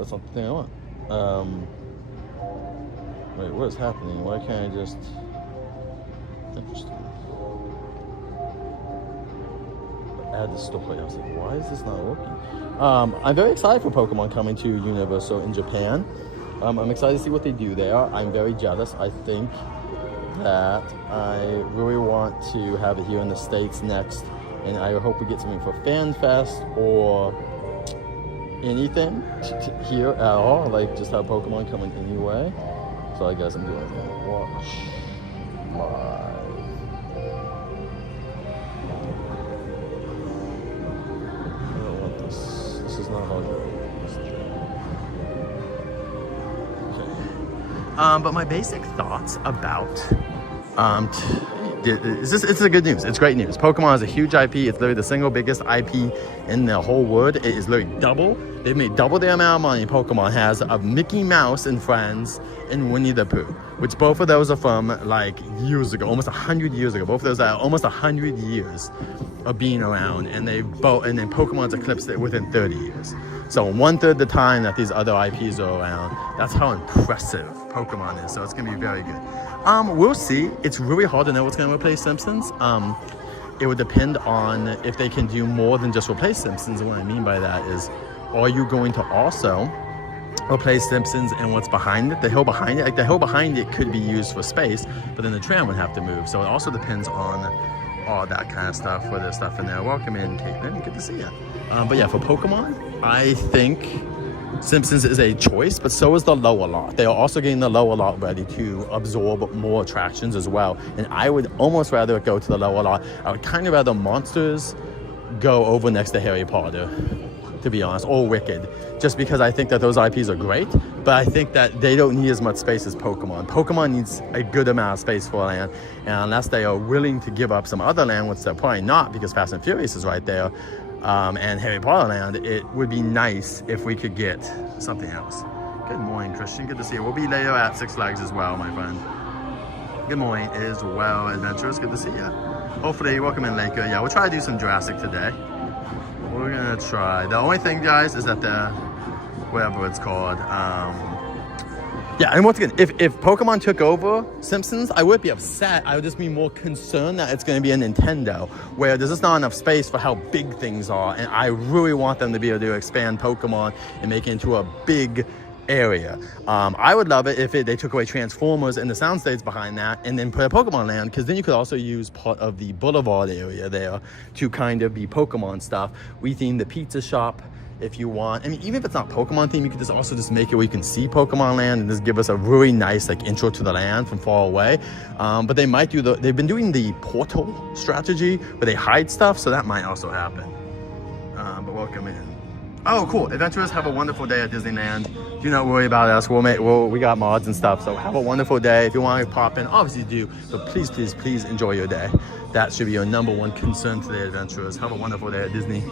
That's not the thing I want. Wait, what is happening? Why can't I just... Interesting. Add the story. I was like, why is this not working? I'm very excited for Pokemon coming to Universal in Japan. I'm excited to see what they do there. I'm very jealous. I think that I really want to have it here in the States next. And I hope we get something for Fan Fest or anything here at all. Like, just have Pokemon coming anyway. So I guess I'm doing that. Watch my... This is not how okay. But my basic thoughts about it's a good news. It's great news. Pokemon is a huge IP. It's literally the single biggest IP in the whole world. It is literally double. They've made double the amount of money Pokemon has of Mickey Mouse and Friends and Winnie the Pooh, which both of those are from like years ago, almost 100 years ago. Both of those are almost 100 years of being around, and then Pokemon's eclipsed it within 30 years. So 1/3 the time that these other IPs are around. That's how impressive Pokemon is. So it's gonna be very good. We'll see. It's really hard to know what's gonna replace Simpsons. It would depend on if they can do more than just replace Simpsons. And what I mean by that is, are you going to also replace Simpsons and what's behind it? The hill behind it, like the hill behind it could be used for space, but then the tram would have to move. So it also depends on all that kind of stuff, where there's stuff in there. Welcome in, Caitlin. Good to see you. But yeah, for Pokemon, I think Simpsons is a choice, but so is the lower lot. They are also getting the lower lot ready to absorb more attractions as well. And I would almost rather go to the lower lot. I would kind of rather Monsters go over next to Harry Potter, to be honest, or Wicked, just because I think that those IPs are great, but I think that they don't need as much space as Pokemon. Pokemon needs a good amount of space for land, and unless they are willing to give up some other land, which they're probably not because Fast and Furious is right there, and Harry Potter land, it would be nice if we could get something else. Good morning, Christian. Good to see you. We'll be later at Six Flags as well, my friend. Good morning as well, adventurers. Good to see you. Hopefully, welcome in, Laker. Yeah, we'll try to do some Jurassic today. We're gonna try. The only thing, guys, is that the whatever it's called. Yeah, and once again, if Pokemon took over Simpsons, I would be upset. I would just be more concerned that it's gonna be a Nintendo, where there's just not enough space for how big things are, and I really want them to be able to expand Pokemon and make it into a big area. I would love it if they took away Transformers and the sound states behind that and then put a Pokemon land, because then you could also use part of the boulevard area there to kind of be Pokemon stuff. We theme the pizza shop if you want. I mean, even if it's not Pokemon theme, you could just also just make it where you can see Pokemon land and just give us a really nice like intro to the land from far away. But they might do they've been doing the portal strategy where they hide stuff, so that might also happen. But welcome in. Oh, cool. Adventurers, have a wonderful day at Disneyland. Do not worry about us. We got mods and stuff, so have a wonderful day. If you want to pop in, obviously do, but please, please, please enjoy your day. That should be your number one concern today, adventurers. Have a wonderful day at Disney.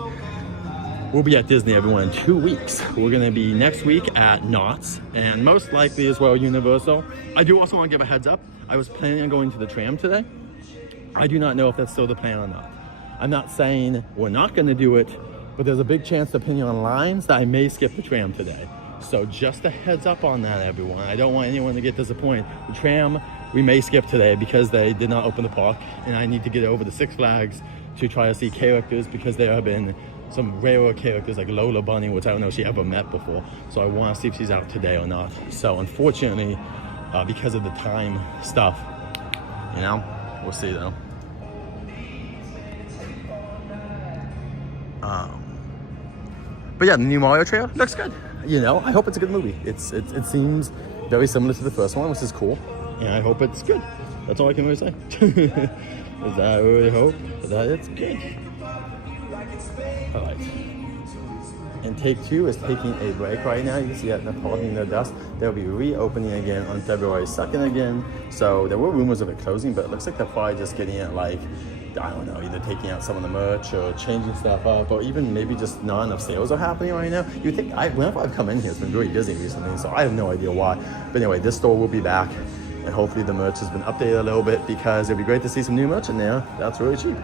We'll be at Disney, everyone, in 2 weeks. We're going to be next week at Knott's, and most likely as well Universal. I do also want to give a heads up. I was planning on going to the tram today. I do not know if that's still the plan or not. I'm not saying we're not going to do it, but there's a big chance, depending on lines, that I may skip the tram today. So just a heads up on that, everyone. I don't want anyone to get disappointed. The tram, we may skip today because they did not open the park, and I need to get over to Six Flags to try to see characters, because there have been some rarer characters like Lola Bunny, which I don't know if she ever met before. So I want to see if she's out today or not. So unfortunately, because of the time stuff, you know, we'll see though. But yeah, the new Mario trailer looks good. You know, I hope it's a good movie. It seems very similar to the first one, which is cool. And I hope it's good. That's all I can really say. Is that I really hope that it's good. All right. And Take-Two is taking a break right now. You can see that they're parking their dust. They'll be reopening again on February 2nd again. So there were rumors of it closing, but it looks like they're probably just getting it like, I don't know, either taking out some of the merch or changing stuff up, or even maybe just not enough sales are happening right now. You think, whenever I've come in here, it's been really busy recently, so I have no idea why. But anyway, this store will be back, and hopefully the merch has been updated a little bit, because it'd be great to see some new merch in there. That's really cheap.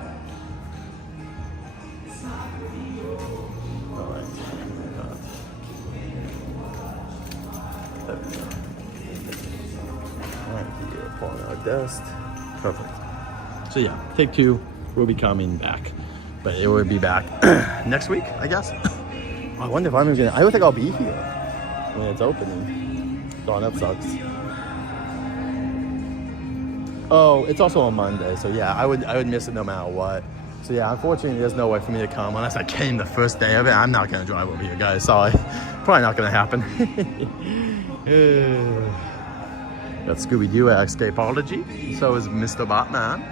Right here, pulling out dust. Perfect. So yeah, take two will be coming back, but it will be back next week, I guess. I wonder if I'm even gonna, I don't think I'll be here when it's opening. Oh, that sucks. Oh, it's also on Monday, so yeah, I would miss it no matter what. So yeah, unfortunately, there's no way for me to come unless I came the first day of it. I'm not gonna drive over here, guys. Sorry, probably not gonna happen. Got Scooby-Doo at Escapology. So is Mr. Batman.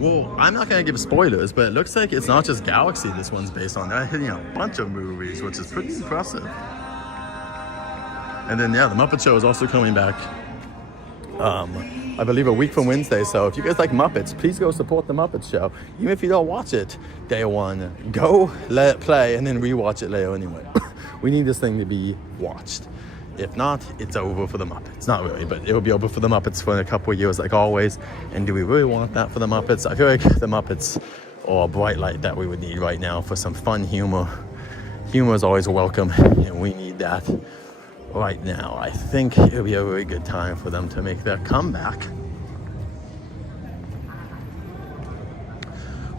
Well, I'm not gonna give spoilers, but it looks like it's not just Galaxy this one's based on. They're hitting a bunch of movies, which is pretty impressive. And then yeah, the Muppet Show is also coming back. I believe a week from Wednesday. So if you guys like Muppets, please go support the Muppet Show. Even if you don't watch it day one, go let it play and then rewatch it later anyway. We need this thing to be watched. If not, it's over for the Muppets. Not really, but it will be over for the Muppets for a couple of years like always. And do we really want that for the Muppets? I feel like the Muppets are a bright light that we would need right now for some fun humor. Humor is always welcome, and we need that right now. I think it'll be a really good time for them to make their comeback.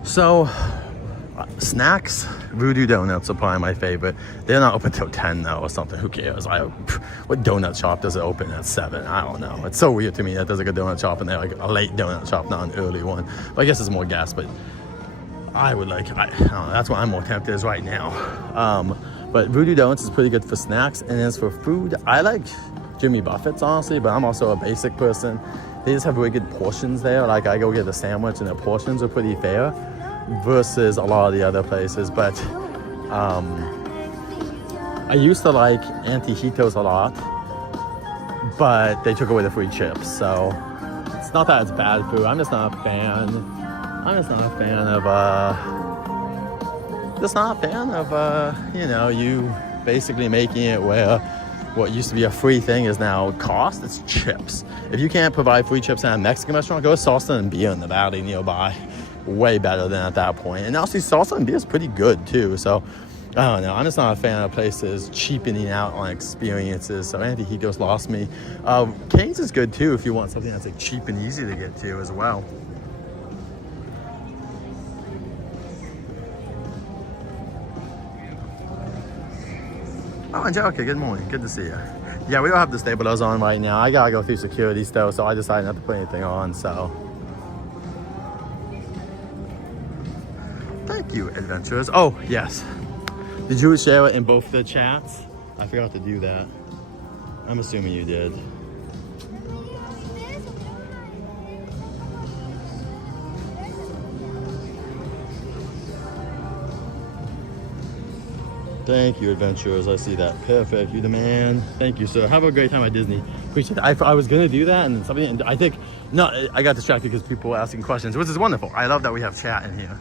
So, snacks, Voodoo Donuts are probably my favorite. They're not open till 10 though or something. Who cares? What donut shop does it open at 7? I don't know. It's so weird to me that there's like a donut shop and they're like a late donut shop, not an early one. But I guess it's more gas, but I would like, I don't know, that's what I'm more tempted is right now. But Voodoo Donuts is pretty good for snacks. And as for food, I like Jimmy Buffett's honestly, but I'm also a basic person. They just have really good portions there. Like I go get a sandwich and their portions are pretty fair versus a lot of the other places. But I used to like Antijitos a lot, but they took away the free chips. So it's not that it's bad food. I'm just not a fan. You know, you basically making it where what used to be a free thing is now cost. It's chips. If you can't provide free chips at a Mexican restaurant, go to Salsa and Beer in the valley nearby. Way better than at that point. And also Salsa and Beer is pretty good too. So I don't know. I'm just not a fan of places cheapening out on experiences. So Antijitos lost me. Cane's is good too if you want something that's like cheap and easy to get to as well. Oh, Angelica, good morning. Good to see you. Yeah, we don't have the stabilizers on right now. I gotta go through security still, so I decided not to put anything on, so. Thank you, adventurers. Oh, yes. Did you share it in both the chats? I forgot to do that. I'm assuming you did. Thank you, adventurers. I see that. Perfect. You're the man. Thank you, sir. Have a great time at Disney. Appreciate it. I was gonna do that, and something. I think no. I got distracted because people were asking questions, which is wonderful. I love that we have chat in here.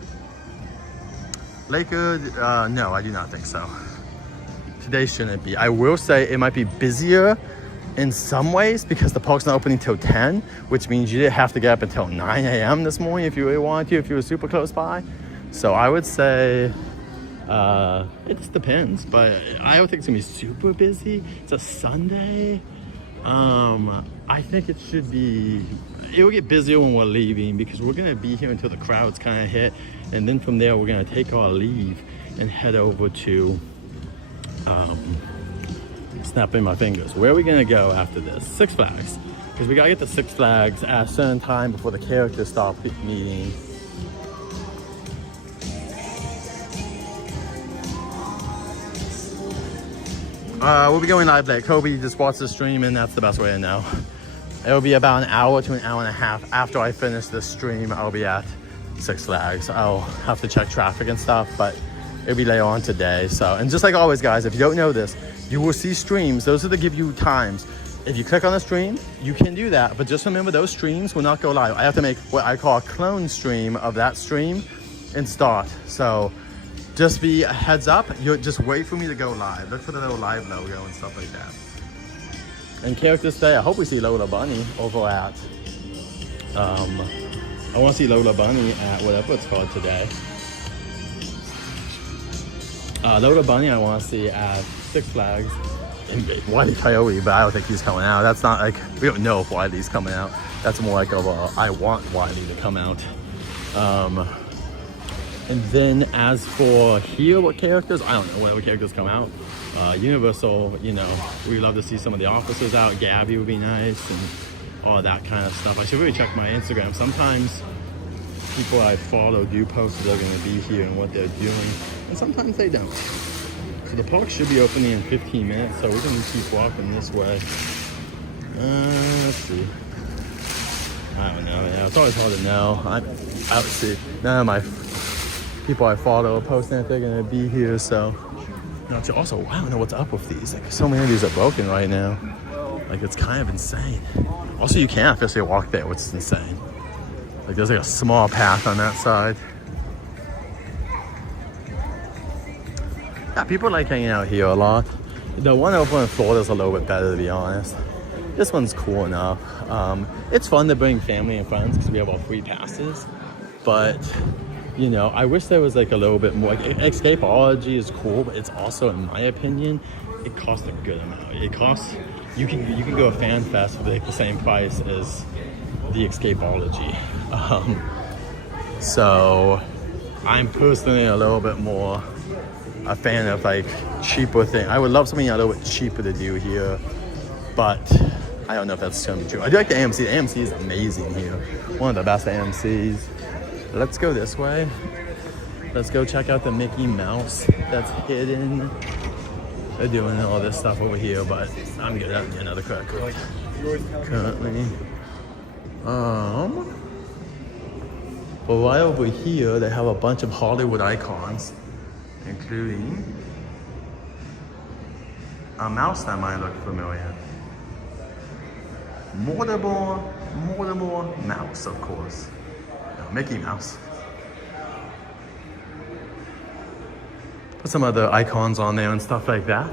Lakewood? No, I do not think so. Today shouldn't be. I will say it might be busier in some ways because the park's not opening till 10, which means you didn't have to get up until 9 a.m. this morning if you really wanted to, if you were super close by. So I would say. It just depends, but I don't think it's gonna be super busy. It's a Sunday. I think it should be, it will get busier when we're leaving because we're gonna be here until the crowds kind of hit, and then from there we're gonna take our leave and head over to snapping my fingers. Where are we gonna go after this? Six Flags, because we gotta get to Six Flags at a certain time before the characters start meeting. We'll be going live late. Kobe just watched the stream, and that's the best way to know. It'll be about an hour to an hour and a half after I finish this stream. I'll be at Six Flags. I'll have to check traffic and stuff, but it'll be later on today. So, and just like always, guys, if you don't know this, you will see streams. Those are to give you times. If you click on the stream, you can do that, but just remember those streams will not go live. I have to make what I call a clone stream of that stream and start. So just be a heads up. You just wait for me to go live. Look for the little live logo and stuff like that. And characters today, I hope we see Lola Bunny over at, I want to see Lola Bunny at whatever it's called today. Little Bunny I want to see at Six Flags. And Wile E. Coyote, but I don't think he's coming out. That's not like, we don't know if Wiley's coming out. That's more like of a, I want Wiley to come out. And then as for here, what characters? I don't know whatever characters come out. Universal, you know, we love to see some of the officers out. Gabby would be nice and all that kind of stuff. I should really check my Instagram. Sometimes people I follow do post that they're going to be here and what they're doing, and sometimes they don't. So the park should be opening in 15 minutes, so we're going to keep walking this way. Let's see. I don't know. Yeah, it's always hard to know. I don't see. None of my people I follow are posting that they're going to be here, so. Also, I don't know what's up with these. Like, so many of these are broken right now. Like, it's kind of insane. Also, you can't officially walk there, which is insane. Like, there's like a small path on that side. Yeah, people like hanging out here a lot. The one over in Florida is a little bit better, to be honest. This one's cool enough. It's fun to bring family and friends because we have all free passes. But, you know, I wish there was like a little bit more. Like, Escapeology is cool, but it's also, in my opinion, it costs a good amount. It costs, you can go to Fan Fest for like the same price as the Escapeology. So I'm personally a little bit more a fan of like cheaper thing. I would love something a little bit cheaper to do here, but I don't know if that's gonna be true. I do like the AMC. The AMC is amazing here. One of the best AMCs. Let's go this way. Let's go check out the Mickey Mouse that's hidden. They're doing all this stuff over here, but I'm good at another crack currently. But right over here, they have a bunch of Hollywood icons, including a mouse that might look familiar. Mortimer Mouse, of course. No, Mickey Mouse. Put some other icons on there and stuff like that.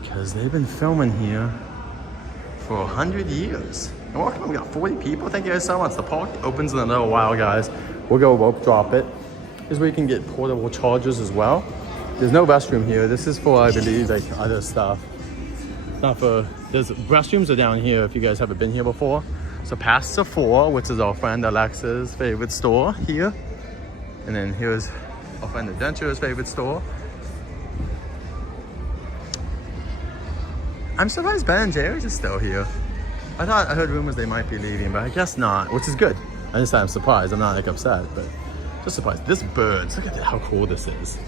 Because they've been filming here for 100 years. And welcome, we got 40 people. Thank you guys so much. The park opens in a little while, guys. We'll go rope drop it. This is where you can get portable chargers as well. There's no restroom here. This is for, I believe, like other stuff. It's not for, there's restrooms are down here if you guys haven't been here before. So past Sephora, which is our friend Alexa's favorite store here. And then here's our friend Adventure's favorite store. I'm surprised Ben & Jerry's is still here. I heard rumors they might be leaving, but I guess not, which is good. I'm surprised. I'm not like upset, but just surprised. This birds, look at how cool this is.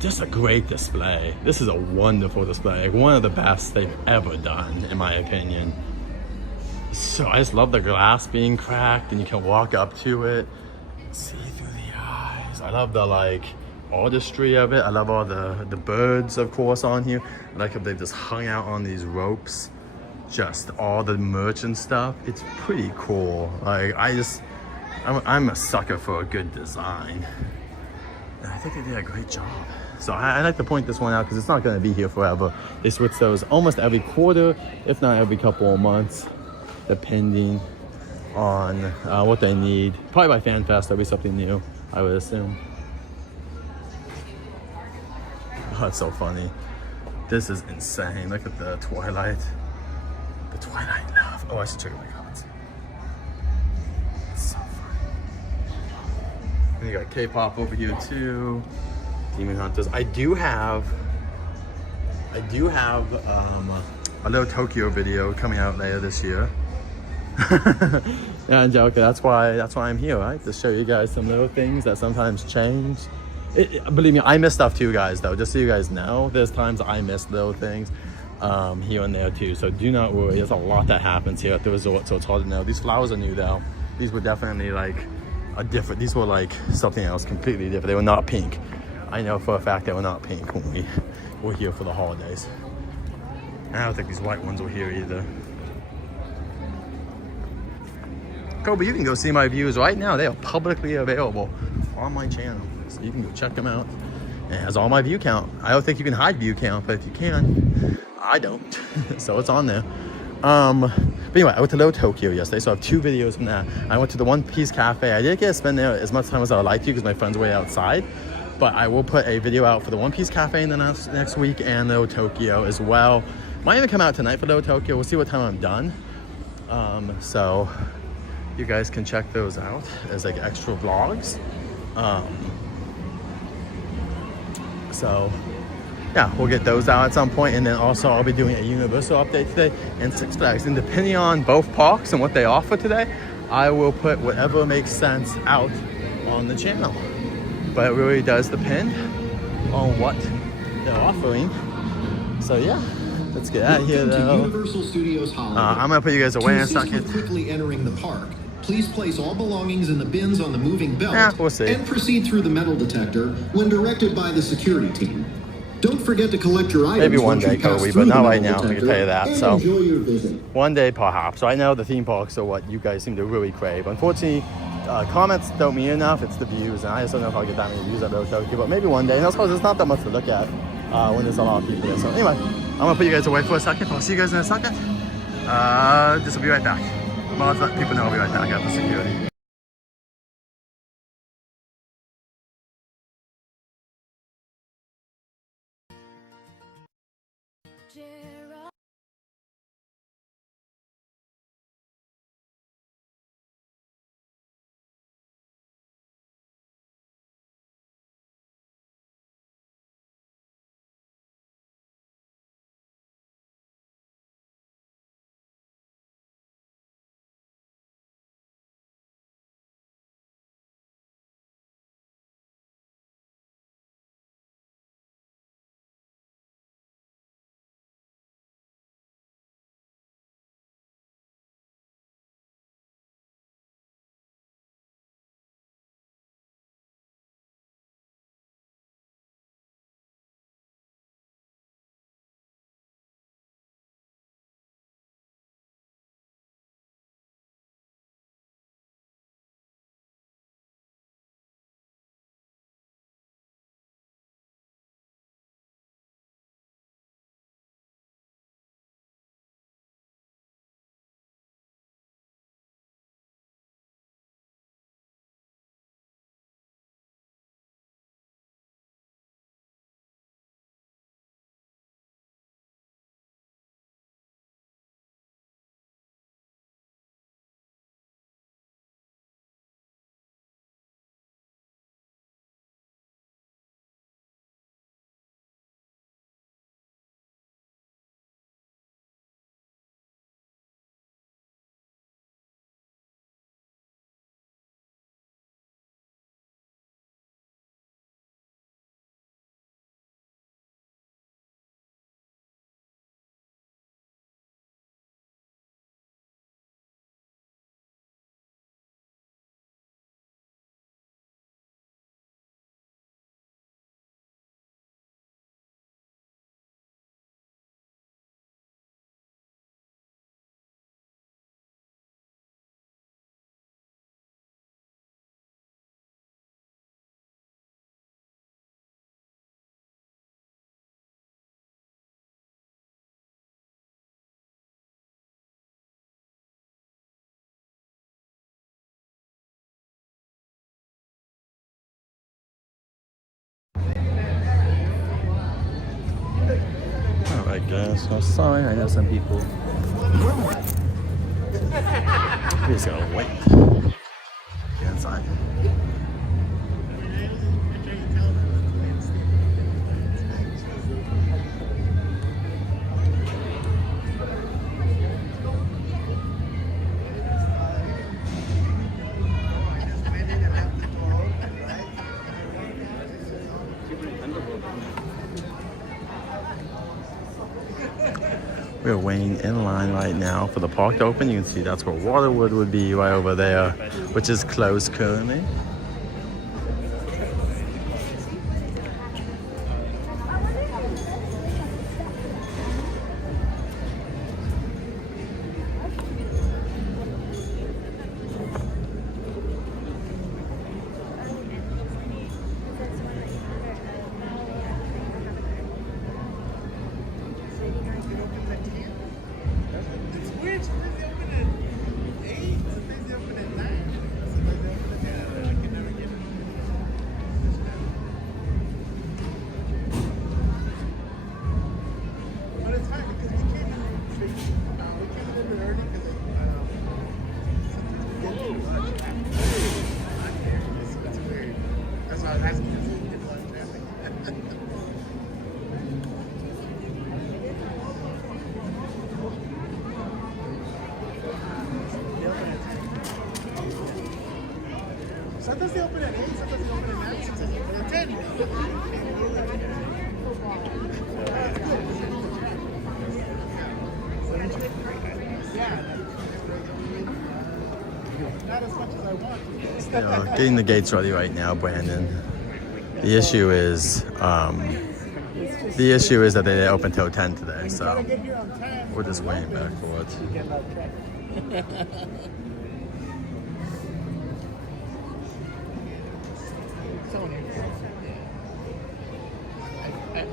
Just a great display. This is a wonderful display. Like one of the best they've ever done, in my opinion. So I just love the glass being cracked and you can walk up to it, see through the eyes. I love the like artistry of it. I love all the birds, of course, on here. I like how they just hung out on these ropes. Just all the merch and stuff. It's pretty cool. Like I'm a sucker for a good design. And I think they did a great job. So I like to point this one out because it's not going to be here forever. They switch those almost every quarter, if not every couple of months, depending on what they need. Probably by FanFest, there'll be something new, I would assume. Oh, that's so funny. This is insane. Look at the Twilight. The Twilight love. Oh, I should check my comments. It's so funny. And you got K-pop over here too. Demon Hunters. I do have a little Tokyo video coming out later this year. Yeah, Angelica, that's why I'm here, right? To show you guys some little things that sometimes change. Believe me, I miss stuff too, guys, though. Just so you guys know, there's times I miss little things here and there too. So do not worry. There's a lot that happens here at the resort, so it's hard to know. These flowers are new though. These were definitely like these were like something else completely different. They were not pink. I know for a fact they were not pink when we were here for the holidays. And I don't think these white ones were here either. Kobe, you can go see my views right now. They are publicly available on my channel. So you can go check them out. It has all my view count. I don't think you can hide view count, but if you can, I don't. So it's on there. But anyway, I went to Little Tokyo yesterday, so I have 2 videos from that. I went to the One Piece Cafe. I didn't get to spend there as much time as I would like to because my friends were way outside. But I will put a video out for the One Piece Cafe in the next week and Little Tokyo as well. Might even come out tonight for Little Tokyo. We'll see what time I'm done. So you guys can check those out as like extra vlogs. So yeah, we'll get those out at some point, and then also I'll be doing a Universal update today and Six Flags. And depending on both parks and what they offer today, I will put whatever makes sense out on the channel. But it really does depend on what they're offering. So yeah, let's get out of here though. Universal Studios Hollywood. I'm gonna put you guys away in a second. Quickly entering the park, please place all belongings in the bins on the moving belt. Yeah, we'll see. And proceed through the metal detector when directed by the security team. Don't forget to collect your items. Maybe one day, Kobe, but not right now. I can tell you that. So enjoy your visit. One day, perhaps. Right now, the theme parks are what you guys seem to really crave. Unfortunately, comments don't mean enough. It's the views, and I just don't know if I'll get that many views at Little Tokyo. But maybe one day. And I suppose there's not that much to look at when there's a lot of people there. So anyway, I'm gonna put you guys away for a second. I'll see you guys in a second. This will be right back. Well, let's let people know I'll be right back after security. Alright guys, so sorry, I know some people. We just gotta wait. Get inside. We're waiting in line right now for the park to open. You can see that's where Waterwood would be right over there, which is closed currently. Sometimes they open at 8, sometimes they open at 9, sometimes they open at 10. Yeah. Not as much as I want. Getting the gates ready right now, Brandon. The issue is that they didn't open till 10 today, so we're just waiting backwards.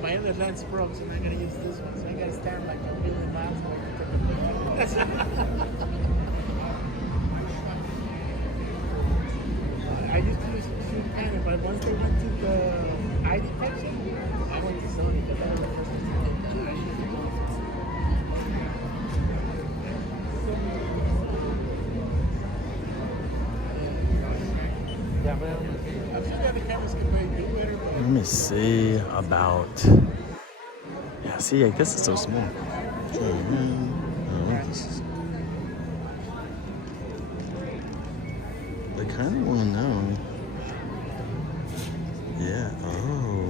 My other lens broke, so I'm gonna use this one. So I gotta stand like a million miles away to take a picture. I used to use shoot Canon, but once they went to the eye detection, I went to Sony. Yeah, but I'm sure the other cameras can do better. Let me see about. Yeah, see, I guess it's so small. They kind of want to know. Yeah. Oh.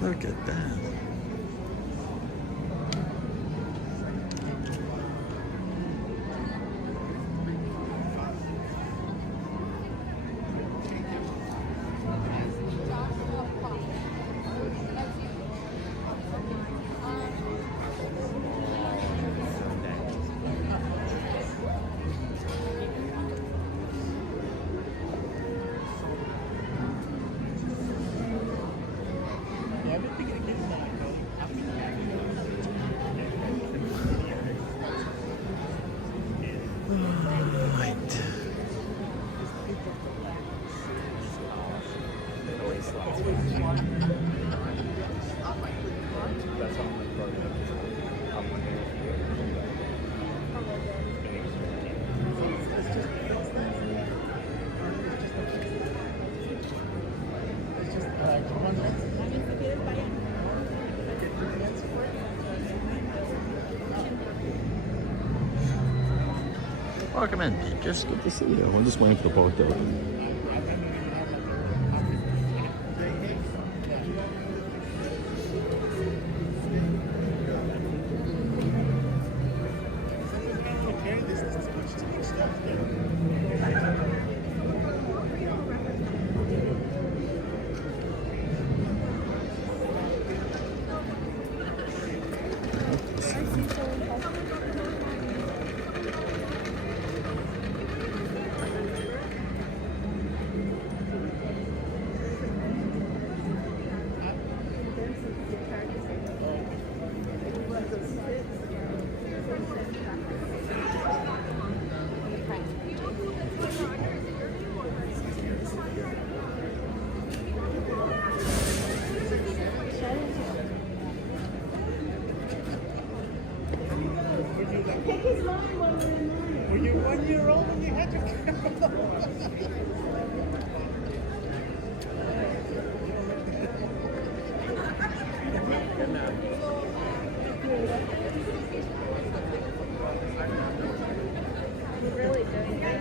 Look at that. Welcome in, Pete. Just good to see you. We're just waiting for the park to open. Were you 1 year old when you had your camera? Really doing that.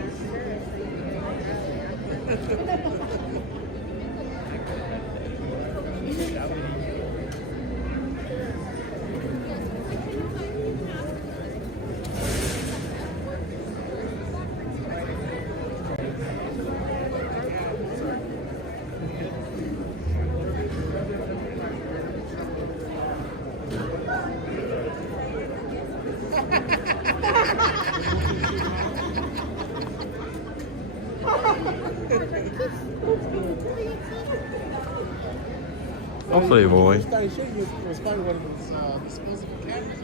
Hopefully, boy. Started shooting it was probably one of those disposable cameras.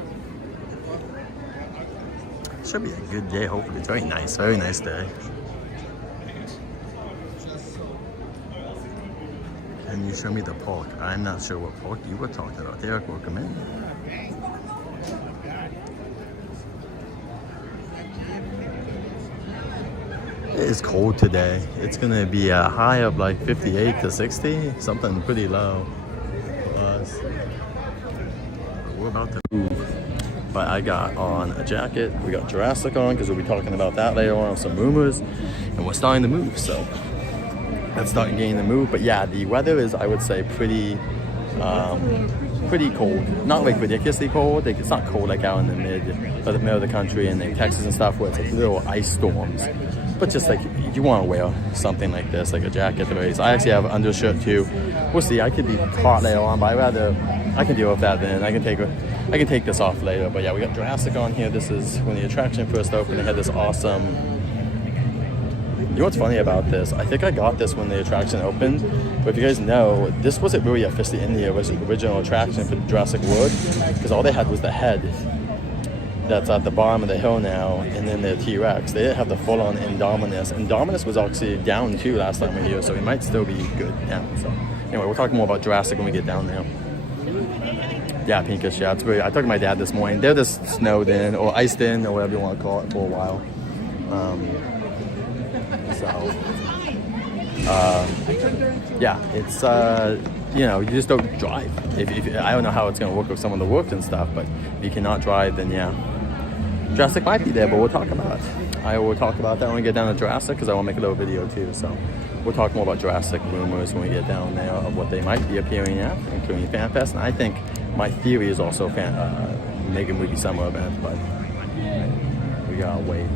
Should be a good day. Hopefully, it's very nice day. Can you show me the park? I'm not sure what park you were talking about. Derek, welcome in. It is cold today. It's gonna be a high of like 58 to 60, something pretty low. We're about to move, but I got on a jacket. We got Jurassic on because we'll be talking about that later on, some rumors, and we're starting to move. So that's starting getting the move. But yeah, the weather is, I would say, pretty cold. Not like ridiculously cold. Like, it's not cold like out in the middle of the country and like Texas and stuff where it's like little ice storms. But just like you want to wear something like this, like a jacket. I actually have an undershirt too. We'll see. I could be hot later on, but I can deal with that then. I can take this off later. But yeah, we got Jurassic on here. This is when the attraction first opened. They had this awesome. You know what's funny about this? I think I got this when the attraction opened. But if you guys know, this wasn't really officially in the original attraction for Jurassic World, because all they had was the head that's at the bottom of the hill now, and then the T-Rex. They didn't have the full-on Indominus. Indominus was actually down too last time we were here, so he might still be good now. So anyway, we'll talk more about Jurassic when we get down there. Yeah, pinkish, yeah, it's really, I talked to my dad this morning. They're just snowed in, or iced in, or whatever you want to call it, for a while. Yeah, it's, you know, you just don't drive. If I don't know how it's going to work with some of the work and stuff, but if you cannot drive, then yeah. Jurassic might be there, but we'll talk about it. I will talk about that when we get down to Jurassic, because I want to make a little video too. So we'll talk more about Jurassic rumors when we get down there of what they might be appearing at, including FanFest. And I think my theory is also Mega Movie Summer event, but we gotta wait.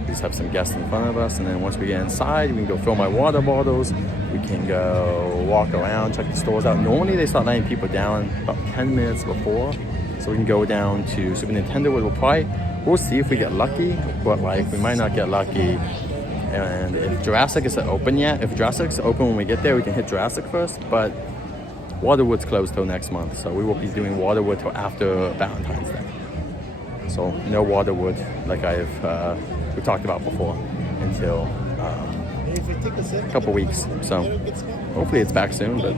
We just have some guests in front of us, and then once we get inside, we can go fill my water bottles. We can go walk around, check the stores out. Normally they start letting people down about 10 minutes before, so we can go down to Super Nintendo. We'll see if we get lucky, but like we might not get lucky. And if Jurassic isn't open yet, if Jurassic's open when we get there, we can hit Jurassic first, but Waterwood's closed till next month, so we won't be doing Waterwood till after Valentine's Day. So no Waterwood, like we talked about before, until a couple weeks. So hopefully it's back soon, but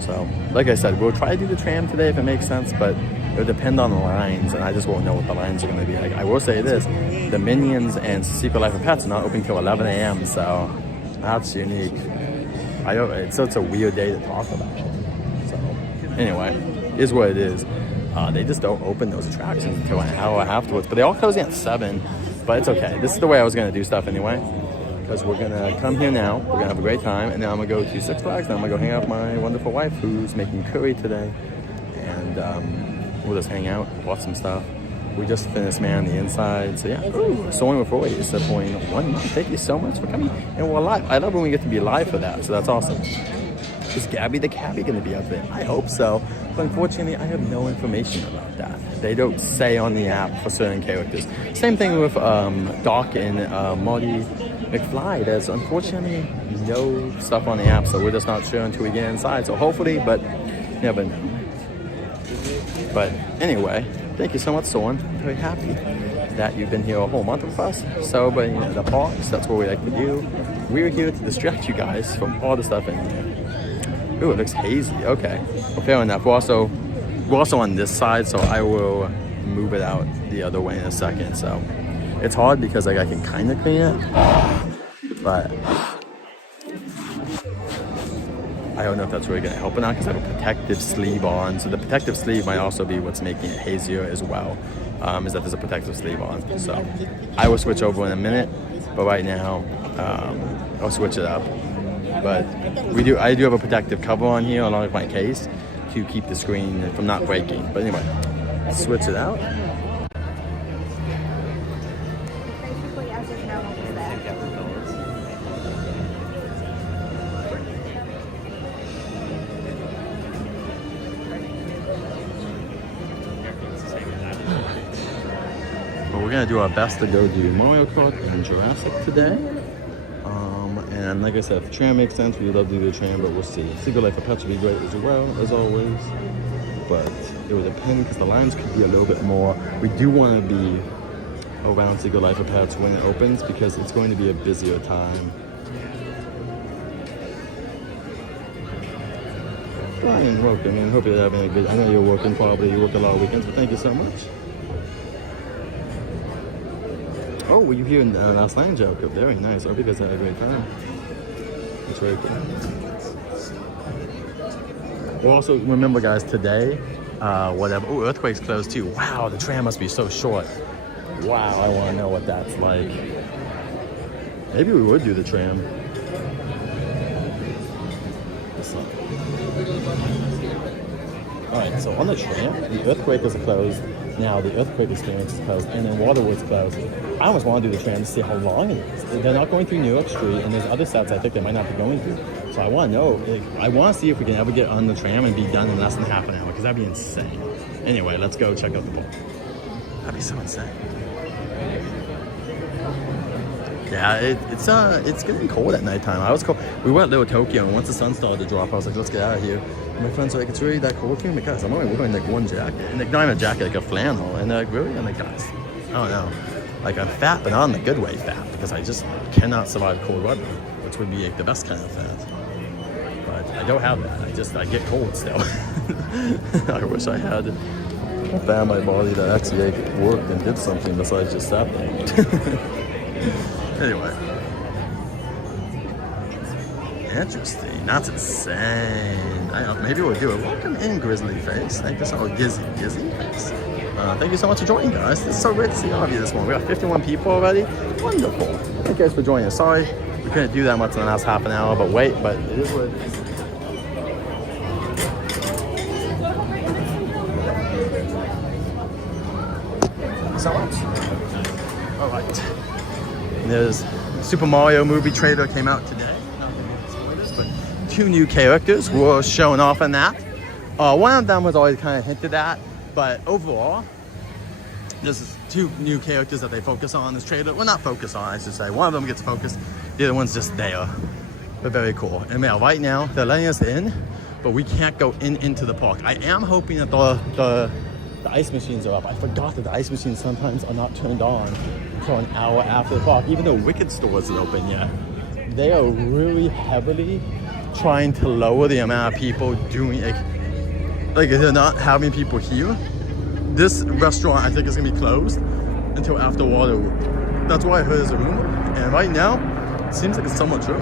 so like I said, we'll try to do the tram today if it makes sense, but it'll depend on the lines, and I just won't know what the lines are going to be like. I will say this, the Minions and Secret Life of Pets are not open till 11 a.m., so that's unique. It's a weird day to talk about. So anyway, is what it is. They just don't open those attractions until an hour afterwards, but they all closing at 7, but it's okay. This is the way I was going to do stuff anyway, because we're going to come here now, we're going to have a great time, and then I'm going to go to Six Flags, and I'm going to go hang out with my wonderful wife who's making curry today, and we'll just hang out, watch some stuff. We just finished Man on the Inside, so yeah. Soaring with Roy is supporting 1 month. Thank you so much for coming, and we're live. I love when we get to be live for that, so that's awesome. Is Gabby the Cabbie going to be up there? I hope so, but unfortunately I have no information about that. They don't say on the app for certain characters. Same thing with Doc and Marty McFly. There's unfortunately no stuff on the app, so we're just not sure until we get inside. So hopefully, but never know. But anyway, thank you so much, Soren. Very happy that you've been here a whole month with us, celebrating the parks. That's what we like to do. We're here to distract you guys from all the stuff in here. Ooh, it looks hazy. Okay, well, fair enough. We're also on this side, so I will move it out the other way in a second. So it's hard because like I can kind of clean it, but I don't know if that's really going to help or not because I have a protective sleeve on. So the protective sleeve might also be what's making it hazier as well, is that there's a protective sleeve on. So I will switch over in a minute, but right now I'll switch it up. But I do have a protective cover on here along with my case to keep the screen from not breaking. But anyway, switch it out. Basically, as of now, what was that? But we're gonna do our best to go do Mario Kart and Jurassic today. And like I said, if the tram makes sense, we would love to do the tram, but we'll see. Secret Life of Pets would be great as well, as always. But it would depend because the lines could be a little bit more. We do want to be around Secret Life of Pets when it opens because it's going to be a busier time. Brian, welcome, and hope you're having a good. I know you're working probably. You work a lot of weekends, but thank you so much. Oh, were you here in last night, Joker? Very nice. I hope you guys had a great time. It's very cool. Well, also remember, guys, today, whatever. Oh, Earthquake's closed too. Wow, the tram must be so short. Wow, I want to know what that's like. Maybe we would do the tram. Alright, so on the tram, the Earthquake is closed. Now the Earthquake Experience is closed, and then Waterwood's closed. I almost want to do the tram to see how long it is. They're not going through New York Street, and there's other sets I think they might not be going through. So I want to know, I want to see if we can ever get on the tram and be done in less than half an hour, because that'd be insane. Anyway, let's go check out the park. That'd be so insane. Yeah, it's getting cold at nighttime. I was cold. We were at Little Tokyo, and once the sun started to drop, I was like, let's get out of here. And my friends were like, it's really that cold here? Because I'm only wearing like one jacket, and like not even a jacket, like a flannel. And they're like, really? I'm like, guys, I don't know. Like, I'm fat, but not in the good way fat, because I just cannot survive cold weather, which would be like the best kind of fat. But I don't have that. I get cold still. I wish I had a fat in my body that actually like, worked and did something besides just sat there. Anyway. Interesting. That's insane. Maybe we'll do it. Welcome in, Grizzly Face. Thank you so much. Gizzy Face. Thank you so much for joining, guys. It's so great to see all of you this morning. We got 51 people already. Wonderful. Thank you guys for joining us. Sorry we couldn't do that much in the last half an hour, but it is what it is. So much. All right. There's Super Mario movie trailer came out today. Not spoilers, but 2 new characters were shown off in that. One of them was always kind of hinted at, but overall, there's 2 new characters that they focus on in this trailer. Well, not focus on, I should say. One of them gets focused, the other one's just there. But very cool. And now, right now, they're letting us in, but we can't go into the park. I am hoping that the ice machines are up. I forgot that the ice machines sometimes are not turned on until an hour after the park, even though Wicked Store isn't open yet. They are really heavily trying to lower the amount of people doing it. Like they're not having people here. This restaurant, I think, is gonna be closed until after Waterwood. That's why I heard there's a rumor. And right now, it seems like it's somewhat true.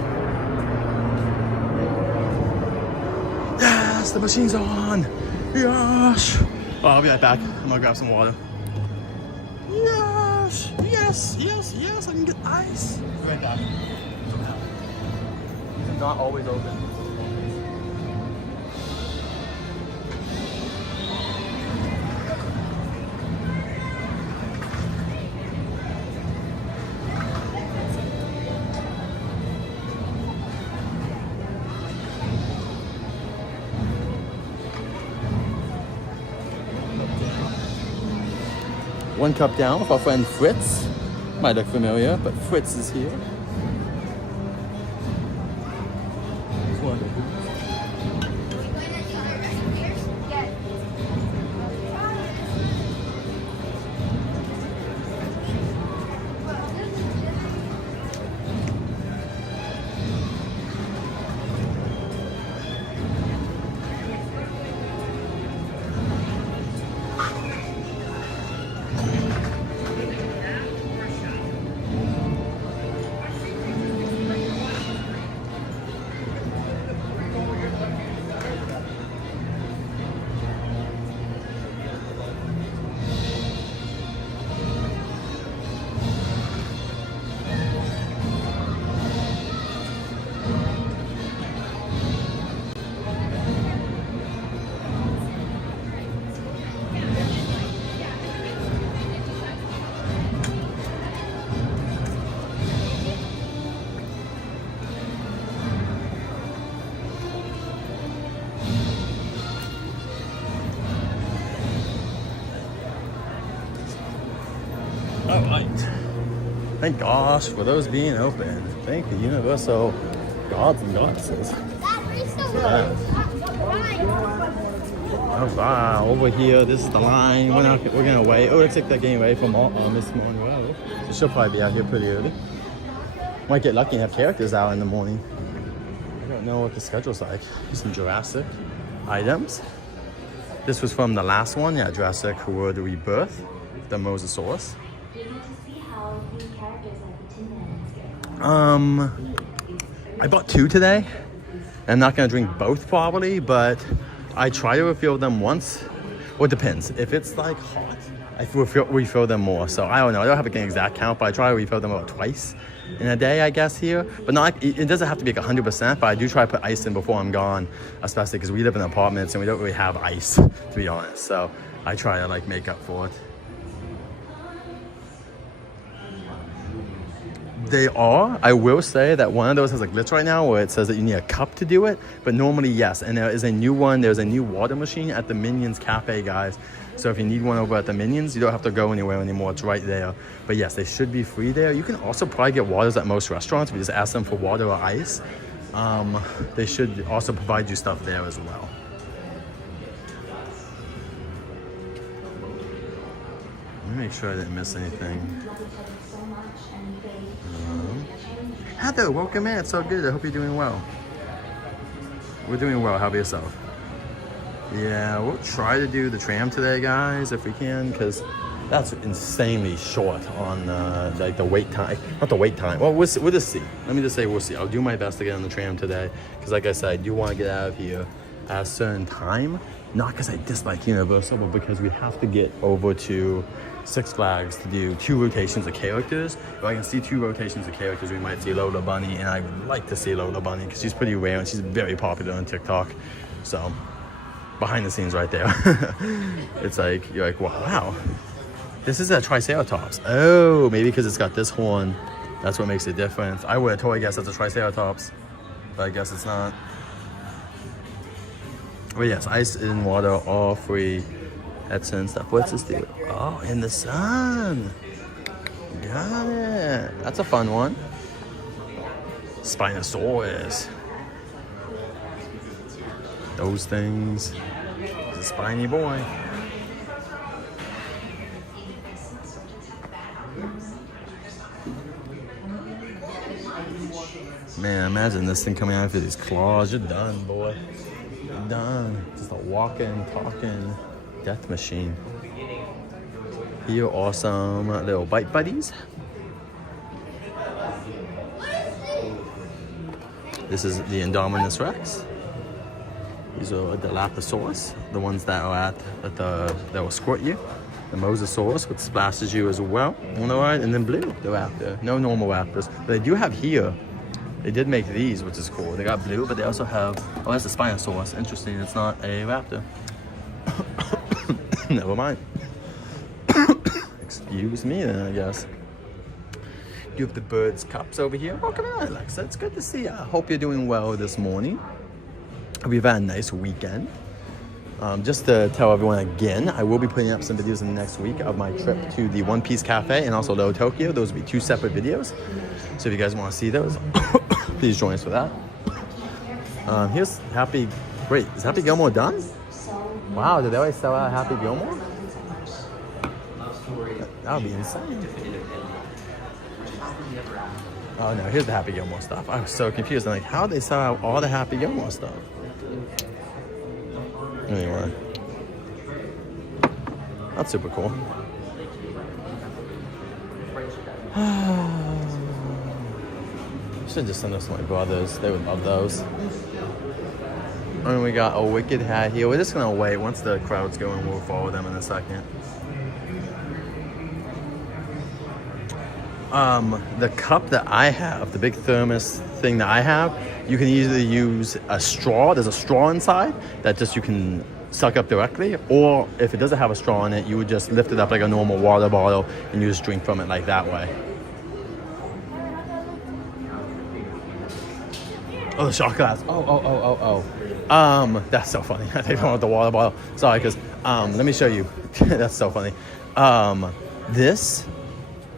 Yes, the machines are on. Yes. Oh, I'll be right back. I'm gonna grab some water. Yes, yes, yes, yes, I can get ice. Be right back. It's not always open. One cup down with our friend Fritz. Might look familiar, but Fritz is here. All right. Thank gosh for those being open. Thank the universal gods and goddesses. Yeah. All right, over here, this is the line. We're gonna wait. Oh, looks like they're getting away from Miss Monroe. So she'll probably be out here pretty early. Might get lucky and have characters out in the morning. I don't know what the schedule's like. Some Jurassic items. This was from the last one, yeah, Jurassic World Rebirth, the Mosasaurus. We need to see how the I bought 2 today. I'm not gonna drink both probably, but I try to refill them once. Well, it depends. If it's like hot, I refill them more. So I don't know. I don't have an exact count, but I try to refill them about twice in a day, I guess, here. But not, it doesn't have to be like 100%, but I do try to put ice in before I'm gone, especially because we live in apartments and we don't really have ice, to be honest. So I try to like make up for it. They are. I will say that one of those has a glitch right now where it says that you need a cup to do it, but normally yes. And there is a new one. There's a new water machine at the Minions Cafe, guys. So if you need one over at the Minions, you don't have to go anywhere anymore. It's right there. But yes, they should be free there. You can also probably get waters at most restaurants. If you just ask them for water or ice, they should also provide you stuff there as well. Let me make sure I didn't miss anything. Heather, welcome in. It's so good. I hope you're doing well. We're doing well. How about yourself? Yeah, we'll try to do the tram today, guys, if we can, because that's insanely short on like the wait time. Not the wait time. Well, we'll just see. Let me just say we'll see. I'll do my best to get on the tram today, because like I said, I do want to get out of here at a certain time. Not because I dislike Universal, but because we have to get over to Six Flags to do 2 rotations of characters. If I can see 2 rotations of characters, we might see Lola Bunny, and I would like to see Lola Bunny because she's pretty rare and she's very popular on TikTok. So, behind the scenes right there. It's like, you're like, wow, this is a Triceratops. Oh, maybe because it's got this horn. That's what makes it different. I would have totally guessed it's a Triceratops, but I guess it's not. But yes, ice and water, all free. That's and stuff. What's this do? Oh, in the sun. Got it. That's a fun one. Spinosaurus. Those things. He's a spiny boy. Man, imagine this thing coming out of these claws. You're done, boy. You're done. Just a walking, talking death machine. Here are some little bite buddies. This is the Indominus Rex. These are the Dilophosaurus, the ones that are that will squirt you. The Mosasaurus, which splashes you as well. On the right, and then blue, the Raptor. No normal Raptors, but they do have here. They did make these, which is cool. They got blue, but they also have. Oh, that's a Spinosaurus. Interesting. It's not a Raptor. Never mind. Excuse me then, I guess. You have the birds cups over here. Welcome in, Alexa. It's good to see you. I hope you're doing well this morning. We've had a nice weekend. Just to tell everyone again, I will be putting up some videos in the next week of my trip to the One Piece Cafe and also Little Tokyo. Those will be 2 separate videos. So if you guys want to see those, please join us for that. Here's Happy. Wait, is Happy Gilmore done? Wow, did they always sell out Happy Gilmore? That would be insane. Oh no, here's the Happy Gilmore stuff. I was so confused. I'm like, how did they sell out all the Happy Gilmore stuff? Anyway. That's super cool. Should just send those to my brothers. They would love those. And we got a Wicked hat here. We're just gonna wait. Once the crowd's going, we'll follow them in a second. The cup that I have, the big thermos thing that I have, you can either use a straw. There's a straw inside that just you can suck up directly, or if it doesn't have a straw in it, you would just lift it up like a normal water bottle and you just drink from it like that way. Oh, the shot glass. Oh. That's so funny. I think I want the water bottle. Sorry, because let me show you. That's so funny. This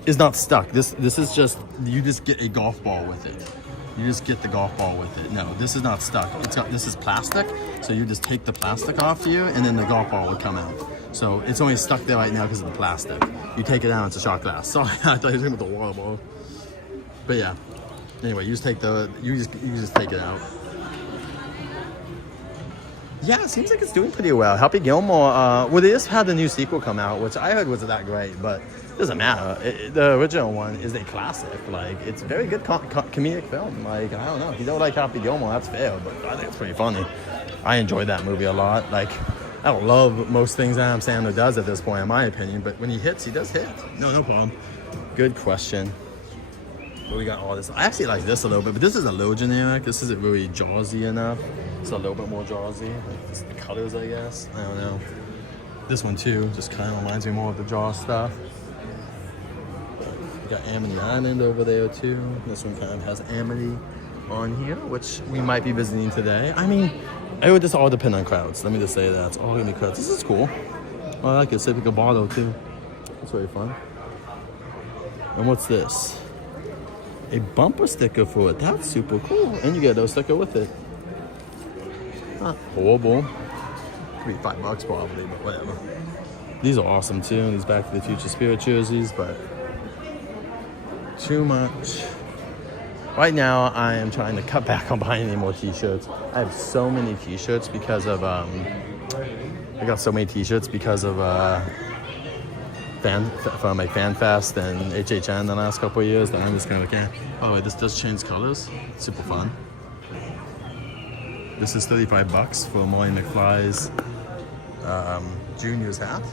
is not stuck. This is just, you just get a golf ball with it. You just get the golf ball with it. No, this is not stuck. This is plastic. So you just take the plastic off here and then the golf ball would come out. So it's only stuck there right now because of the plastic. You take it out, it's a shot glass. Sorry, I thought you were talking about the water ball. But yeah. Anyway, you just take you just take it out. Yeah, it seems like it's doing pretty well. Happy Gilmore, well, they just had the new sequel come out, which I heard wasn't that great, but it doesn't matter. The original one is a classic. Like, it's a very good comedic film. Like, I don't know. If you don't like Happy Gilmore, that's fair, but I think it's pretty funny. I enjoyed that movie a lot. Like, I don't love most things Adam Sandler does at this point, in my opinion, but when he hits, he does hit. No problem. Good question. But we got all this. I actually like this a little bit, but this is a little generic. This isn't really Jaws-y enough. It's a little bit more Jaws-y. Like, just the colors, I guess. I don't know. This one too, just kind of reminds me more of the Jaws stuff. We got Amity Island over there too. This one kind of has Amity on here, which we might be visiting today. I mean, it would just all depend on crowds. Let me just say that. It's all gonna be crowds. This is cool. I like it. Civic Bottle too. That's very fun. And what's this? A bumper sticker for it. That's super cool. And you get a sticker with it. Not horrible. Could be $5 probably, but whatever. These are awesome too. These Back to the Future Spirit jerseys, but too much. Right now, I am trying to cut back on buying any more t-shirts. I have so many t-shirts because of, I got so many t-shirts because of, from like FanFest and HHN the last couple of years that I'm just kind of like, oh wait, this does change colors. Super fun. This is $35 for Molly McFly's Junior's hat.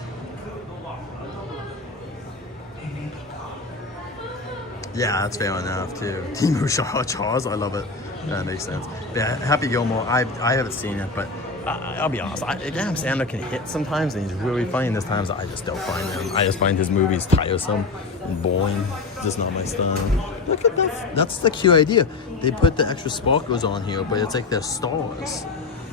Yeah, that's fair enough too. Timu Charles, I love it. That makes sense. But yeah, Happy Gilmore, I haven't seen it, but I'll be honest. Adam Sandler can hit sometimes, and he's really funny. And there's times I just don't find him. I just find his movies tiresome and boring. Just not my style. Look at that. That's the cute idea. They put the extra sparkles on here, but it's like they're stars.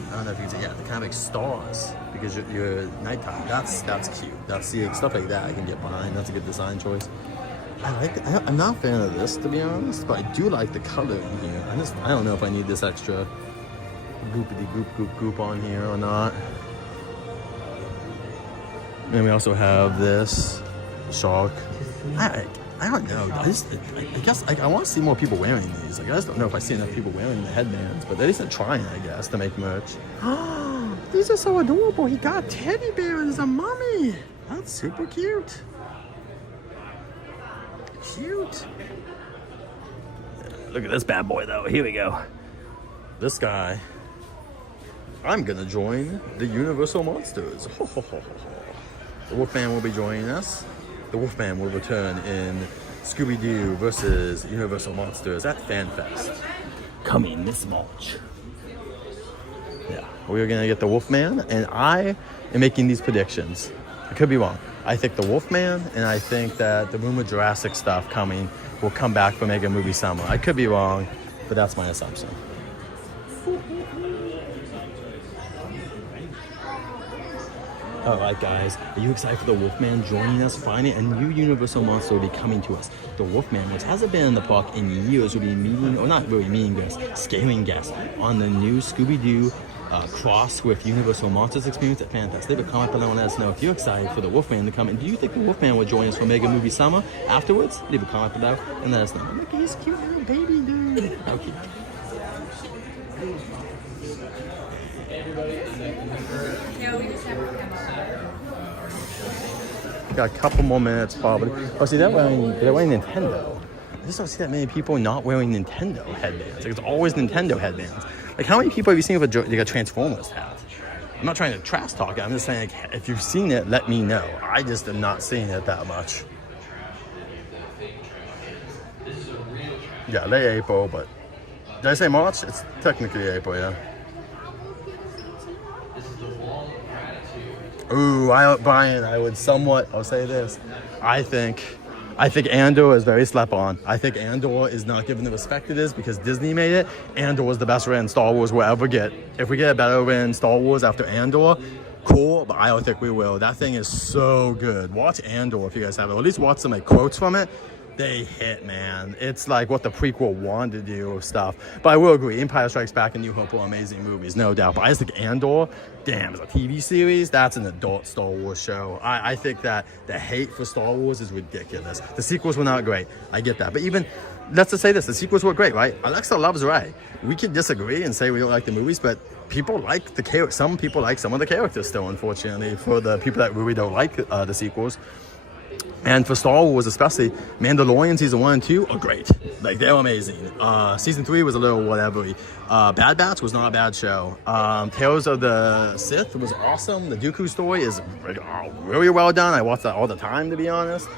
I don't know if you can say, yeah, they're kind of like stars because you're nighttime. That's cute. That's the stuff like that I can get behind. That's a good design choice. I like it. I'm not a fan of this, to be honest, but I do like the color in here. I don't know if I need this extra goopity goop on here or not. And we also have this shark. I don't know. I guess I want to see more people wearing these. Like, I just don't know if I see enough people wearing the headbands, but at least they're trying, I guess, to make merch. These are so adorable. He got a teddy bear as a mummy. That's super cute. Cute. Look at this bad boy though. Here we go. This guy. I'm gonna join the Universal Monsters. The Wolfman will be joining us. The Wolfman will return in Scooby-Doo versus Universal Monsters at FanFest. Coming this March. Yeah, we're gonna get the Wolfman, and I am making these predictions. I could be wrong. I think the Wolfman, and I think that the rumored Jurassic stuff coming will come back for Mega Movie Summer. I could be wrong, but that's my assumption. All right, guys, are you excited for the Wolfman joining us? Finally, a new Universal Monster will be coming to us. The Wolfman, which hasn't been in the park in years, will be meeting, or not really meeting guests, scaring guests on the new Scooby-Doo cross with Universal Monsters experience at FanFest. Leave a comment below and let us know if you're excited for the Wolfman to come. And do you think the Wolfman will join us for Mega Movie Summer afterwards? Leave a comment below and let us know. Look at this cute little baby dude. How cute. Got a couple more minutes probably. Oh, see, they're wearing Nintendo. I just don't see that many people not wearing Nintendo headbands. Like, it's always Nintendo headbands. Like, how many people have you seen with a Transformers hat? I'm not trying to trash talk it. I'm just saying, like, if you've seen it, let me know. I just am not seeing it that much. Yeah, late April, but did I say March? It's technically April, yeah. Ooh, Brian, I'll say this. I think Andor is very slept on. I think Andor is not given the respect it is because Disney made it. Andor was the best written Star Wars we'll ever get. If we get a better written Star Wars after Andor, cool, but I don't think we will. That thing is so good. Watch Andor if you guys have it, or at least watch some like quotes from it. They hit, man. It's like what the prequel wanted to do with stuff. But I will agree, Empire Strikes Back and New Hope are amazing movies, no doubt. But I just think Andor, damn, as a TV series, that's an adult Star Wars show. I think that the hate for Star Wars is ridiculous. The sequels were not great. I get that. But even let's just say this, the sequels were great, right? Alexa loves Rey. We can disagree and say we don't like the movies, but people like the characters. Some people like some of the characters still, unfortunately, for the people that really don't like the sequels. And for Star Wars especially, Mandalorian season 1 and 2 are great. Like, they're amazing. Season 3 was a little whatever. Bad Batch was not a bad show. Tales of the Sith was awesome. The Dooku story is really well done. I watch that all the time, to be honest.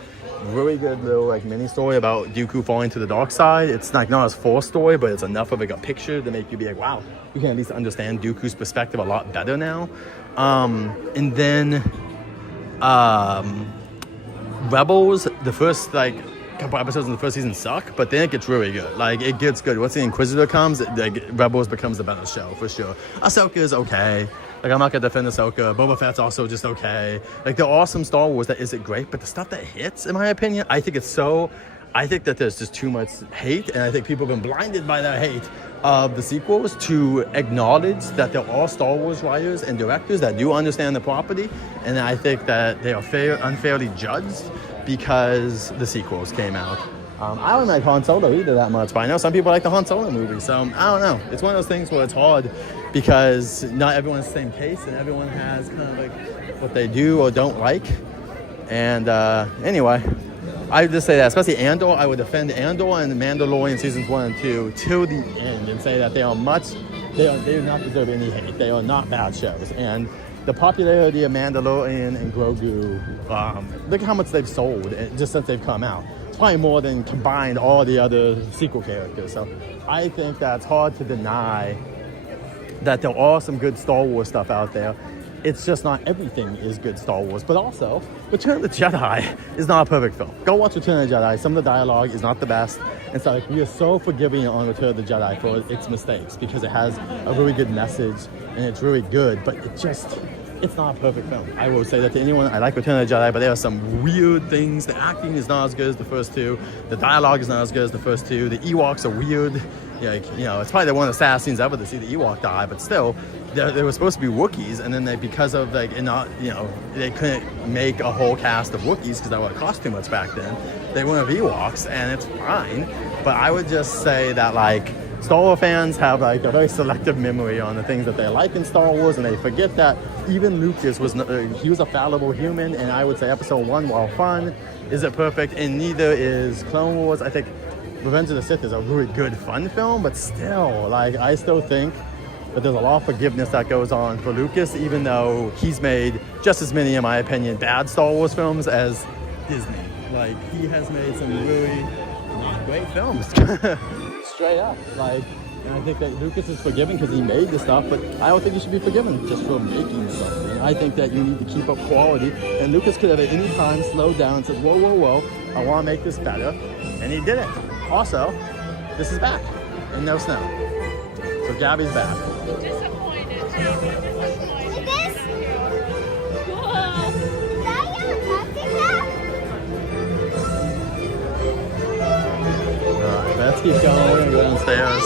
Really good little like mini story about Dooku falling to the dark side. It's like not as full story, but it's enough of like a picture to make you be like, wow, you can at least understand Dooku's perspective a lot better now. And then Rebels, the first like couple episodes in the first season suck, but then it gets really good. Like, it gets good. Once the Inquisitor comes, Rebels becomes the better show for sure. Ahsoka is okay. Like, I'm not gonna defend Ahsoka. Boba Fett's also just okay. Like, the awesome Star Wars that isn't great, but the stuff that hits, in my opinion, I think that there's just too much hate, and I think people have been blinded by that hate of the sequels to acknowledge that they're all Star Wars writers and directors that do understand the property, and I think that they are unfairly judged because the sequels came out. I don't like Han Solo either that much, but I know some people like the Han Solo movie, so I don't know. It's one of those things where it's hard because not everyone's the same taste, and everyone has kind of like what they do or don't like. And anyway, I would just say that, especially Andor, I would defend Andor and Mandalorian seasons 1 and 2 till the end and say that they do not deserve any hate. They are not bad shows. And the popularity of Mandalorian and Grogu, look at how much they've sold just since they've come out. It's probably more than combined all the other sequel characters. So I think that's hard to deny that there are some good Star Wars stuff out there. It's just not everything is good Star Wars. But also, Return of the Jedi is not a perfect film. Go watch Return of the Jedi. Some of the dialogue is not the best. And so like, we are so forgiving on Return of the Jedi for its mistakes because it has a really good message and it's really good, but it's not a perfect film. I will say that to anyone. I like Return of the Jedi, but there are some weird things. The acting is not as good as the first two. The dialogue is not as good as the first two. The Ewoks are weird. It's probably one of the saddest scenes ever to see the Ewok die, but still, they were supposed to be Wookiees, and then because of they couldn't make a whole cast of Wookiees because that would have cost too much back then. They went with Ewoks, and it's fine. But I would just say that like Star Wars fans have like a very selective memory on the things that they like in Star Wars, and they forget that even Lucas was a fallible human. And I would say Episode 1, while fun, isn't perfect, and neither is Clone Wars. I think Revenge of the Sith is a really good, fun film, but still, like, I still think that there's a lot of forgiveness that goes on for Lucas, even though he's made just as many, in my opinion, bad Star Wars films as Disney. Like, he has made some really not great films. Straight up. Like, and I think that Lucas is forgiven because he made this stuff, but I don't think he should be forgiven just for making something. I think that you need to keep up quality, and Lucas could have at any time slowed down and said, whoa, whoa, whoa, I want to make this better, and he did it. Also, this is back, and no snow. So Gabby's back. Disappointed. This? Cool. Alright, let's keep going. We're gonna go downstairs.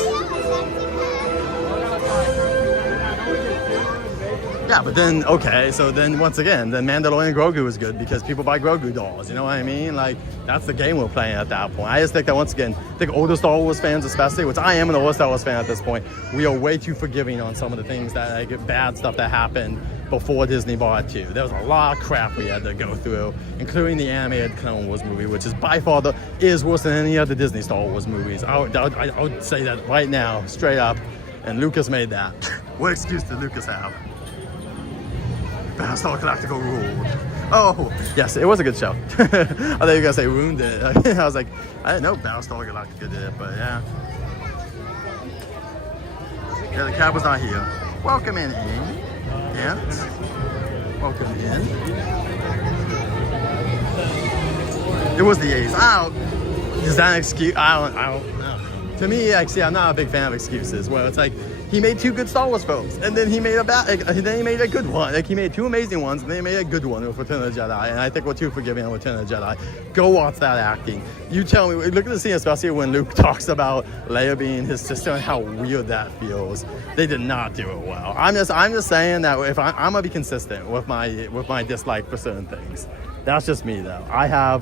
Yeah, but then, okay, so then once again, then Mandalorian Grogu is good because people buy Grogu dolls, you know what I mean? Like, that's the game we're playing at that point. I just think that, once again, I think older Star Wars fans especially, which I am an older Star Wars fan at this point, we are way too forgiving on some of the things that, like, bad stuff that happened before Disney bought it too. There was a lot of crap we had to go through, including the animated Clone Wars movie, which is by far is worse than any other Disney Star Wars movies. I would say that right now, straight up, and Lucas made that. What excuse did Lucas have? Battlestar Galactica ruled. Oh, yes, it was a good show. I thought you were going to say ruined it. I was like, I didn't know Battlestar Galactica did it, but yeah. Yeah, the cab was not here. Welcome in, Amy. Ants. Welcome in. It was the A's. Is that an excuse? I don't know. To me, actually, I'm not a big fan of excuses. Where it's like, he made 2 good Star Wars films, and then he made a good one. Like, he made 2 amazing ones, and then he made a good one with Return of the Jedi. And I think we're too forgiving on Return of the Jedi. Go watch that acting. You tell me. Look at the scene, especially when Luke talks about Leia being his sister and how weird that feels. They did not do it well. I'm just saying that if I'm gonna be consistent with my dislike for certain things. That's just me, though. I have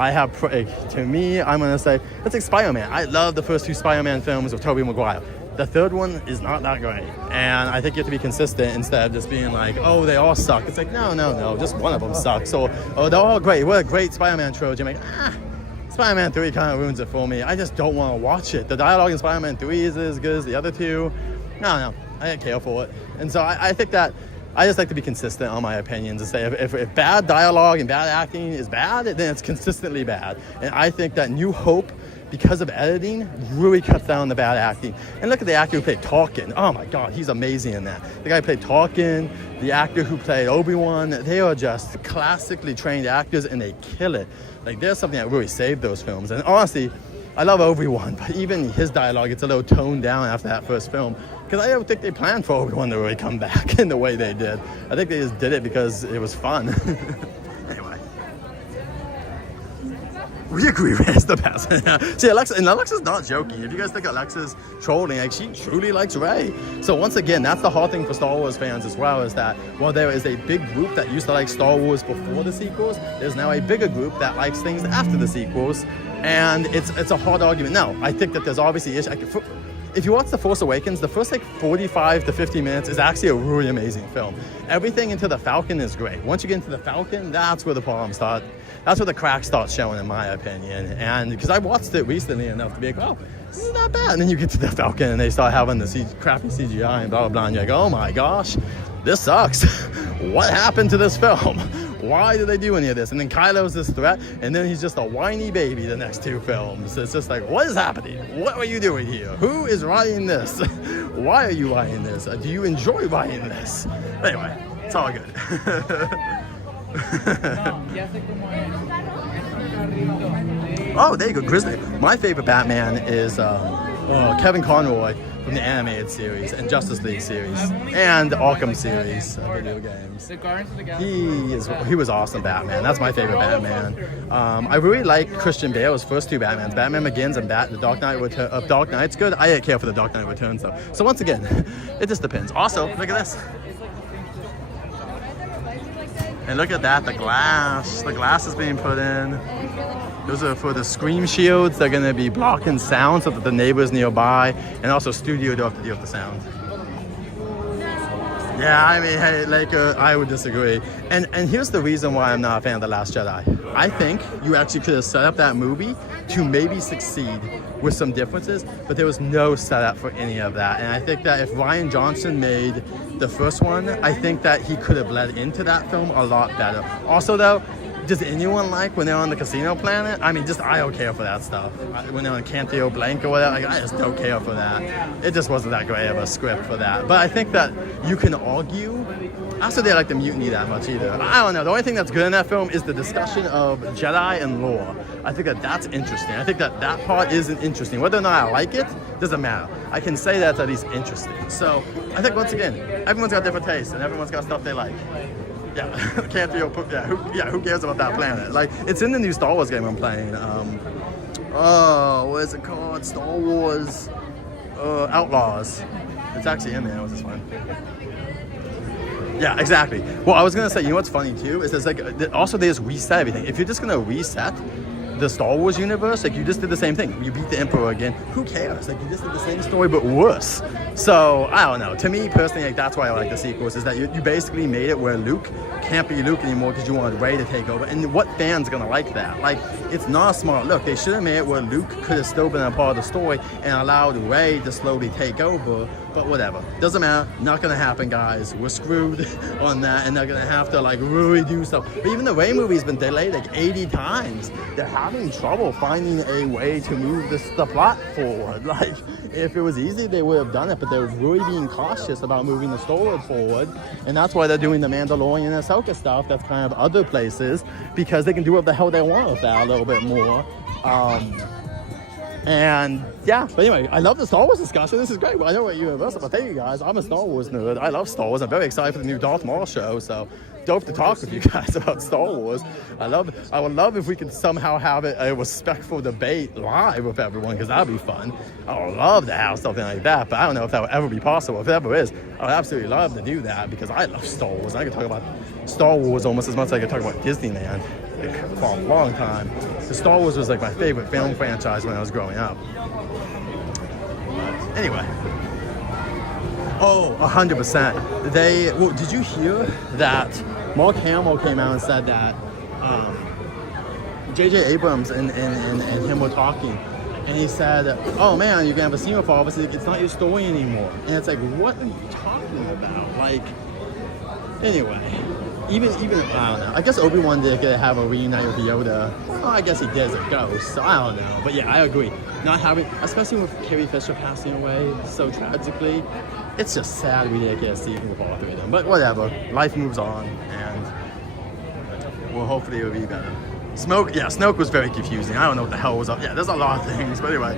to me, I'm gonna say let's take Spider-Man. I love the first two Spider-Man films with Tobey Maguire. The third one is not that great, and I think you have to be consistent instead of just being like, oh, they all suck. It's like, no, just one of them sucks. Or, oh, they're all great. What a great Spider-Man trilogy. I'm like, Spider-Man 3 kind of ruins it for me. I just don't want to watch it. The dialogue in Spider-Man 3 is as good as the other two. No, I don't care for it. And so I think that I just like to be consistent on my opinions and say if bad dialogue and bad acting is bad, then it's consistently bad. And I think that New Hope, because of editing, really cuts down the bad acting. And look at the actor who played Tarkin. Oh my God, he's amazing in that. The guy who played Tarkin, the actor who played Obi-Wan, they are just classically trained actors and they kill it. Like there's something that really saved those films. And honestly, I love Obi-Wan, but even his dialogue, it's a little toned down after that first film. Because I don't think they planned for Obi-Wan to really come back in the way they did. I think they just did it because it was fun. Anyway. We agree Rey's the best. See, Alexa's not joking. If you guys think Alexa's trolling, like, she truly likes Rey. So once again, that's the hard thing for Star Wars fans as well, is that while there is a big group that used to like Star Wars before the sequels, there's now a bigger group that likes things after the sequels. And it's a hard argument. Now, I think that there's obviously issues. If you watch The Force Awakens, the first like 45 to 50 minutes is actually a really amazing film. Everything into the Falcon is great. Once you get into the Falcon, that's where the problems start. That's where the cracks start showing, in my opinion. And because I watched it recently enough to be like, oh, this is not bad. And then you get to the Falcon and they start having the crappy CGI and blah, blah, blah. And you're like, oh my gosh, this sucks. What happened to this film? Why did they do any of this? And then Kylo's this threat, and then he's just a whiny baby the next two films. It's just like, what is happening? What are you doing here? Who is writing this? Why are you writing this? Do you enjoy writing this? Anyway, it's all good. Oh, there you go, Grizzly. My favorite Batman is Kevin Conroy from the animated series and Justice League series and the Arkham series of video games. He was awesome Batman. That's my favorite Batman. I really like Christian Bale's first two Batmans, Batman Begins and The Dark Knight of Dark Knight's good. I didn't care for The Dark Knight Returns though. So once again, it just depends. Also, look at this. And look at that, the glass. The glass is being put in. Those are for the scream shields. They're going to be blocking sound so that the neighbors nearby and also studio don't have to deal with the sound. Yeah, I mean, hey, like, I would disagree. And here's the reason why I'm not a fan of The Last Jedi. I think you actually could have set up that movie to maybe succeed with some differences, but there was no setup for any of that. And I think that if Rian Johnson made the first one, I think that he could have led into that film a lot better. Also, though, does anyone like when they're on the casino planet? I mean, I don't care for that stuff. When they're on Cantio Blanc or whatever, I just don't care for that. It just wasn't that great of a script for that. But I think that you can argue. I also didn't like the mutiny that much either. I don't know. The only thing that's good in that film is the discussion of Jedi and lore. I think that that's interesting. I think that that part isn't interesting. Whether or not I like it, doesn't matter. I can say that's at least interesting. So I think, once again, everyone's got different tastes and everyone's got stuff they like. Yeah, who cares about that planet? Like, it's in the new Star Wars game I'm playing. What is it called? Star Wars Outlaws. It's actually in there, which is fun. Yeah, exactly. Well, I was gonna say, you know what's funny too is there's like also they just reset everything. If you're just gonna reset the Star Wars universe, like, you just did the same thing. You beat the Emperor again. Who cares? Like, you just did the same story but worse. So I don't know. To me personally, like, that's why I like the sequels, is that you basically made it where Luke can't be Luke anymore because you wanted Rey to take over. And what fan's gonna like that? Like, it's not a smart look. They should have made it where Luke could have still been a part of the story and allowed Rey to slowly take over. But whatever, doesn't matter. Not gonna happen, guys. We're screwed on that, and they're gonna have to like really do stuff. But even the Rey movie's been delayed like 80 times. They're having trouble finding a way to move the plot forward. Like, if it was easy, they would have done it, but they're really being cautious about moving the story forward, and that's why they're doing the Mandalorian and Ahsoka stuff. That's kind of other places, because they can do what the hell they want with that a little bit more. And yeah, but anyway, I love the Star Wars discussion. This is great. Well, I know what Universal, but thank you guys. I'm a Star Wars nerd. I love Star Wars. I'm very excited for the new Darth Maul show. So dope to talk with you guys about Star Wars. I would love if we could somehow have a respectful debate live with everyone, because that'd be fun. I would love to have something like that, but I don't know if that would ever be possible. If it ever is, I would absolutely love to do that, because I love Star Wars. I could talk about Star Wars almost as much as I could talk about Disneyland. for a long time. The Star Wars was like my favorite film franchise when I was growing up. But anyway. Oh, 100%. Did you hear that Mark Hamill came out and said that J.J. Abrams and him were talking, and he said, oh man, you're gonna have a scene with all of us, it's not your story anymore. And it's like, what are you talking about? Like, anyway, even I don't know. I guess Obi-Wan did get to have a reunite with Yoda. Well, I guess he did as a ghost, so I don't know. But yeah, I agree. Not having, especially with Carrie Fisher passing away so tragically, it's just sad we didn't get a season with all three of them. But whatever, life moves on, and well, hopefully it'll be better. Snoke was very confusing. I don't know what the hell was up. Yeah, there's a lot of things, but anyway.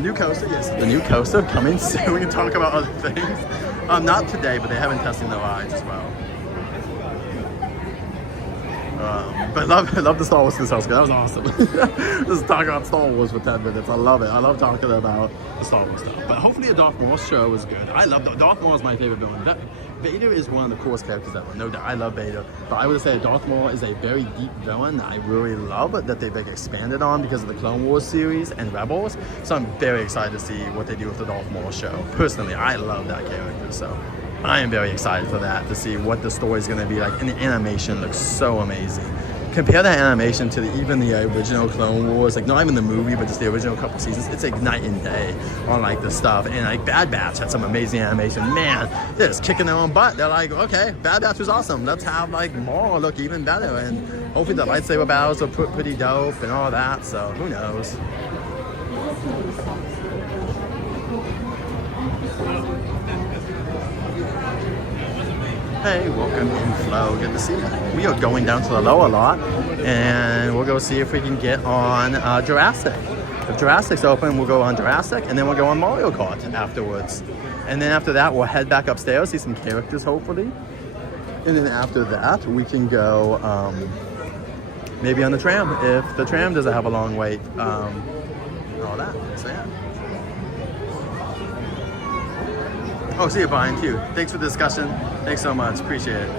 New coaster, yes, the new coaster coming soon. We can talk about other things. Not today, but they have been testing the rides as well. But I love the Star Wars this house. That was awesome. Just talking about Star Wars for 10 minutes. I love it. I love talking about the Star Wars stuff. But hopefully a Darth Maul show was good. I love Darth Maul is my favorite villain. Vader is one of the coolest characters ever. No doubt. I love Vader. But I would say Darth Maul is a very deep villain that I really love that they've expanded on because of the Clone Wars series and Rebels. So I'm very excited to see what they do with the Darth Maul show. Personally, I love that character. So I am very excited for that, to see what the story is going to be like. And the animation looks so amazing. Compare that animation to even the original Clone Wars, like not even the movie, but just the original couple seasons. It's like night and day on like the stuff. And like Bad Batch had some amazing animation. Man, they're just kicking their own butt. They're like, okay, Bad Batch was awesome. Let's have like Maul look even better. And hopefully the lightsaber battles are pretty dope and all that. So who knows? Hey, welcome in Flo, good to see you. We are going down to the lower lot and we'll go see if we can get on Jurassic. If Jurassic's open, we'll go on Jurassic and then we'll go on Mario Kart afterwards. And then after that, we'll head back upstairs, see some characters hopefully. And then after that, we can go maybe on the tram if the tram doesn't have a long wait. All that, so yeah. Oh, see you, Brian, too. Thanks for the discussion. Thanks so much. Appreciate it.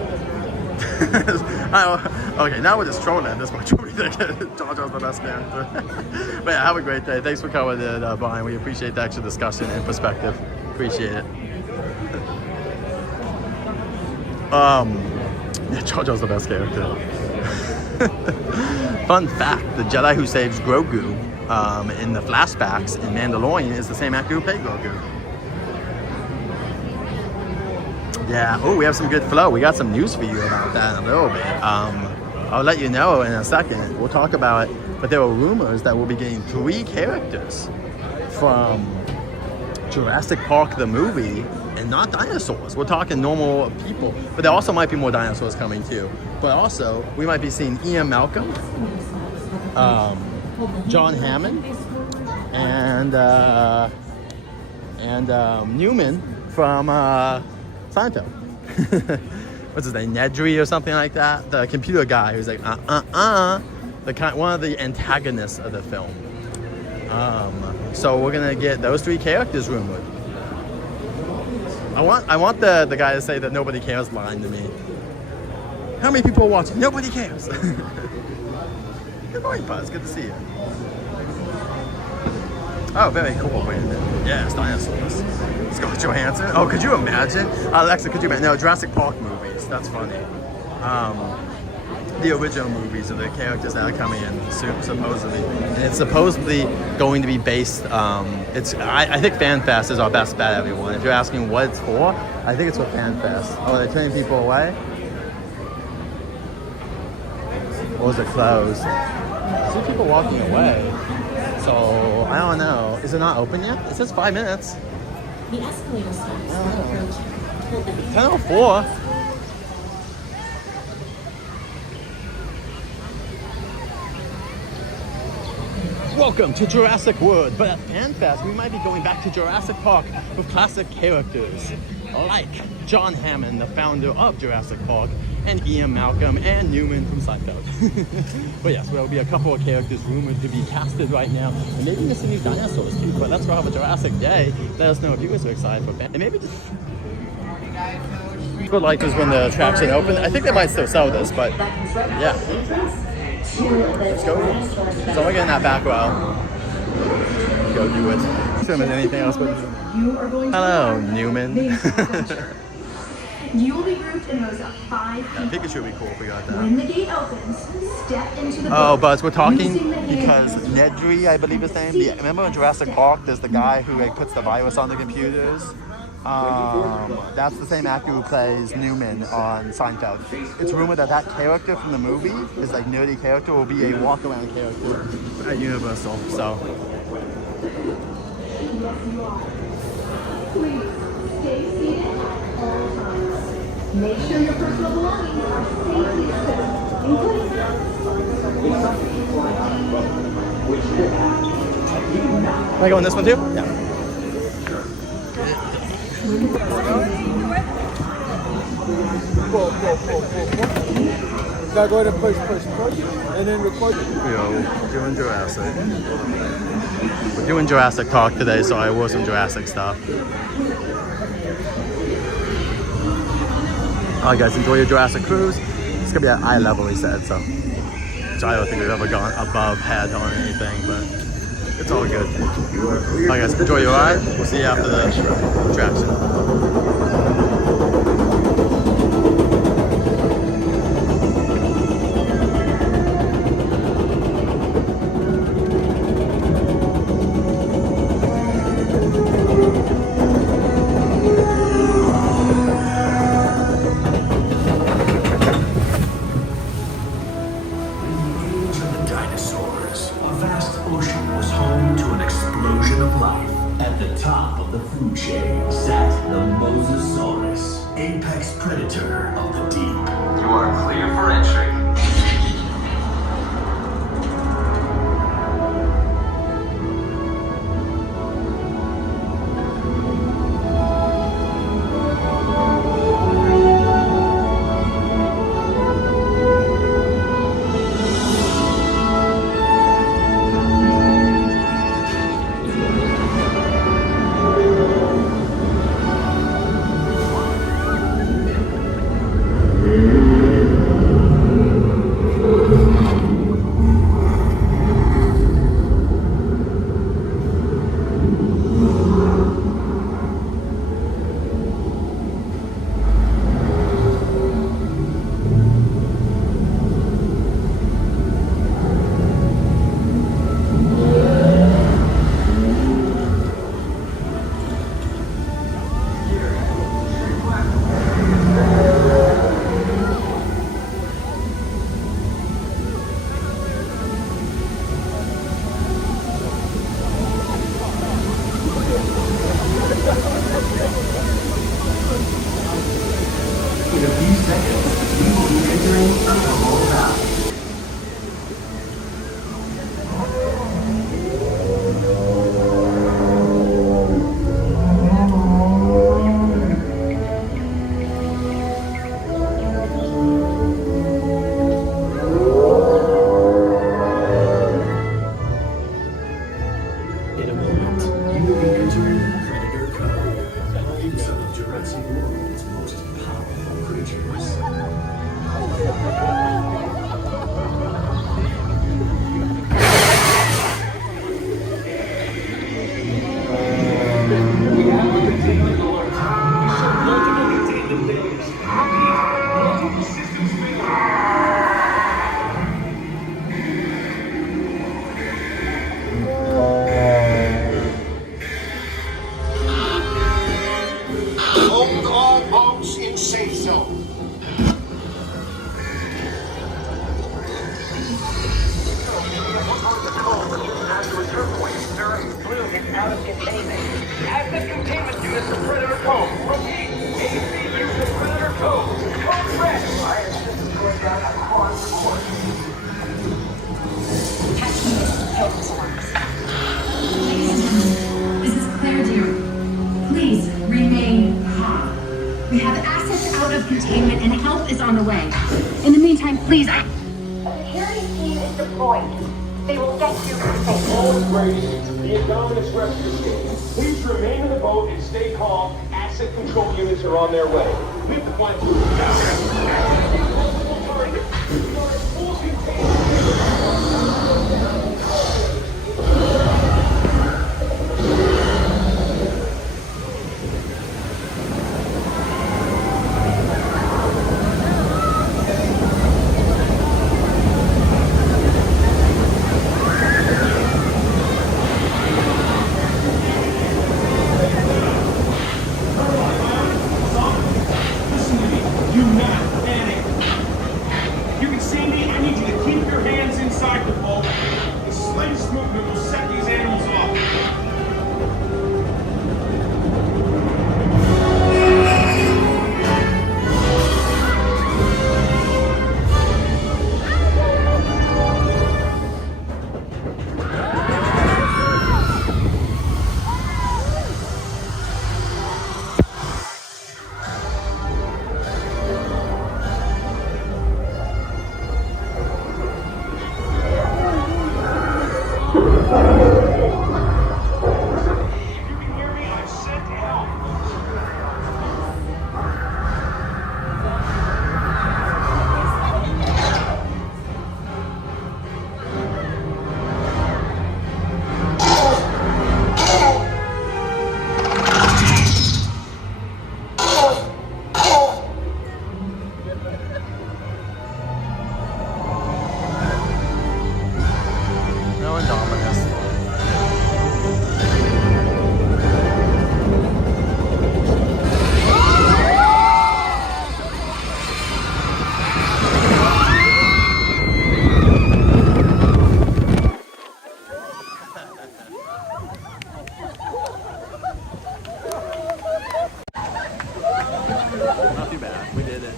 Okay, now we're just trolling at this point. George's the best character. But yeah, have a great day. Thanks for coming in, Brian. We appreciate the extra discussion and perspective. Appreciate it. Yeah, Jojo's the best character. Fun fact, the Jedi who saves Grogu in the flashbacks in Mandalorian is the same actor who played Grogu. Yeah, oh, we have some good flow. We got some news for you about that in a little bit. I'll let you know in a second. We'll talk about it. But there were rumors that we'll be getting 3 characters from Jurassic Park, the movie, and not dinosaurs. We're talking normal people. But there also might be more dinosaurs coming too. But also, we might be seeing Ian Malcolm, John Hammond, and Newman from Seinfeld. What's his name? Nedry or something like that. The computer guy who's like, one of the antagonists of the film. So we're gonna get those 3 characters rumored. I want the guy to say that nobody cares line to me. How many people are watching? Nobody cares. Good morning, Buzz. Good to see you. Oh, very cool, Brandon. Yes, dinosaurs. Scarlett Johansson. Oh, could you imagine? Alexa, could you imagine? No, Jurassic Park movies. That's funny. The original movies of the characters that are coming in soon, supposedly. And it's supposedly going to be based, I think FanFest is our best bet, everyone. If you're asking what it's for, I think it's for FanFest. Oh, are they turning people away? Or is it closed? I see people walking away. So, I don't know. Is it not open yet? It says 5 minutes. The escalator stops approaching. 10:04. Welcome to Jurassic World, but at FanFest we might be going back to Jurassic Park with classic characters like John Hammond, the founder of Jurassic Park, and Ian Malcolm and Newman from Seinfeld. But yes, there will be a couple of characters rumored to be casted right now, and maybe there's some new dinosaurs too. But let's go have a Jurassic Day. Let us know if you guys are excited for that, and maybe just. Good like this when the attraction open. I think they might still sell this, but yeah. Let's go. So we're getting that back row. Go do it. So there's anything else but hello, Newman. You will be grouped in rows of 5 people. Pikachu would be cool if we got that. When the gate opens, step into the Oh, boat Buzz, we're talking using the because hand Nedry, I believe his name. Remember in Jurassic Park, there's the guy who like puts the virus on the computers. That's the same actor who plays Newman on Seinfeld. It's rumored that that character from the movie, this like nerdy character, will be a walk-around character at Universal. So. Please stay seated at all times. Make sure your personal belongings are safely stowed, including Can I go on this one too? Yeah. Now go ahead and push, and then record it. Yo, doing Jurassic. We're doing Jurassic talk today, so I wore some Jurassic stuff. Alright guys, enjoy your Jurassic cruise. It's gonna be at eye level, he said, so I don't think we've ever gone above head on anything, but it's all good. Alright guys, enjoy your ride. We'll see you after the attraction. Apex predator of the deep. You are clear for entry. In a few seconds, we will be entering a small valley. In a moment, you will be entering Predator Cove, home of Jurassic World's most powerful creatures. Hold all boats in safe zone. Out of containment. Active containment units for Predator Cove. Repeat, AC units for Predator Cove. Code red. Fire systems going down at quad report. This is Claire, dear. Please remain calm. We have assets out of containment and help is on the way. In the meantime, please. A security team is deployed. They will get you safe. All is ready. The Indominus rescue team. Please remain in the boat and stay calm. Asset control units are on their way. We have to find food. Not too bad. We did it.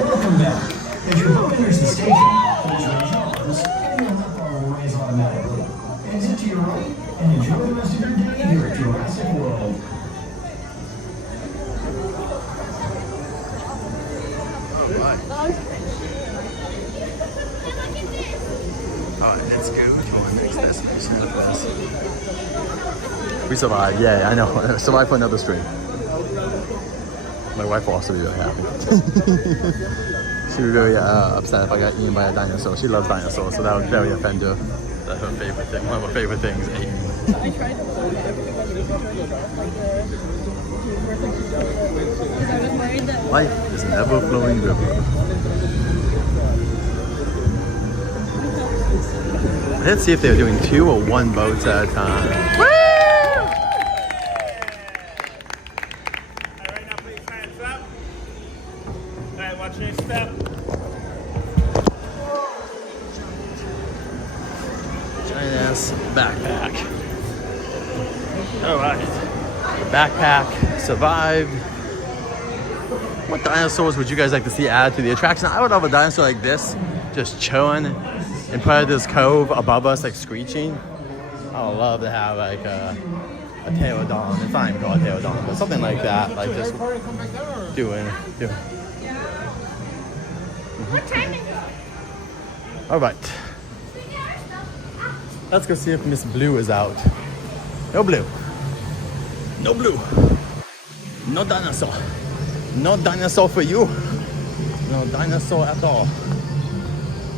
Welcome back. If your boat enters the station, please raise your arms and your lip will raise automatically. Exit to your right and enjoy the rest of your day here at Jurassic World. Alright, let's go to our next destination. Look at this. We survived, yeah, I know. Survived for another stream. My wife will also be really happy. She would be very upset if I got eaten by a dinosaur. She loves dinosaurs, so that would very offend her. That's her favorite thing. One of her favorite things, eating. I tried to hold everything because I was worried that Life is an ever-flowing river. Let's see if they're doing 2 or 1 boats at a time. Woo! Alright, now put your hands up. Alright, watch your step. Giant ass backpack. Alright. Backpack survived. What dinosaurs would you guys like to see added to the attraction? I would love a dinosaur like this, just chilling in Predator's Cove above us, like screeching. I would love to have like a pterodon. It's not even called a pterodon, but something like that, like just doing. what time is it? All right. Let's go see if Miss Blue is out. No Blue. No Blue. No dinosaur. No dinosaur for you. No dinosaur at all.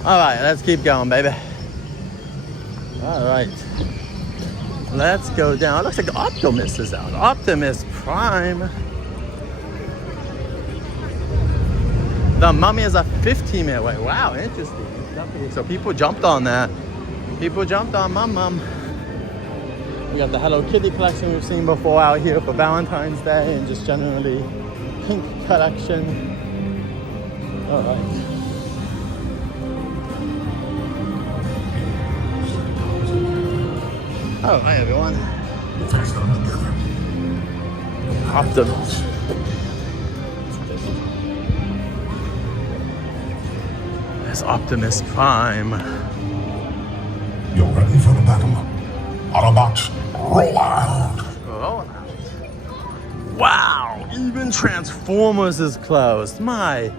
All right, let's keep going, baby. All right. Let's go down. It looks like Optimus is out. Optimus Prime. The Mummy is a 15-minute wait. Wow, interesting. So people jumped on that. People jumped on Mum. We got the Hello Kitty collection we've seen before out here for Valentine's Day and just generally pink collection. All right. Oh, hi everyone. Optimus. There's Optimus Prime. You're ready for the battle. Autobots, roll out. Roll out. Wow, Even Transformers is closed. My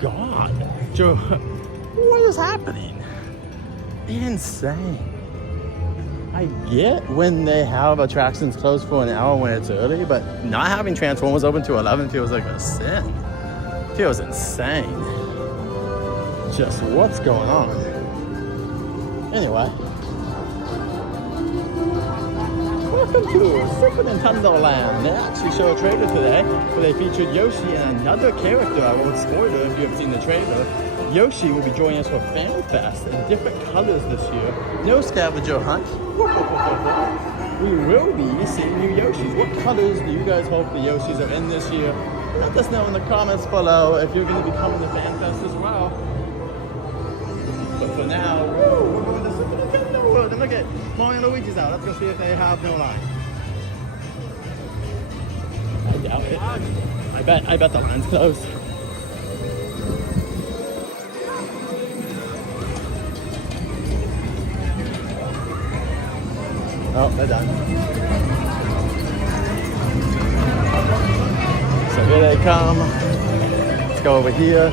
God. Joe, what is happening? Insane. I get when they have attractions closed for an hour when it's early, but not having Transformers open to 11 feels like a sin. Feels insane. Just what's going on? Anyway. Welcome to Super Nintendo Land. They actually showed a trailer today where they featured Yoshi and another character. I won't spoil it if you haven't seen the trailer. Yoshi will be joining us for Fan Fest in different colors this year. No scavenger hunt. We will be seeing new Yoshis. What colors do you guys hope the Yoshis are in this year? Let us know in the comments below if you're going to be coming to Fan Fest as well. But for now, we're going to Super Nintendo World. And look at Mario and Luigi's out. Let's go see if they have no line. I doubt it. I bet the line's closed. Oh, they're done. So here they come. Let's go over here.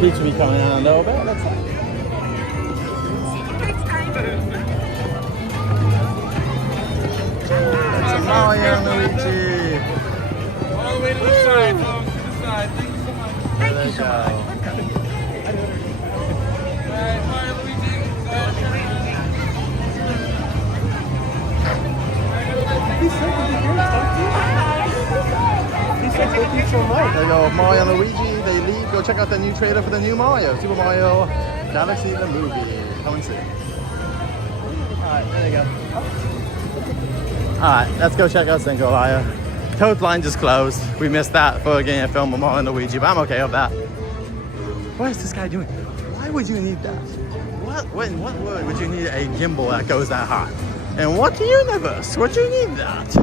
Peach will be coming out in a little bit, looks like. That's a Mario and Luigi. All the way to the side, folks, to the side. Thank you so much. There they go. Mario, Luigi. Thank you so much. There you go, Mario and Luigi. They leave. Go check out the new trailer for the new Mario. Super Mario Galaxy, the movie. Come and see. Alright, there you go. Alright, let's go check out Cinco Maya. Toad line just closed. We missed that for getting a film of Mario and Luigi, but I'm okay with that. What is this guy doing? Why would you need that? In what world would you need a gimbal that goes that high? And what universe would you need that?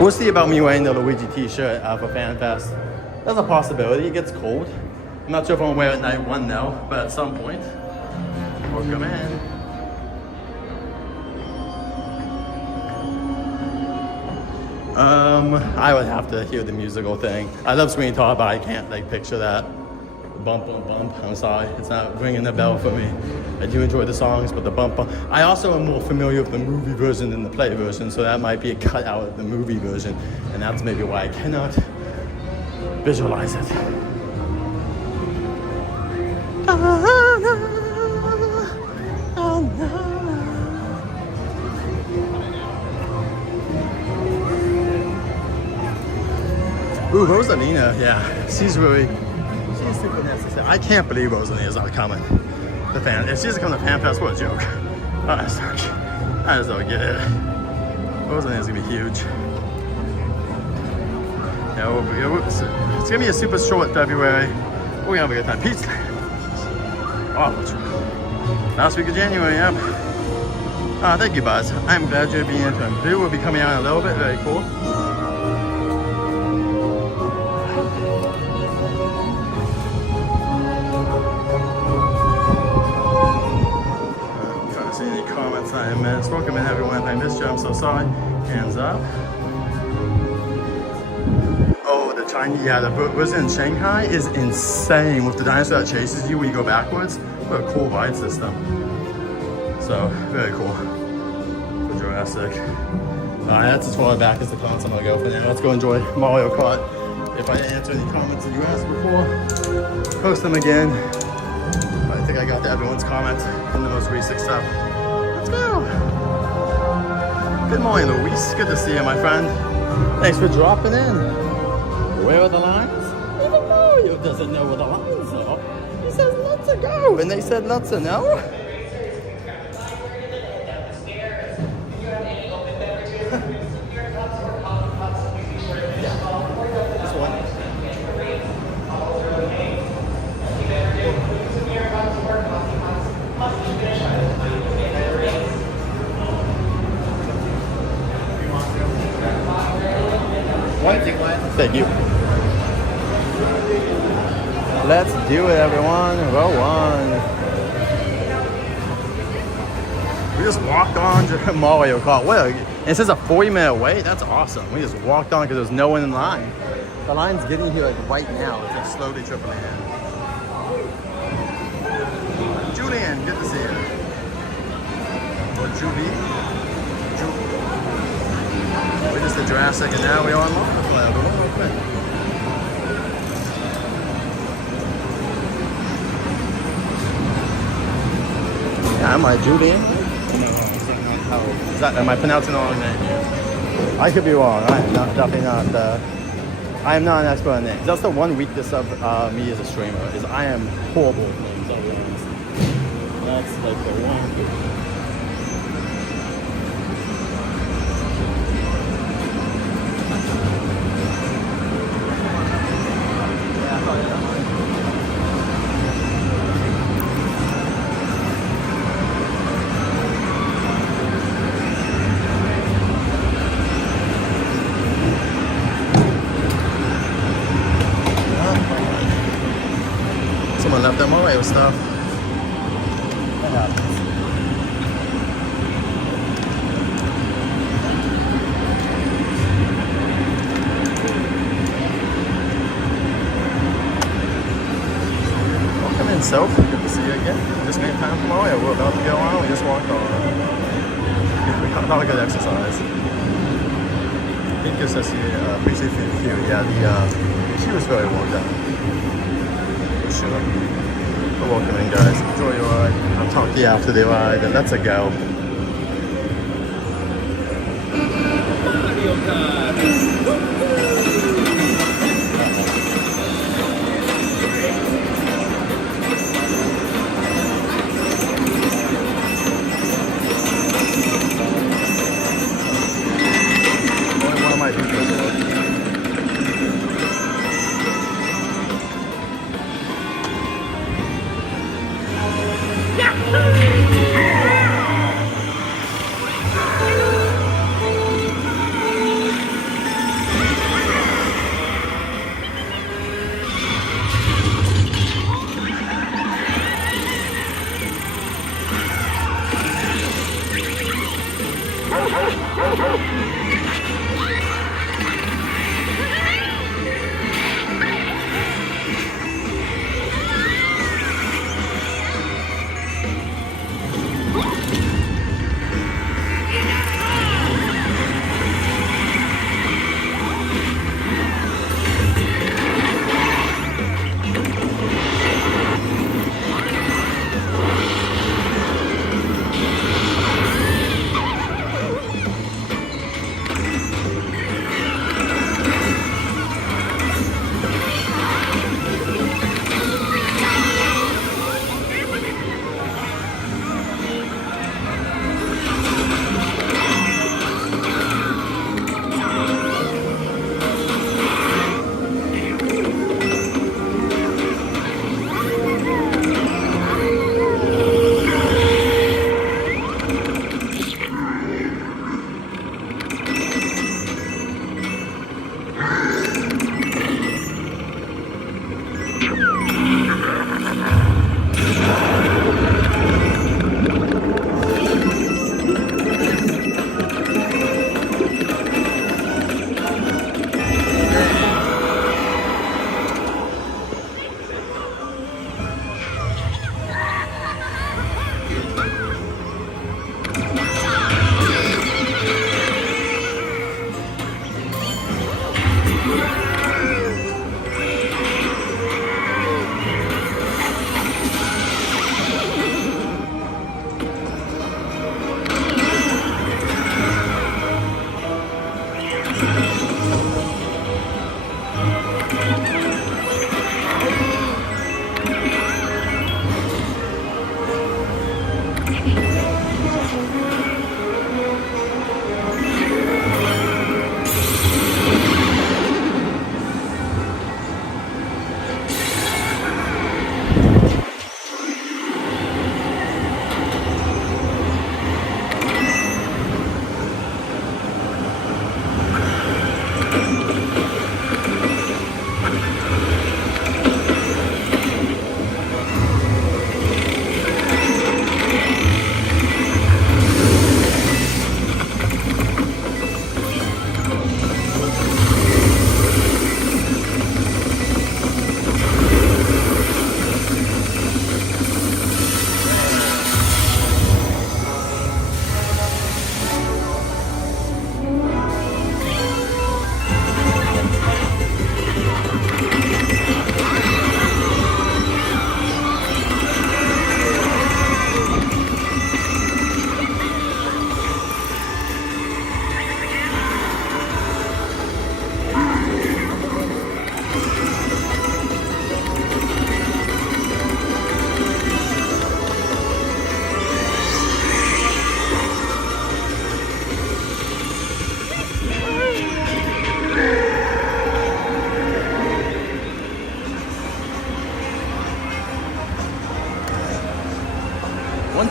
We'll see about me wearing the Luigi t-shirt for Fan Fest. There's a possibility. It gets cold. I'm not sure if I'm gonna wear it at night one now, but at some point. Welcome in. I would have to hear the musical thing. I love Sweeney Todd, but I can't like picture that bump on bump. I'm sorry, it's not ringing the bell for me. I do enjoy the songs, but the bump. I also am more familiar with the movie version than the play version, so that might be a cut out of the movie version, and that's maybe why I cannot visualize it. Ooh, Rosalina, yeah, she's super necessary. I can't believe Rosalina's not coming. The fan, if she's coming to Fan Fest, what a joke. Oh, that sucks. I just don't get it. Rosalina's gonna be huge. Yeah, it's gonna be a super short February. We're gonna have a good time. Peace. Oh, last week of January, yep. Thank you, Buzz. I'm glad you're being into it. Video will be coming out in a little bit. Very cool. I missed. Welcome in, everyone. If I missed you, I'm so sorry. Hands up. Oh, the Chinese, yeah, the version in Shanghai is insane with the dinosaur that chases you when you go backwards. What a cool ride system. So, very cool. For Jurassic. Alright, that's as far back as the comments I'm gonna go for now. Let's go enjoy Mario Kart. If I didn't answer any comments that you asked before, post them again. I think I got to everyone's comments in the most recent stuff. Let's go. Good morning, Luis. Good to see you, my friend. Thanks for dropping in. Where are the lines? Even Mario doesn't know where the lines are. He says, let's go. And they said, let's no. Let's do it, everyone. Row one. We just walked on to Mario Kart. What? It says a 40-minute wait. That's awesome. We just walked on because there's no one in line. The line's getting here like right now. It's like slowly trickling in. Julian, good to see you. Or Julie. We just did Jurassic and now we're on Plaza. Yeah, am I Julian? Am I pronouncing the wrong name? I could be wrong. I am definitely not. I am not an expert on names. That's the one weakness of me as a streamer is I am horrible with names. I'll be honest. That's like the one. Someone left them away with stuff. That happens. Welcome in, Soph. Good to see you again. Just made time for Mario. We're about to go on. We just walked on. We got a good exercise. Thank you, Ceci. Appreciate you. Yeah, she was very well done. Sure. Well, welcome in, guys. Enjoy your ride. I'll talk to you after the ride, and let's a go. Only one of my people.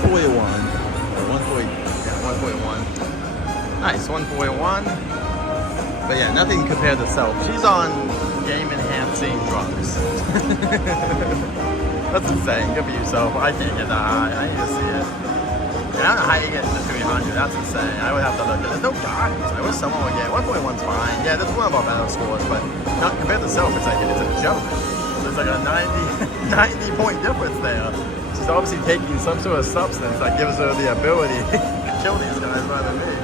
141. Or 140, yeah, 141. Nice, 141. But yeah, nothing compared to Self. She's on game-enhancing drugs. That's insane. Good for you, Self. I can't get that high. I need to see it. I don't know how you get to 300. That's insane. I would have to look at it. There's no guides. I wish someone would get 141's fine. Yeah, that's one of our better scores, but not compared to Self, it's like it's a joke. So it's like a 90 point difference there. She's obviously taking some sort of substance that gives her the ability to kill these guys rather than me.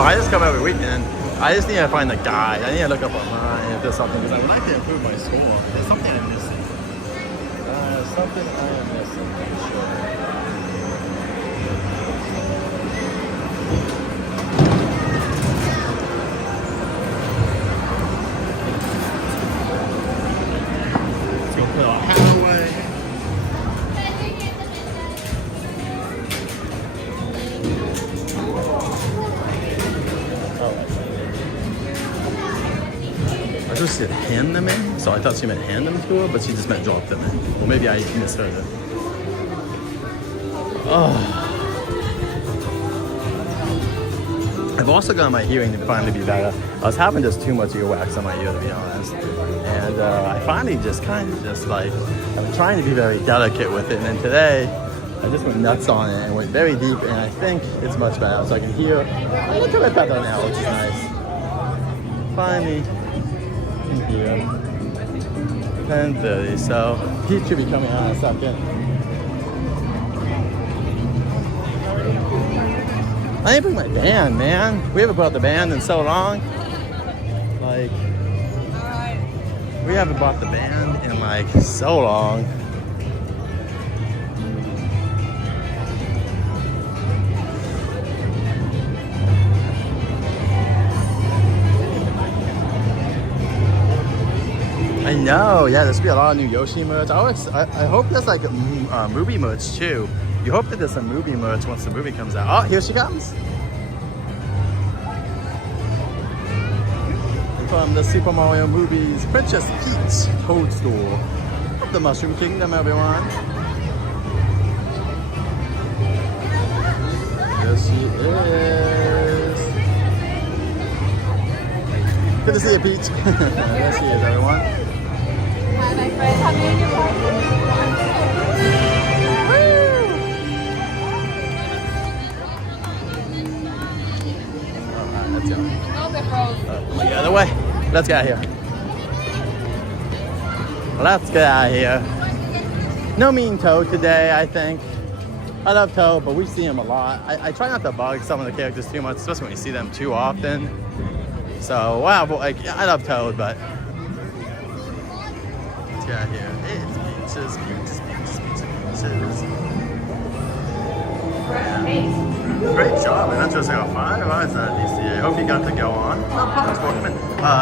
I just come every weekend. I just need to find the guide. I need to look up online if there's something, because I would like to improve my score. There's something I'm missing. Something I am missing, I'm sure. Let's go put our hat away. I just said hand them in, so I thought she meant hand them to her, but she just meant drop them in. Or maybe I misheard it. Oh. I've also got my hearing to finally be better. I was having just too much earwax on my ear, to be honest. And I finally just kind of just like, I'm trying to be very delicate with it. And then today, I just went nuts on it and went very deep, and I think it's much better. So I can hear a little bit better now, which is nice. Finally. Here, 10:30, so he should be coming out in a second. I didn't bring my band, man. We haven't brought the band in so long. Like, we haven't brought the band in like so long. I know, yeah, there's gonna be a lot of new Yoshi merch. I hope there's like movie merch too. You hope that there's some movie merch once the movie comes out. Oh, here she comes. From the Super Mario movies, Princess Peach Toadstool of the Mushroom Kingdom, everyone. There she is. Good to see you, Peach. There she is, everyone. Hi, my friend. Have you in your party? Alright, let's go. Get out of the way. Let's get out of here. Let's get out of here. No mean Toad today, I think. I love Toad, but we see him a lot. I try not to bug some of the characters too much, especially when you see them too often. So, wow, like, I love Toad, but let's get out of here. It's peaches, peaches, peaches, peaches, peaches. Great job, Adventures 05. Why is that, DCA? I hope you got to go on.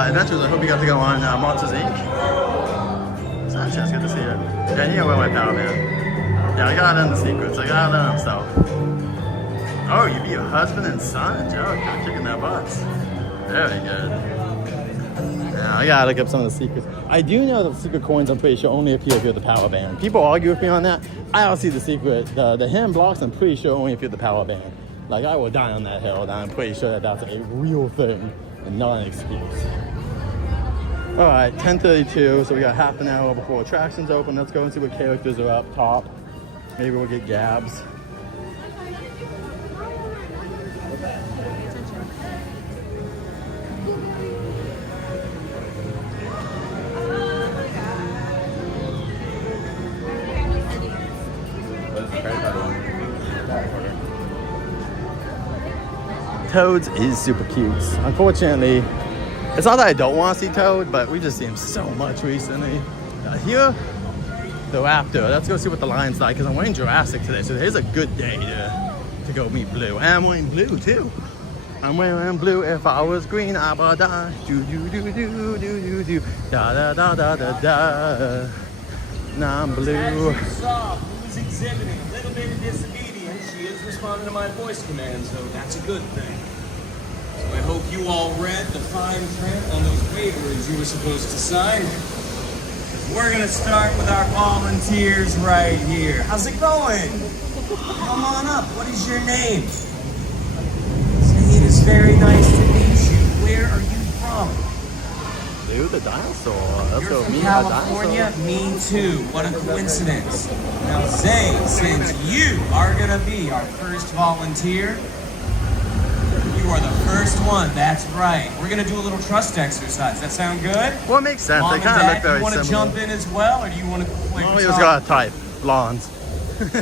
Adventures, I hope you got to go on Monsters Inc. Sanchez, good to see you. Yeah, I need to wear my power man. Yeah, I got in the secrets. I got in stuff. Oh, you be your husband and son? Joe, you're kicking their butts. Very good. Yeah, I gotta look up some of the secrets. I do know that the secret coins, I'm pretty sure, only appear if you're the power band. People argue with me on that. I don't see the secret. The hidden blocks, I'm pretty sure, only if you're the power band. Like, I will die on that hill, and I'm pretty sure that that's a real thing and not an excuse. All right, 10:32, so we got half an hour before attractions open. Let's go and see what characters are up top. Maybe we'll get Gabs. Toads is super cute. Unfortunately, it's not that I don't want to see Toad, but we just seen him so much recently. Here, the Raptor. Let's go see what the lion's like, because I'm wearing Jurassic today, so today's a good day to go meet Blue. And I'm wearing blue too. I'm wearing blue. If I was green, I would die. Do do do do do do do. Da da da da da da. Now I'm blue. As you saw, Blue's exhibiting a little bit of disobedience. She is responding to my voice command, so that's a good thing. So I hope you all read the fine print on those waivers you were supposed to sign. We're gonna start with our volunteers right here. How's it going? Come on up. What is your name? It is very nice to meet you. Where are you from? Blue the dinosaur. Let's You're go from meet California? a dinosaur. Me too. What a coincidence. Now, Zay, since you are gonna be our first volunteer, you are the first one. That's right. We're gonna do a little trust exercise. That sound good? Well, it makes sense. Mom They and kind of Dad, look very you want to similar. jump in as well, or do you want to play? Oh, he was got a type. Blondes. All right,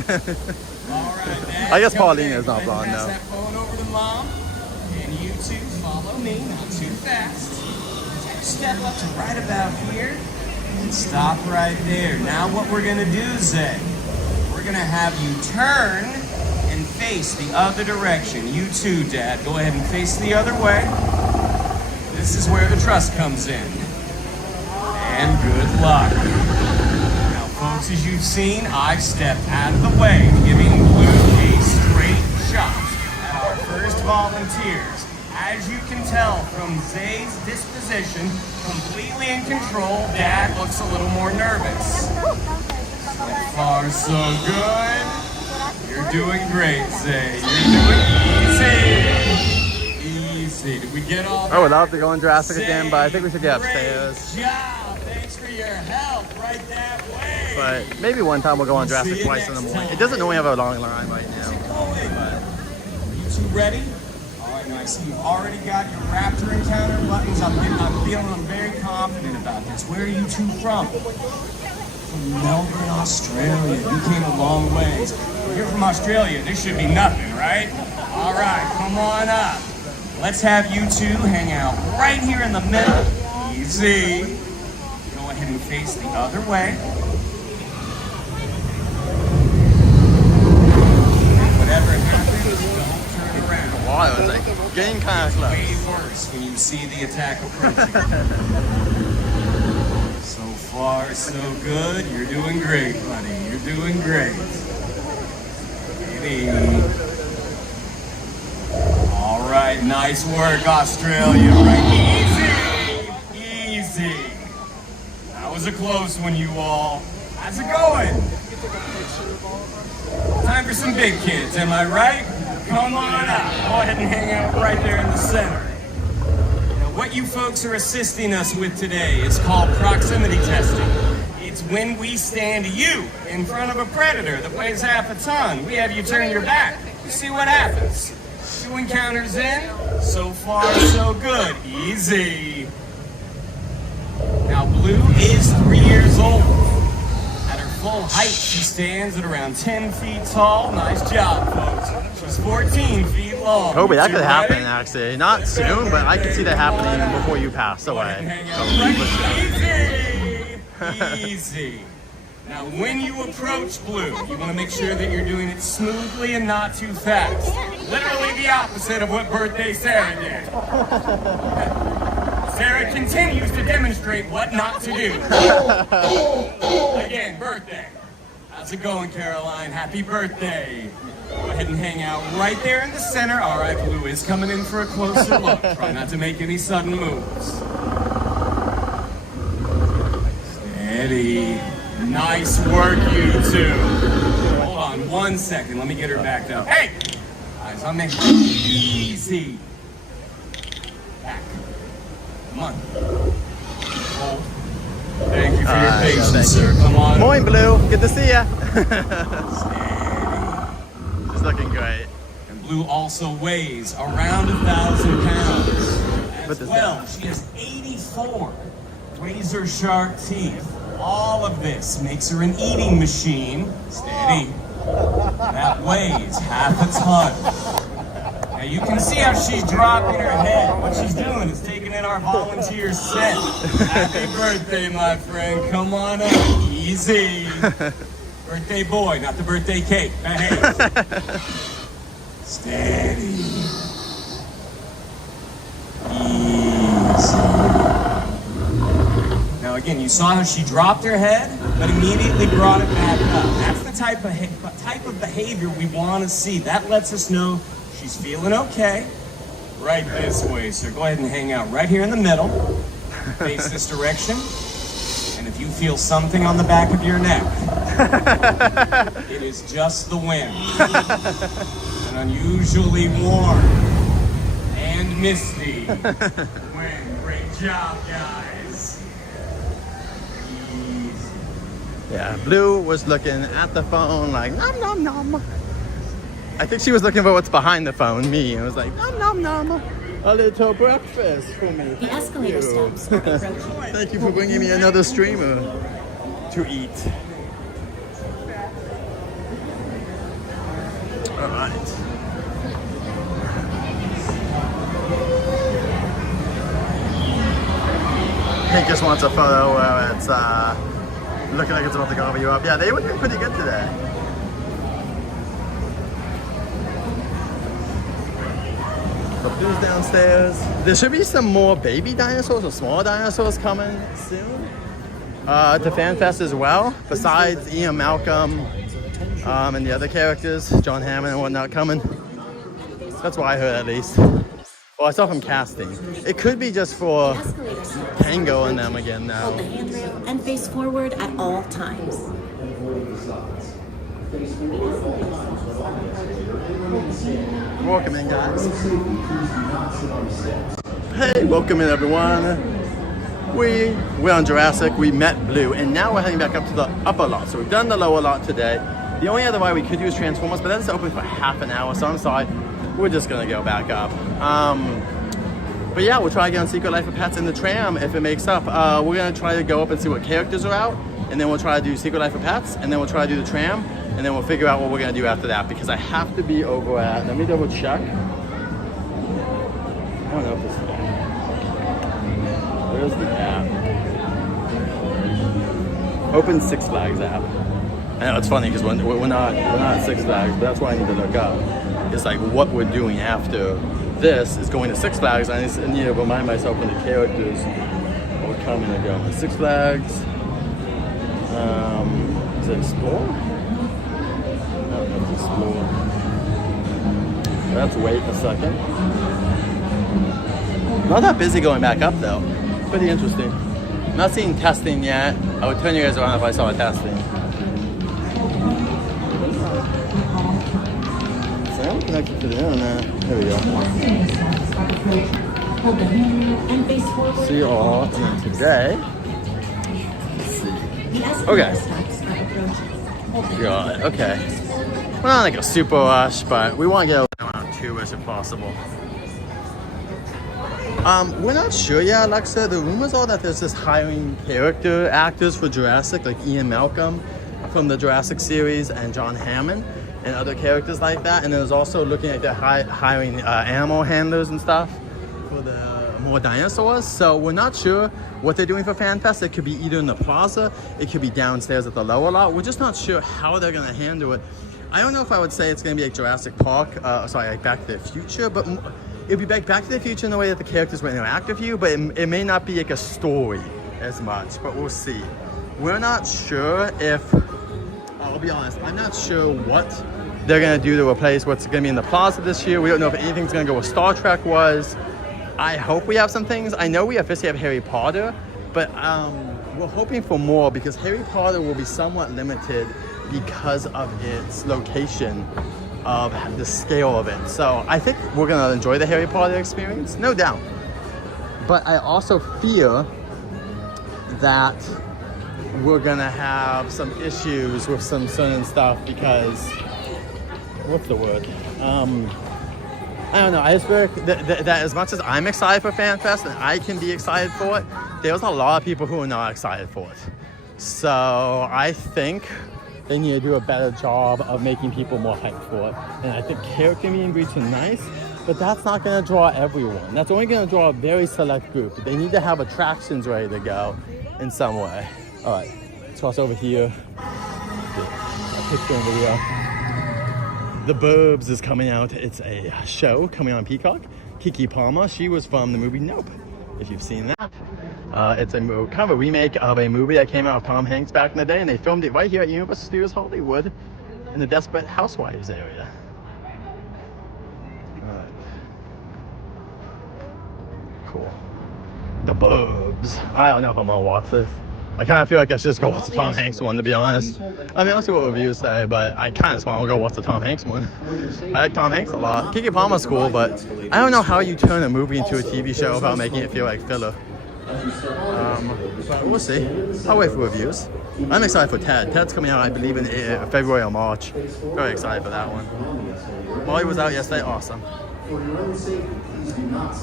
Dad. I guess jump Paulina in. is not Go ahead and blonde, pass no. that phone over to Mom, and you two follow me, not too fast. Step up to right about here, and stop right there. Now, what we're gonna do, Zay, we're gonna have you turn and face the other direction. You too, Dad. Go ahead and face the other way. This is where the trust comes in. And good luck. Now, folks, as you've seen, I've stepped out of the way, giving Blue a straight shot at our first volunteers. As you can tell from Zay's disposition, completely in control, Dad looks a little more nervous. So far, so good. You're doing great, Zay. You're doing easy. Did we get all that? I would love to go in Jurassic again, but I think we should get Great upstairs. job. Thanks for your help. Right that way. But maybe one time we'll go on See Jurassic you twice in the next morning. time. It doesn't normally have a long line right now. You two ready? All right, now I see you've already got your Raptor encounter buttons. I'm very confident about this. Where are you two from? From Melbourne, Australia. You came a long ways. Well, you're from Australia. This should be nothing, right? All right, come on up. Let's have you two hang out right here in the middle. Easy. Go ahead and face the other way. Whatever happens, don't turn around. Wow, it's like getting kind of Way close. worse when you see the attack approaching. So far, so good. You're doing great, buddy. You're doing great. Maybe. All right, nice work, Australia. Right, easy, easy. That was a close one, you all. How's it going? Time for some big kids, am I right? Come on up. Go ahead and hang out right there in the center. Now, what you folks are assisting us with today is called proximity testing. It's when we stand you in front of a predator that weighs half a ton. We have you turn your back. You see what happens. 2 encounters in. So far, so good. Easy. Now, Blue is 3 years old. At her full height, she stands at around 10 feet tall. Nice job, folks. She's 14 feet long. Kobe, that You could two happen ready? actually. Not soon, but I can see that happening even before you pass Go ahead and away. hang out right. Easy. Easy. Now, when you approach Blue, you want to make sure that you're doing it smoothly and not too fast. Literally the opposite of what birthday Sarah did. Sarah continues to demonstrate what not to do. Again, birthday. How's it going, Caroline? Happy birthday. Go ahead and hang out right there in the center. All right, Blue is coming in for a closer look. Try not to make any sudden moves. Steady. Nice work, you two. Hold on 1 second. Let me get her backed up. Hey! Eyes on me. Easy. Back. Come on. Hold. Thank you for your patience, thank sir. Come on. Morning, Blue. Good to see ya. Steady. She's looking great. And Blue also weighs around 1,000 pounds. Put As this well, down. she has 84 razor-sharp teeth. All of this makes her an eating machine. Steady. That weighs half a ton. Now you can see how she's dropping her head. What she's doing is taking in our volunteer set. Happy birthday, my friend. Come on up. Easy. Birthday boy, not the birthday cake. Behave. Steady. Easy. Now again, you saw how she dropped her head, but immediately brought it back up. That's the type of behavior we want to see. That lets us know she's feeling okay. Right this way, sir. Go ahead and hang out right here in the middle. Face this direction. And if you feel something on the back of your neck, it is just the wind. An unusually warm and misty wind. Great job, guys. Easy. Yeah, Blue was looking at the phone like nom nom nom. I think she was looking for what's behind the phone, me. I was like nom nom nom. A little breakfast for me. The escalator steps are approaching. Thank you for bringing me another streamer to eat. All right. Pink just wants a photo where it's looking like it's about to gobble you up. Yeah, they were doing pretty good today. So Blue's downstairs. There should be some more baby dinosaurs or small dinosaurs coming soon to FanFest as well. Besides Ian Malcolm and the other characters, John Hammond and whatnot coming. That's what I heard at least. Well, I saw from casting. It could be just for Tango and them again now. Hold the handrail and face forward at all times. Welcome in, guys. Hey, welcome in, everyone. We're on Jurassic. We met Blue, and now we're heading back up to the upper lot. So we've done the lower lot today. The only other ride we could do is Transformers, but that's open for half an hour, so I'm sorry. We're just gonna go back up. But yeah, we'll try again on Secret Life of Pets in the tram if it makes up. We're gonna try to go up and see what characters are out, and then we'll try to do Secret Life of Pets, and then we'll try to do the tram, and then we'll figure out what we're gonna do after that, because I have to be over at, let me double check. I don't know if this is the app. Where's the app? Open Six Flags app. I know it's funny because we're not at Six Flags, but that's why I need to look up. It's like what we're doing after this is going to Six Flags. I need to remind myself when the characters are coming and going. Six Flags. Is it Explore? No, it's Explore. Let's wait a second. Not that busy going back up though. Pretty interesting. Not seeing testing yet. I would turn you guys around if I saw a testing. I'm connected to the internet. There we go. Hold the handrail and face forward. See you all today. Let's see. Okay. Got it. Okay. We're not like a super rush, but we want to get around 2-ish if possible. We're not sure yet, Alexa. The rumors are that there's this hiring character actors for Jurassic, like Ian Malcolm from the Jurassic series and John Hammond and other characters like that. And there's also looking at they're hiring animal handlers and stuff for the more dinosaurs. So we're not sure what they're doing for FanFest. It could be either in the Plaza, it could be downstairs at the lower lot. We're just not sure how they're gonna handle it. I don't know if I would say it's gonna be like Jurassic Park, like Back to the Future, but it'd be Back to the Future in the way that the characters will interact with you, but it may not be like a story as much, but we'll see. We're not sure if, I'll be honest, I'm not sure what they're gonna do to replace what's gonna be in the Plaza this year. We don't know if anything's gonna go where Star Trek was. I hope we have some things. I know we officially have Harry Potter, but we're hoping for more because Harry Potter will be somewhat limited because of its location, of the scale of it. So I think we're gonna enjoy the Harry Potter experience, no doubt. But I also fear that we're gonna have some issues with some certain stuff because, what's the word? I don't know, I just feel like that as much as I'm excited for FanFest and I can be excited for it, there's a lot of people who are not excited for it. So I think they need to do a better job of making people more hyped for it. And I think character meet and greets are nice, but that's not going to draw everyone. That's only going to draw a very select group. They need to have attractions ready to go in some way. All right, let's cross over here. A picture and video. The Burbs is coming out. It's a show coming on Peacock. Keke Palmer, she was from the movie Nope, if you've seen that. It's a kind of a remake of a movie that came out with Tom Hanks back in the day, and they filmed it right here at Universal Studios Hollywood in the Desperate Housewives area. Alright. Cool. The Burbs. I don't know if I'm gonna watch this. I kind of feel like I should just go watch the Tom Hanks one, to be honest. I mean, I'll see what reviews say, but I kind of just want to go watch the Tom Hanks one. I like Tom Hanks a lot. Keke Palmer's cool, but I don't know how you turn a movie into a TV show without making it feel like filler. But we'll see. I'll wait for reviews. I'm excited for Ted. Ted's coming out, I believe, in February or March. Very excited for that one. Molly was out yesterday. Awesome.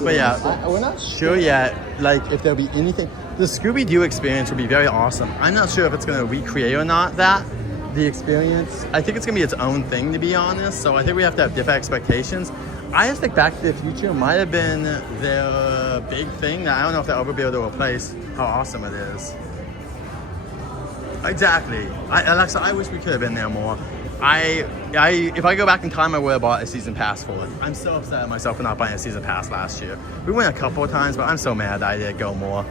But yeah, we're not sure yet, like, if there'll be anything. The Scooby-Doo experience will be very awesome. I'm not sure if it's going to recreate or not the experience. I think it's going to be its own thing, to be honest. So I think we have to have different expectations. I just think Back to the Future might have been their big thing that I don't know if they'll ever be able to replace how awesome it is. Exactly. Alexa, I wish we could have been there more. If I go back in time, I would have bought a season pass for it. I'm so upset at myself for not buying a season pass last year. We went a couple of times, but I'm so mad that I didn't go more.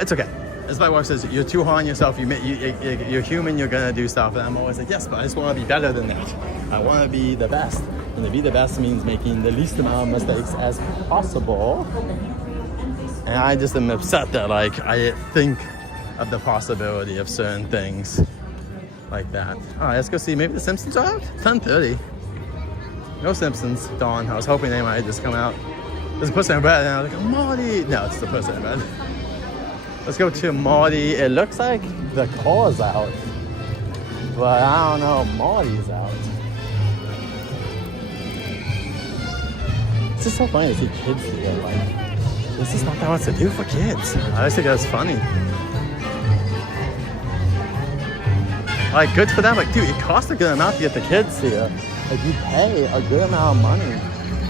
It's okay. As my wife says, you're too hard on yourself. You're human. You're gonna do stuff. And I'm always like, yes, but I just want to be better than that. I want to be the best. And to be the best means making the least amount of mistakes as possible. And I just am upset that, like, I didn't think of the possibility of certain things like that. All right, let's go see. Maybe the Simpsons are out. 10:30. No Simpsons. Dawn. I was hoping they might just come out. There's a person in bed, and I was like, Marty. No, it's the person in bed. Let's go to Marty. It looks like the car's out, but I don't know. Marty's out. It's just so funny to see kids here. Like, this is not that much to do for kids. I just think that's funny. Like, good for them. Like, dude, it costs a good amount to get the kids here. Like, you pay a good amount of money,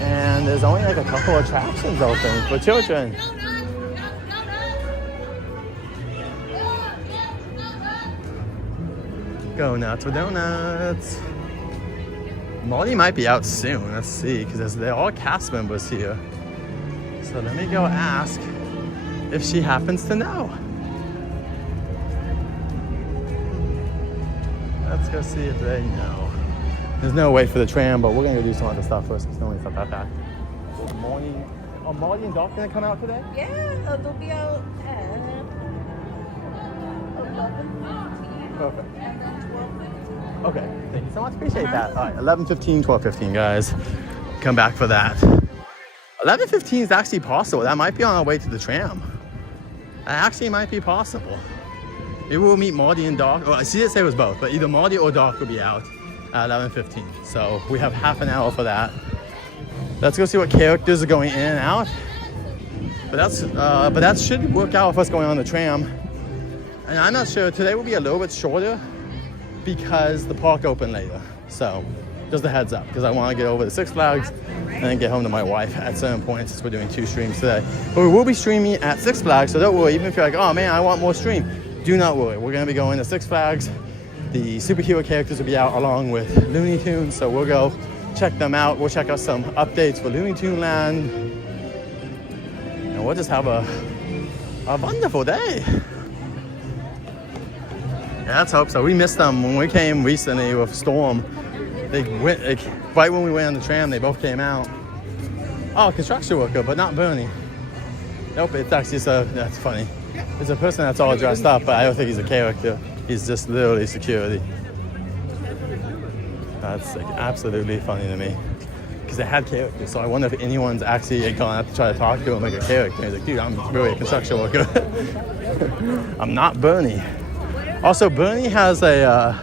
and there's only like a couple attractions open for children. Go nuts for donuts. Molly might be out soon. Let's see, because they're all cast members here. So let me go ask if she happens to know. Let's go see if they know. There's no wait for the tram, but we're gonna go do some other stuff first because no one's not that bad. Good morning. Are Molly and Doc gonna come out today? Yeah, they'll be out at 11:15. Perfect. And then 12:15. Okay, thank you so much. Appreciate that. All right, 11:15, 12:15, guys. Come back for that. 11:15 is actually possible. That might be on our way to the tram. That actually might be possible. Maybe we'll meet Marty and Doc. Well, she didn't say it was both, but either Marty or Doc will be out at 11:15. So we have half an hour for that. Let's go see what characters are going in and out. But that should work out with us going on the tram. And I'm not sure. Today will be a little bit shorter because the park opened later. So just a heads up, because I want to get over to Six Flags and then get home to my wife at certain points, since we're doing 2 streams today. But we will be streaming at Six Flags, so don't worry. Even if you're like, oh man, I want more stream, do not worry. We're going to be going to Six Flags. The superhero characters will be out along with Looney Tunes, so we'll go check them out. We'll check out some updates for Looney Tune Land. And we'll just have a wonderful day. Yeah, let's hope so. We missed them when we came recently with Storm. They went, right when we went on the tram, they both came out. Oh, construction worker, but not Bernie. Nope, it's actually that's funny. It's a person that's all dressed up, but I don't think he's a character. He's just literally security. That's like absolutely funny to me. Because they had characters, so I wonder if anyone's actually gone out to try to talk to him like a character. He's like, dude, I'm really a construction worker. I'm not Bernie. Also, Bernie has I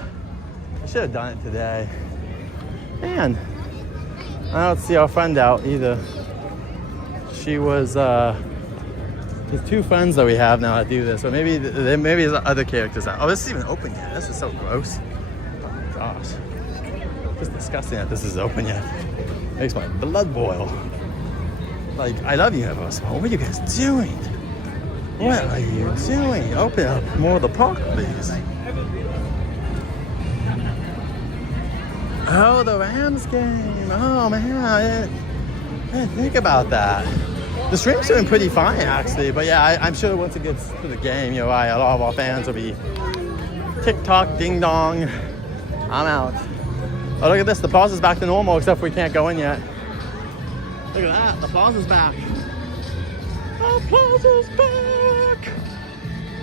should have done it today. Man, I don't see our friend out either. She was, there's 2 friends that we have now that do this, but maybe there's other characters out. Oh, this isn't even open yet. This is so gross. Oh, gosh. Just disgusting that this is open yet. Makes my blood boil. Like, I love Universal. What are you guys doing? What are you doing? Open up more of the park, please. Oh, the Rams game. Oh, man. I didn't think about that. The stream's doing pretty fine, actually. But yeah, I'm sure once it gets to the game, you're right, a lot of our fans will be TikTok, ding dong. I'm out. Oh, look at this. The Plaza's back to normal, except we can't go in yet. Look at that. The Plaza's back. The Plaza's back.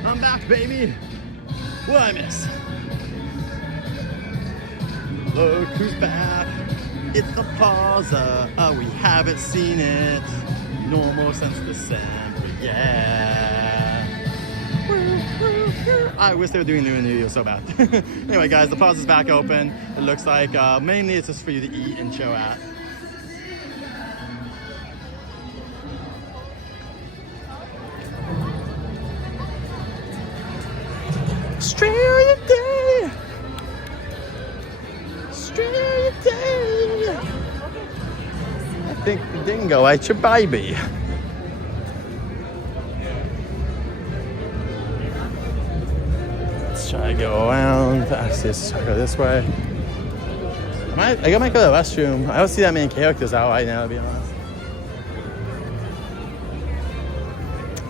I'm back, baby. What I miss? Look who's back. It's the Plaza. Oh, we haven't seen it normal since December. Yeah. I wish they were doing New Year so bad. Anyway, guys, the Plaza's back open. It looks like mainly it's just for you to eat and chill at. Australia Day! Australia Day! I think the dingo ate your baby. Let's try to go around. Actually, let's try to go this way. I might go to the restroom. I don't see that many characters out right now, to be honest.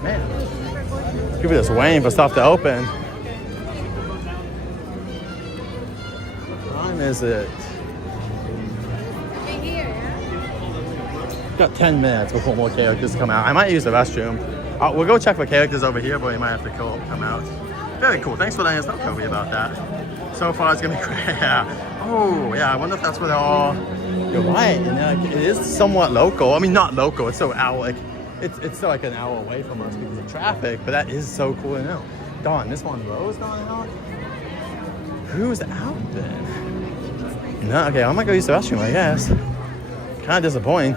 Man, people just waiting for stuff to open. Is it? Got 10 minutes before more characters come out. I might use the restroom. We'll go check for characters over here, but we might have to come out. Very cool. Thanks for letting us know, Kobe, about that. So far, it's gonna be great. Yeah. Oh, yeah. I wonder if that's where they're all. You're right. And it is somewhat local. I mean, not local. It's so out. Like, it's still like an hour away from us because of traffic. But that is so cool to know. Darn, this one Rose going out. Who's out then? No, okay, I might go use the restroom, I guess. Kind of disappointing.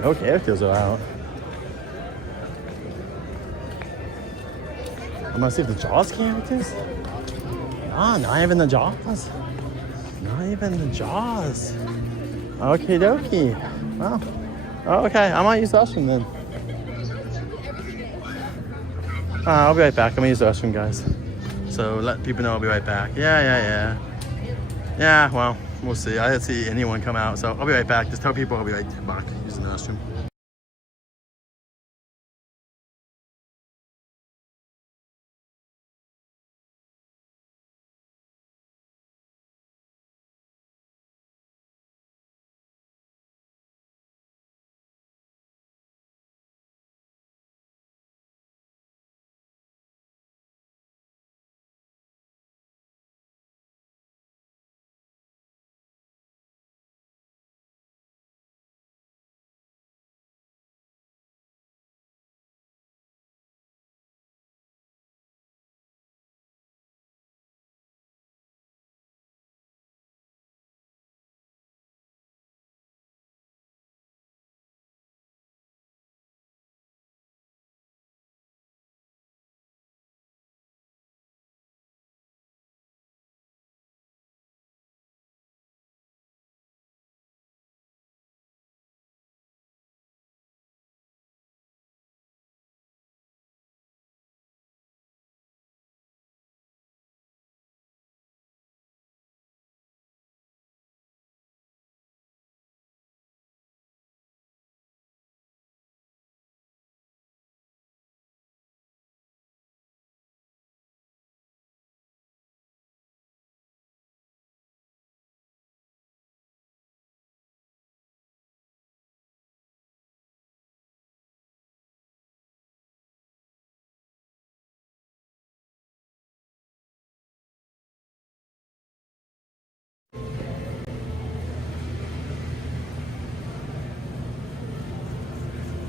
No characters are out. I'm gonna see if the Jaws characters. Ah, not even the Jaws. Not even the Jaws. Okie dokie. Well, okay, I might use the restroom then. I'll be right back. I'm gonna use the restroom, guys. So let people know I'll be right back. Yeah. Yeah, well, we'll see. I didn't see anyone come out, so I'll be right back. Just tell people I'll be right back using the restroom.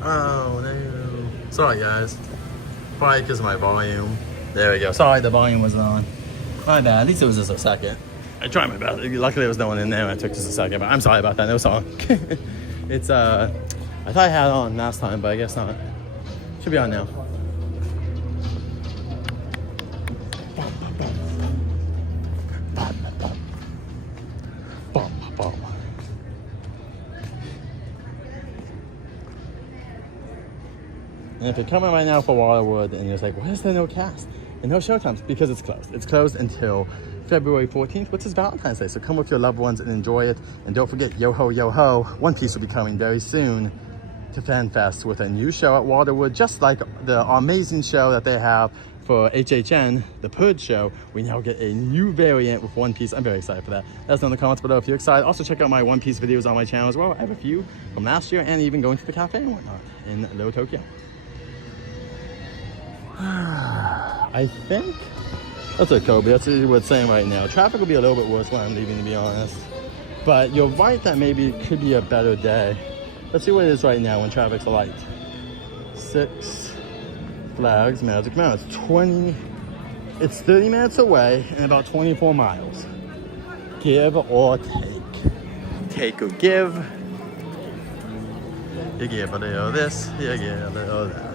Oh no. Sorry guys. Probably because of my volume. There we go. Sorry the volume wasn't on. My bad. At least it was just a second. I tried my best. Luckily there was no one in there and it took just a second, but I'm sorry about that. No song. It's I thought I had it on last time, but I guess not. Should be on now. And if you're coming right now for Waterwood and you're just like, why is there no cast and no showtimes? Because it's closed. It's closed until February 14th, which is Valentine's Day. So come with your loved ones and enjoy it. And don't forget, yo ho, yo ho, One Piece will be coming very soon to FanFest with a new show at Waterwood, just like the amazing show that they have for HHN, the Purge show. We now get a new variant with One Piece. I'm very excited for that. Let us know in the comments below if you're excited. Also check out my One Piece videos on my channel as well. I have a few from last year and even going to the cafe and whatnot in Little Tokyo. I think that's what Kobe, that's what it's saying right now. Traffic will be a little bit worse when I'm leaving, to be honest. But you're right that maybe it could be a better day. Let's see what it is right now when traffic's light. 6 Flags Magic Mountain. It's 30 minutes away and about 24 miles. Give or take. Take or give. You give a little this, you give a little that.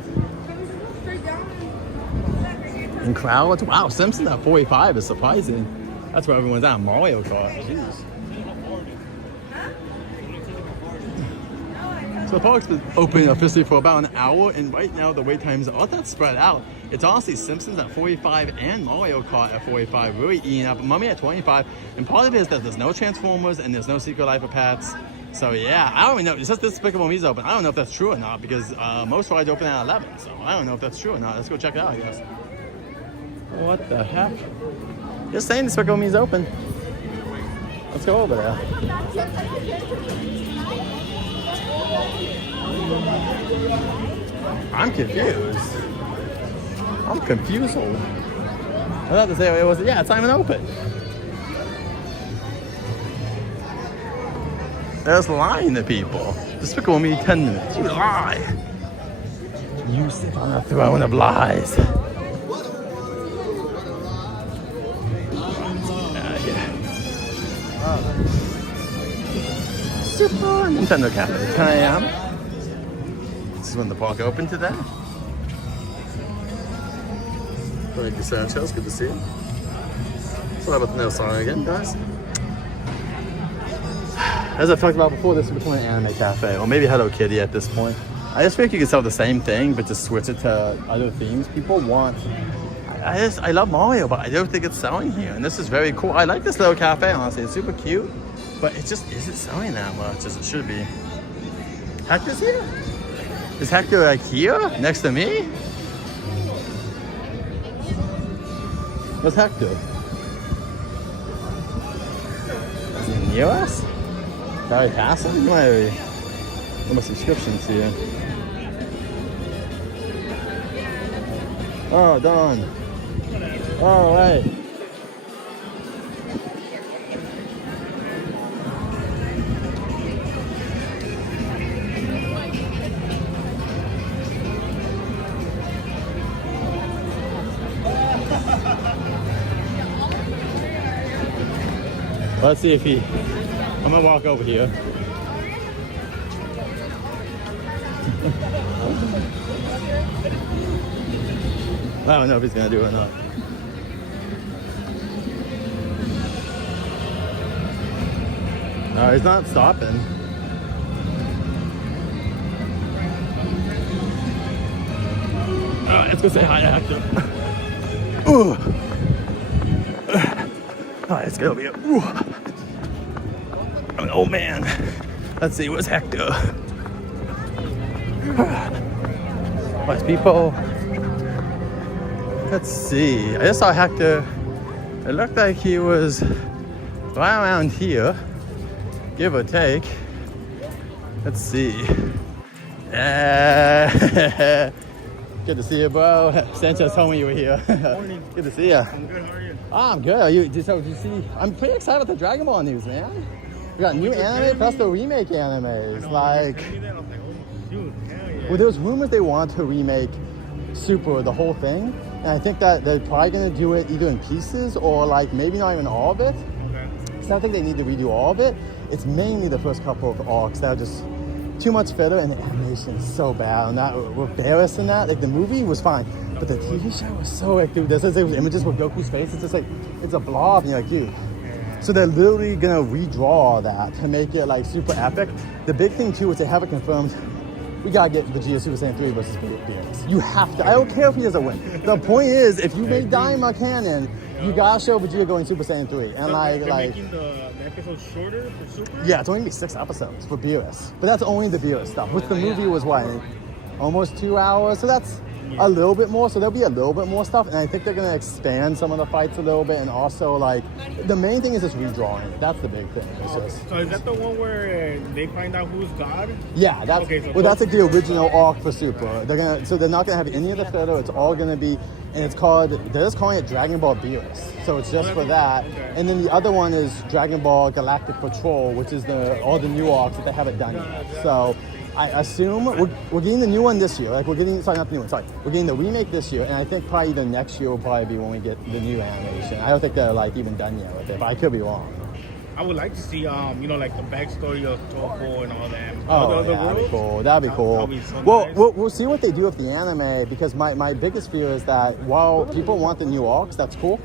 In crowds, wow, Simpsons at 45 is surprising. That's where everyone's at. Mario Kart. Jeez. So the park's been open officially for about an hour, and right now the wait times aren't that spread out. It's honestly Simpsons at 45 and Mario Kart at 45, really eating up. Mummy at 25, and part of it is that there's no Transformers and there's no Secret Life of Pets. So yeah, I don't even know. It says Despicable Me's open. I don't know if that's true or not, because most rides open at 11. So I don't know if that's true or not. Let's go check it out, I guess. What the heck? Just saying Despicable Me's open. Let's go over there. I'm confused. I'm confused. I thought to say it was, yeah, it's not even open. There's lying to people. Despicable Me 10 minutes. You lie. You sit on a throne of lies. Super Nintendo Cafe. Can I This is when the park opened today. Thank you, Sanchez. Good to see you. So how about the nail song again, guys? As I've talked about before, this is becoming an anime cafe, or maybe Hello Kitty at this point. I just feel like you could sell the same thing, but just switch it to other themes. People want. I love Mario, but I don't think it's selling here, and this is very cool. I like this little cafe, honestly. It's super cute, but it just isn't selling that much as it should be. Hector's here? Is Hector like here, next to me? What's Hector? Is he near us? Sorry, pass him? You might already have my subscriptions here. Oh, Don. Oh, right. Let's see if he. I'm gonna walk over here. I don't know if he's gonna do it or not. No, he's not stopping. Alright, let's go say hi to Hector. Ooh. Alright, let's get over here. Ooh. I'm an old man. Let's see, what's Hector? What's people? Let's see. I just saw Hector. It looked like he was right around here, give or take. Let's see. Good to see you, bro. Sanchez told me you were here. Morning. Good to see you. I'm good. How are you? Oh, I'm good. Are you? Did you see? I'm pretty excited about the Dragon Ball news, man. We got new anime plus the remake animes. Like, well, there's rumors they want to remake Super, the whole thing, and I think that they're probably gonna do it either in pieces or like maybe not even all of it. Okay. So I don't think they need to redo all of it. It's mainly the first couple of arcs that are just too much filler, and the animation is so bad. I'm not embarrassing that. Like, the movie was fine, but the TV show was so like, dude, there's images with Goku's face. It's just like, it's a blob, and you're like, dude. So they're literally gonna redraw that to make it like super epic. The big thing too is they haven't confirmed we gotta get Vegeta Super Saiyan 3 versus Beerus. You have to. I don't care if he doesn't win. The point is, if you make Daima canon, you gotta show Vegeta going Super Saiyan 3. And they're making the episode shorter for Super? Yeah, it's only gonna be 6 episodes for Beerus. But that's only the Beerus stuff, which the movie was what? Almost 2 hours. So that's a little bit more. So there'll be a little bit more stuff. And I think they're gonna expand some of the fights a little bit. And also, like, the main thing is just redrawing. That's the big thing. It's just, so is that the one where they find out who's God? yeah, that's that's like the original arc for Super. They're not gonna have any of the filler. It's all gonna be, and it's called, they're just calling it Dragon Ball Beerus. So it's just for that. And then the other one is Dragon Ball Galactic Patrol, which is all the new arcs that they haven't done yet. So I assume we're getting the new one this year. Like, we're getting the remake this year, and I think probably the next year will probably be when we get the new animation. I don't think they're like even done yet with it, but I could be wrong. I would like to see, like the backstory of Toko and all that. Oh, that'd be cool. That'd be cool. Nice. We'll see what they do with the anime, because my biggest fear is that while people want the new arcs, that's cool.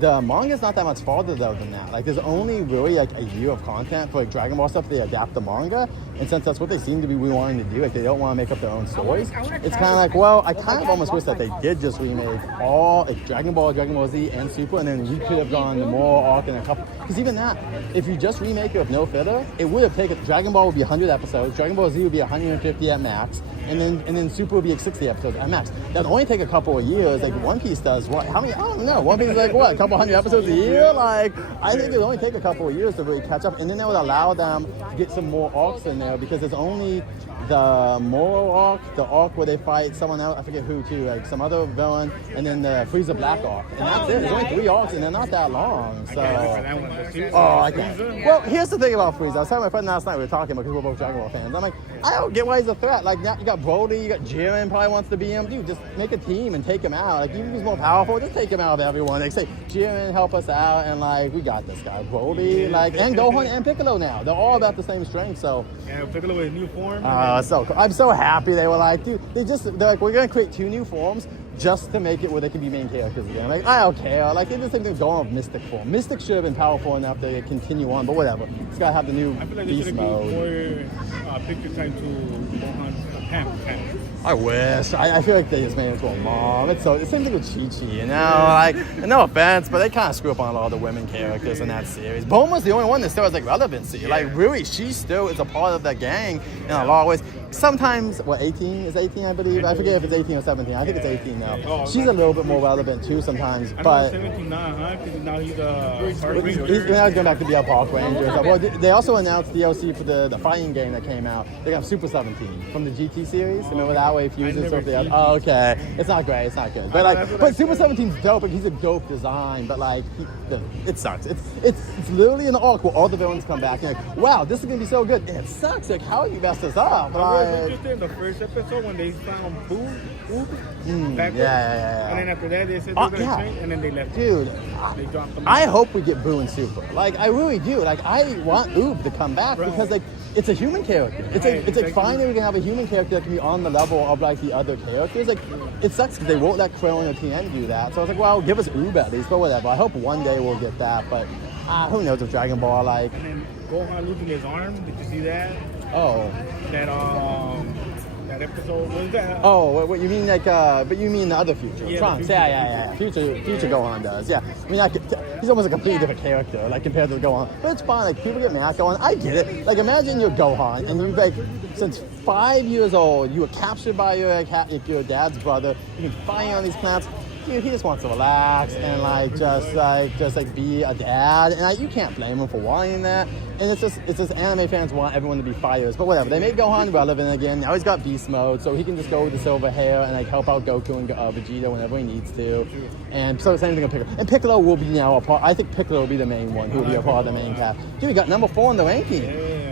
The manga's not that much farther though than that. Like, there's only really like a year of content for like Dragon Ball stuff. They adapt the manga, and since that's what they seem to be wanting to do, like they don't want to make up their own stories. It's kind of like, well, I kind of almost wish that they did just remake all like Dragon Ball Z, and Super, and then we could have gone the more arc in a couple. Because even that, if you just remake it with no filler, it would have taken. Dragon Ball would be 100 episodes. Dragon Ball Z would be 150 at max. And then Super would be like 60 episodes at max. That'd only take a couple of years. Like, One Piece does what? How many? I don't know. One Piece is like what? A couple hundred episodes a year? Like, I think it would only take a couple of years to really catch up. And then that would allow them to get some more arcs in there, because there's only the Moro arc, the arc where they fight someone else, I forget who too, like some other villain, and then the Frieza Black arc. And that's it. There's only 3 arcs, and they're not that long. So, I can't. Well, here's the thing about Frieza. I was telling my friend last night, we were talking about, because we're both Dragon Ball fans. I'm like, I don't get why he's a threat. Like, now you got Brody, you got Jiren probably wants to be him. Dude, just make a team and take him out. Like, even if he's more powerful, just take him out of everyone. Like, say, Jiren, help us out, and like, we got this guy. Brody, like, and Gohan and Piccolo now. They're all about the same strength, so. Yeah, Piccolo with a new form. So cool. I'm so happy they were like, dude, they're like, we're gonna create 2 new forms just to make it where they can be main characters again. Like, I don't care. Like, they just think they're going with Mystic form. Mystic should have been powerful enough to continue on, but whatever. It's gotta have the new beast mode. More picture time to Gohan's Pam. I wish. I feel like they just made it to a mom. It's the same thing with Chi-Chi, you know? Like, no offense, but they kind of screw up on a lot of the women characters in that series. Bulma's the only one that still has, like, relevancy. Yeah. Like, really, she still is a part of the gang in a lot of ways. Sometimes, 18? Is 18, I believe? I forget if it's 18 or 17. I think it's 18 now. She's a little bit more relevant, too, sometimes. But 17 now, huh? Because now he's now he's going back to be a Park Ranger. Well, they also announced DLC for the fighting game that came out. They got Super 17 from the GT series. Remember that way fuses with the other? Oh, okay. It's not great. It's not good. But Super 17's dope. Like, he's a dope design. But like, it sucks. It's literally an arc where all the villains come back and like, wow, this is gonna be so good. And it sucks. Like, how you messed this up? I was interested in the first episode when they found Oob. Yeah. And then after that, they said they're gonna change, and then they left. Dude, they dropped them. I hope we get Boo and Super. Like, I really do. Like, I want Oob to come back because like, it's a human character. It's like finally we can have a human character that can be on the level of like the other characters. Like, it sucks because they won't let Krillin or Tien do that. So I was like, well, give us Oob at least, but whatever. I hope one day we'll get that. But who knows with Dragon Ball? Like, and then Gohan losing his arm. Did you see that? Oh. That episode was that? Oh, what you mean like? But you mean the other Future? Yeah, Trunks? Yeah. Future Gohan does. Yeah. I mean, he's almost a completely different character, like compared to the Gohan. But it's fine. Like, people get mad at Gohan. I get it. Like, imagine you're Gohan and you've like since 5 years old, you were captured by your dad's brother. You can fight on these planets. Dude, he just wants to relax and like just be a dad, and you can't blame him for wanting that. And it's just anime fans want everyone to be fighters, but whatever. They made Gohan relevant again. Now he's got beast mode, so he can just go with the silver hair and like help out Goku and Vegeta whenever he needs to. And so same thing with Piccolo. And Piccolo will be now a part. I think Piccolo will be the main one who will be a part of the main cast. Dude, we got number 4 in the ranking.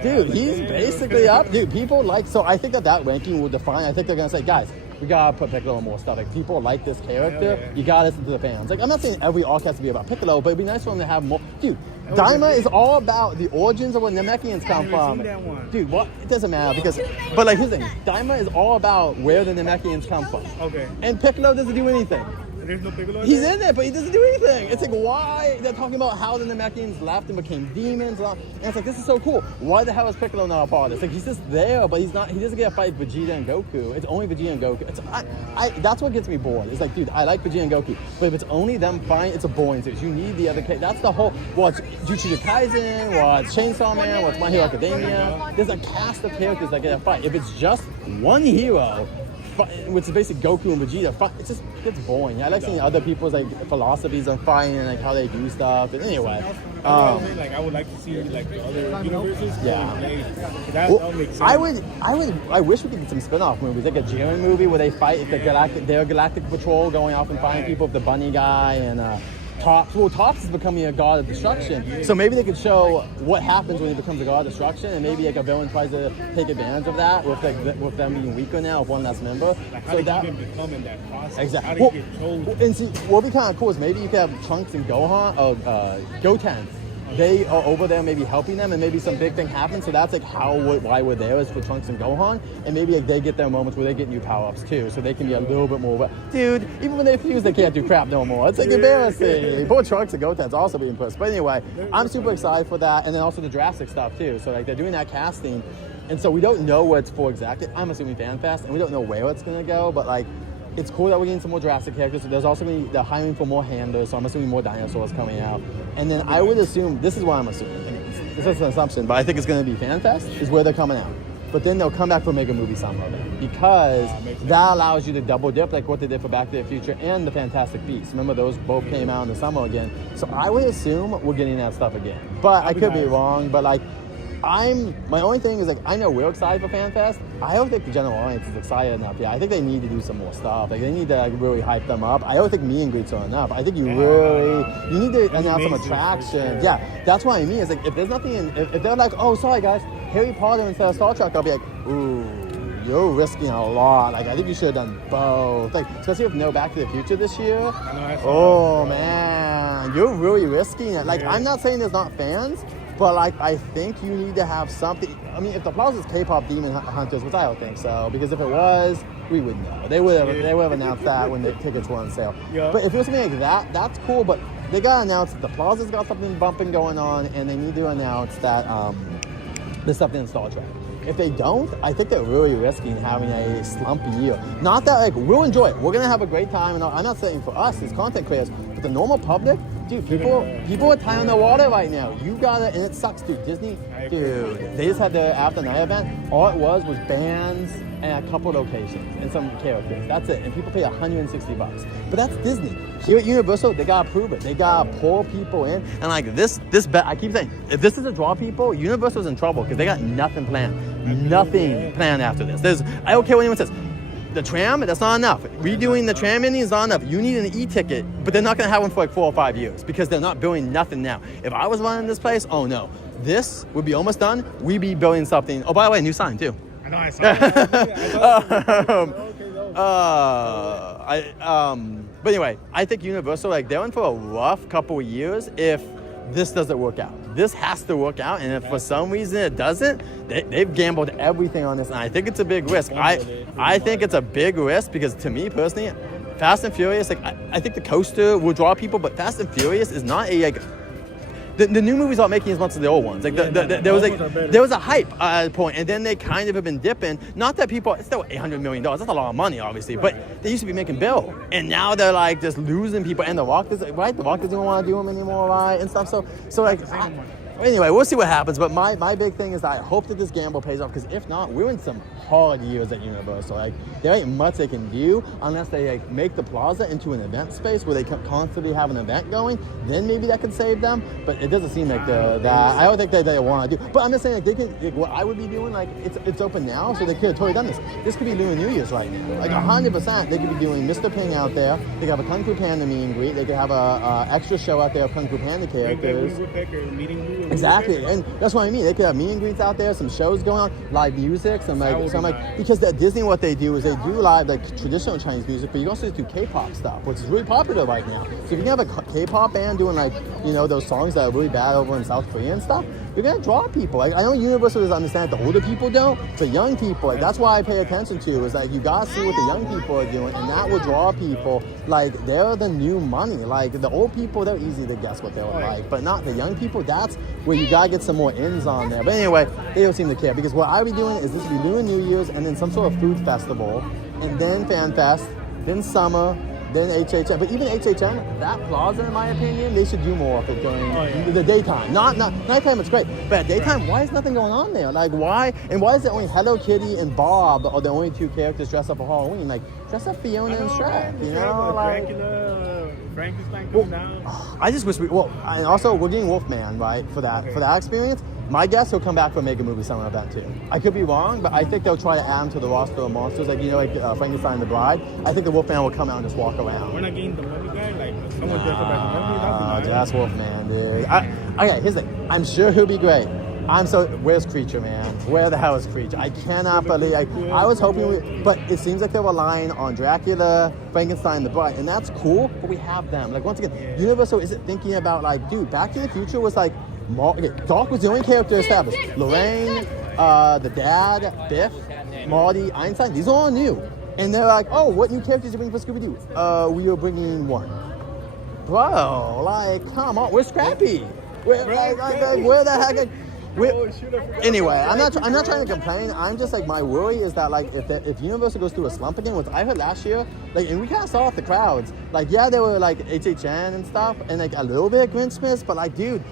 Dude, he's basically up. Dude, people like. So I think that ranking will define. I think they're gonna say, guys, we gotta put Piccolo in more stuff. Like, people like this character. You gotta listen to the fans. Like, I'm not saying every arc has to be about Piccolo, but it'd be nice for them to have more. Dude, Daima is all about the origins of where Namekians come from. Dude, what? It doesn't matter because, but like, here's the thing. Daima is all about where the Namekians come from. Okay. And Piccolo doesn't do anything. There's no Piccolo. He's in it, but he doesn't do anything. It's like, why? They're talking about how the Namekians left and became demons. And it's like, this is so cool. Why the hell is Piccolo not a part of this? Like, he's just there, but he's not. He doesn't get to fight Vegeta and Goku. It's only Vegeta and Goku. That's what gets me bored. It's like, dude, I like Vegeta and Goku, but if it's only them fighting, it's a boring series. You need the other. That's the whole. Watch Jujutsu Kaisen. Watch Chainsaw Man. Watch My Hero Academia. There's a cast of characters that get to fight. If it's just one hero, which is basically Goku and Vegeta, it just gets boring. I like seeing other people's like philosophies on fighting and like how they do stuff. And anyway, like I would like to see like the other universes. Yeah. That would make sense. I wish we could get some spin-off movies, like a Jiren movie where they fight their galactic patrol, going off and fighting people with the bunny guy and. Topps is becoming a god of destruction. So maybe they could show what happens when he becomes a god of destruction, and maybe like a villain tries to take advantage of that with them being weaker now, with one less member. Like how so did that he even become in that process? exactly. How did he get chosen? And see, what would be kind of cool is maybe you could have Trunks and Gohan, Goten. They are over there maybe helping them, and maybe some big thing happens. So that's like why we're there is for Trunks and Gohan, and maybe like, they get their moments where they get new power-ups too, so they can be a little bit more. Dude, even when they fuse, they can't do crap no more. It's like embarrassing. Poor Trunks and Goten's also being pissed. But anyway, I'm super excited for that, and then also the Jurassic stuff too. So like they're doing that casting, and so we don't know what it's for exactly. I'm assuming FanFest, and we don't know where it's gonna go, but like. It's cool that we're getting some more Jurassic characters. There's also going to be the hiring for more handlers, so I'm assuming more dinosaurs coming out. And then I would assume, this is what I'm assuming, this is an assumption, but I think it's going to be FanFest is where they're coming out. But then they'll come back for Mega Movie Summer because that allows you to double dip like what they did for Back to the Future and the Fantastic Beasts. Remember, those both came out in the summer again. So I would assume we're getting that stuff again. But I could be wrong, but like, my only thing is like I know we're excited for FanFest. I don't think the general audience is excited enough. Yeah, I think they need to do some more stuff. Like they need to like really hype them up. I don't think meet and greets are enough. I think you need to announce some attractions. Yeah, that's what I mean. It's like if there's nothing if they're like, oh sorry guys, Harry Potter instead of Star Trek, I'll be like, ooh, you're risking a lot. Like I think you should have done both. Like especially with no Back to the Future this year. Oh man, you're really risking it. Like I'm not saying there's not fans. But like, I think you need to have something. I mean, if the Plaza's K-pop Demon Hunters, which I don't think so, because if it was, we would know. They would have announced that when the tickets were on sale. Yeah. But if it was something like that, that's cool. But they gotta announce that the Plaza's got something bumping going on, and they need to announce that there's something in Star Trek. If they don't, I think they're really risking having a slumpy year. Not that like we'll enjoy it. We're gonna have a great time, and I'm not saying for us as content creators, but the normal public. Dude, people are tying the water right now. You gotta, and it sucks, dude. Disney, dude, they just had their After Night event. All it was bands and a couple locations and some characters. That's it. And people pay $160. But that's Disney. Here at Universal, they gotta prove it. They gotta pull people in. And like this bet, I keep saying, if this is a draw people, Universal's in trouble because they got nothing planned. Nothing planned after this. I don't care what anyone says. The tram, that's not enough. Redoing the tram ending is not enough. You need an e-ticket, but they're not going to have one for like 4 or 5 years because they're not building nothing now. If I was running this place, oh no. This would be almost done. We'd be building something. Oh, by the way, new sign too. I know, I saw it. But anyway, I think Universal, like they're in for a rough couple of years if this doesn't work out. This has to work out, and if for some reason it doesn't, they've gambled everything on this, and I think it's a big risk. I think it's a big risk because to me personally, Fast and Furious, like I think the coaster will draw people, but Fast and Furious is not a like. The new movies aren't making as much as the old ones. Like there was a hype point, and then they kind of have been dipping. Not that people, it's still $800 million. That's a lot of money, obviously, but they used to be making bill, and now they're like just losing people. And The Rock doesn't want to do them anymore, right? And stuff. So like. Anyway, we'll see what happens, but my big thing is that I hope that this gamble pays off, because if not, we're in some hard years at Universal. Like, there ain't much they can do unless they like make the Plaza into an event space where they can constantly have an event going. Then maybe that could save them, but it doesn't seem like that. I don't think they want to do. But I'm just saying, like, they can. Like, what I would be doing, like, it's open now, so they could have totally done this. This could be doing New Year's right now. Like 100%, they could be doing Mr. Ping out there. They could have a Kung Fu Panda meet and greet. They could have a extra show out there of Kung Fu Panda characters. Exactly, and that's what I mean. They could have meet and greets out there, some shows going on, live music, some like because at Disney what they do is they do live like traditional Chinese music, but you also do K-pop stuff, which is really popular right now. So if you can have a K-pop band doing like those songs that are really bad over in South Korea and stuff, you're gonna draw people. Like, I know Universal doesn't understand the older people don't, but young people, like, that's why I pay attention to is like you gotta see what the young people are doing, and that will draw people. Like, they're the new money. Like, the old people, they're easy to guess what they're like, but not the young people. That's where you gotta get some more ins on there. But anyway, they don't seem to care, because what I'll be doing is this will be doing New Year's and then some sort of food festival, and then Fan Fest, then summer, then HHN. But even HHN, that Plaza, in my opinion, they should do more of it during the daytime. Not nighttime, it's great. But at daytime, why is nothing going on there? Like, why? And why is it only Hello Kitty and Bob are the only two characters dressed up for Halloween? Like, dress up Fiona and Shrek, you know? Like, Dracula, Frankenstein coming out. I just wish and also we're getting Wolfman, right, for that experience. My guess, he'll come back for a Mega Movie Summer event too. I could be wrong, but I think they'll try to add him to the roster of monsters, like, you know, like Frankenstein and the Bride. I think the Wolfman will come out and just walk around. We're not getting the Mummy guy, like someone dressed up as a Mummy. That'd be nice. That's Wolfman, dude. Okay, here's the thing. I'm sure he'll be great. Where's Creature, man? Where the hell is Creature? I cannot believe. I was hoping but it seems like they're relying on Dracula, Frankenstein, the Bride, and that's cool. But we have them. Like, once again, Universal isn't thinking about, like, dude, Back to the Future was like, Doc was the only character established. Lorraine, the dad, Biff, Marty, Einstein. These are all new, and they're like, oh, what new characters are you bringing for Scooby-Doo? We are bringing one. Bro, like, come on, we're Scrappy. Where the heck? Anyway, I'm not trying to complain. I'm just like, my worry is that, like, if Universal goes through a slump again, which I heard last year, like, and we kind of saw off the crowds, like, yeah, there were like HHN and stuff, and like a little bit of Grinchmas, but like, dude,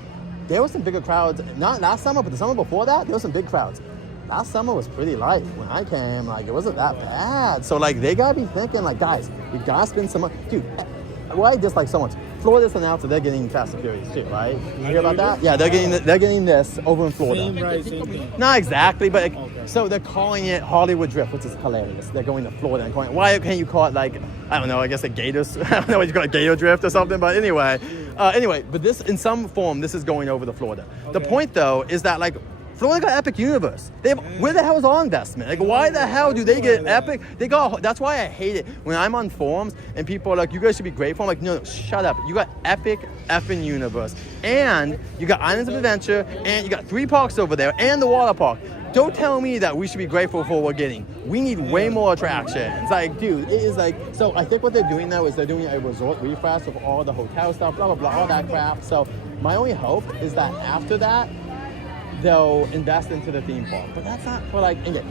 there were some bigger crowds. Not last summer, but the summer before that, there were some big crowds. Last summer was pretty light. When I came, like, it wasn't that bad. So like, they gotta be thinking, like, guys, we gotta spend some money, dude. What I dislike so much, Florida's announced that they're getting Fast and Furious too, right? You hear about that? Yeah, they're getting this over in Florida. Same thing. Not exactly, but so they're calling it Hollywood Drift, which is hilarious. They're going to Florida and calling it. Why can't you call it, like, I don't know, I guess a Gators? I don't know what you call it, Gator Drift or something. But anyway, but this, in some form, this is going over to Florida. The point though is that, like, Florida got Epic Universe. Where the hell is our investment? Like, why the hell do they get Epic? That's why I hate it when I'm on forums and people are like, you guys should be grateful. I'm like, no, shut up. You got Epic effing Universe. And you got Islands of Adventure, and you got 3 parks over there, and the water park. Don't tell me that we should be grateful for what we're getting. We need way more attractions. Like, dude, it is like, so I think what they're doing now is they're doing a resort refresh of all the hotel stuff, blah, blah, blah, all that crap. So my only hope is that after that, they'll invest into the theme park. But that's not for, like, again,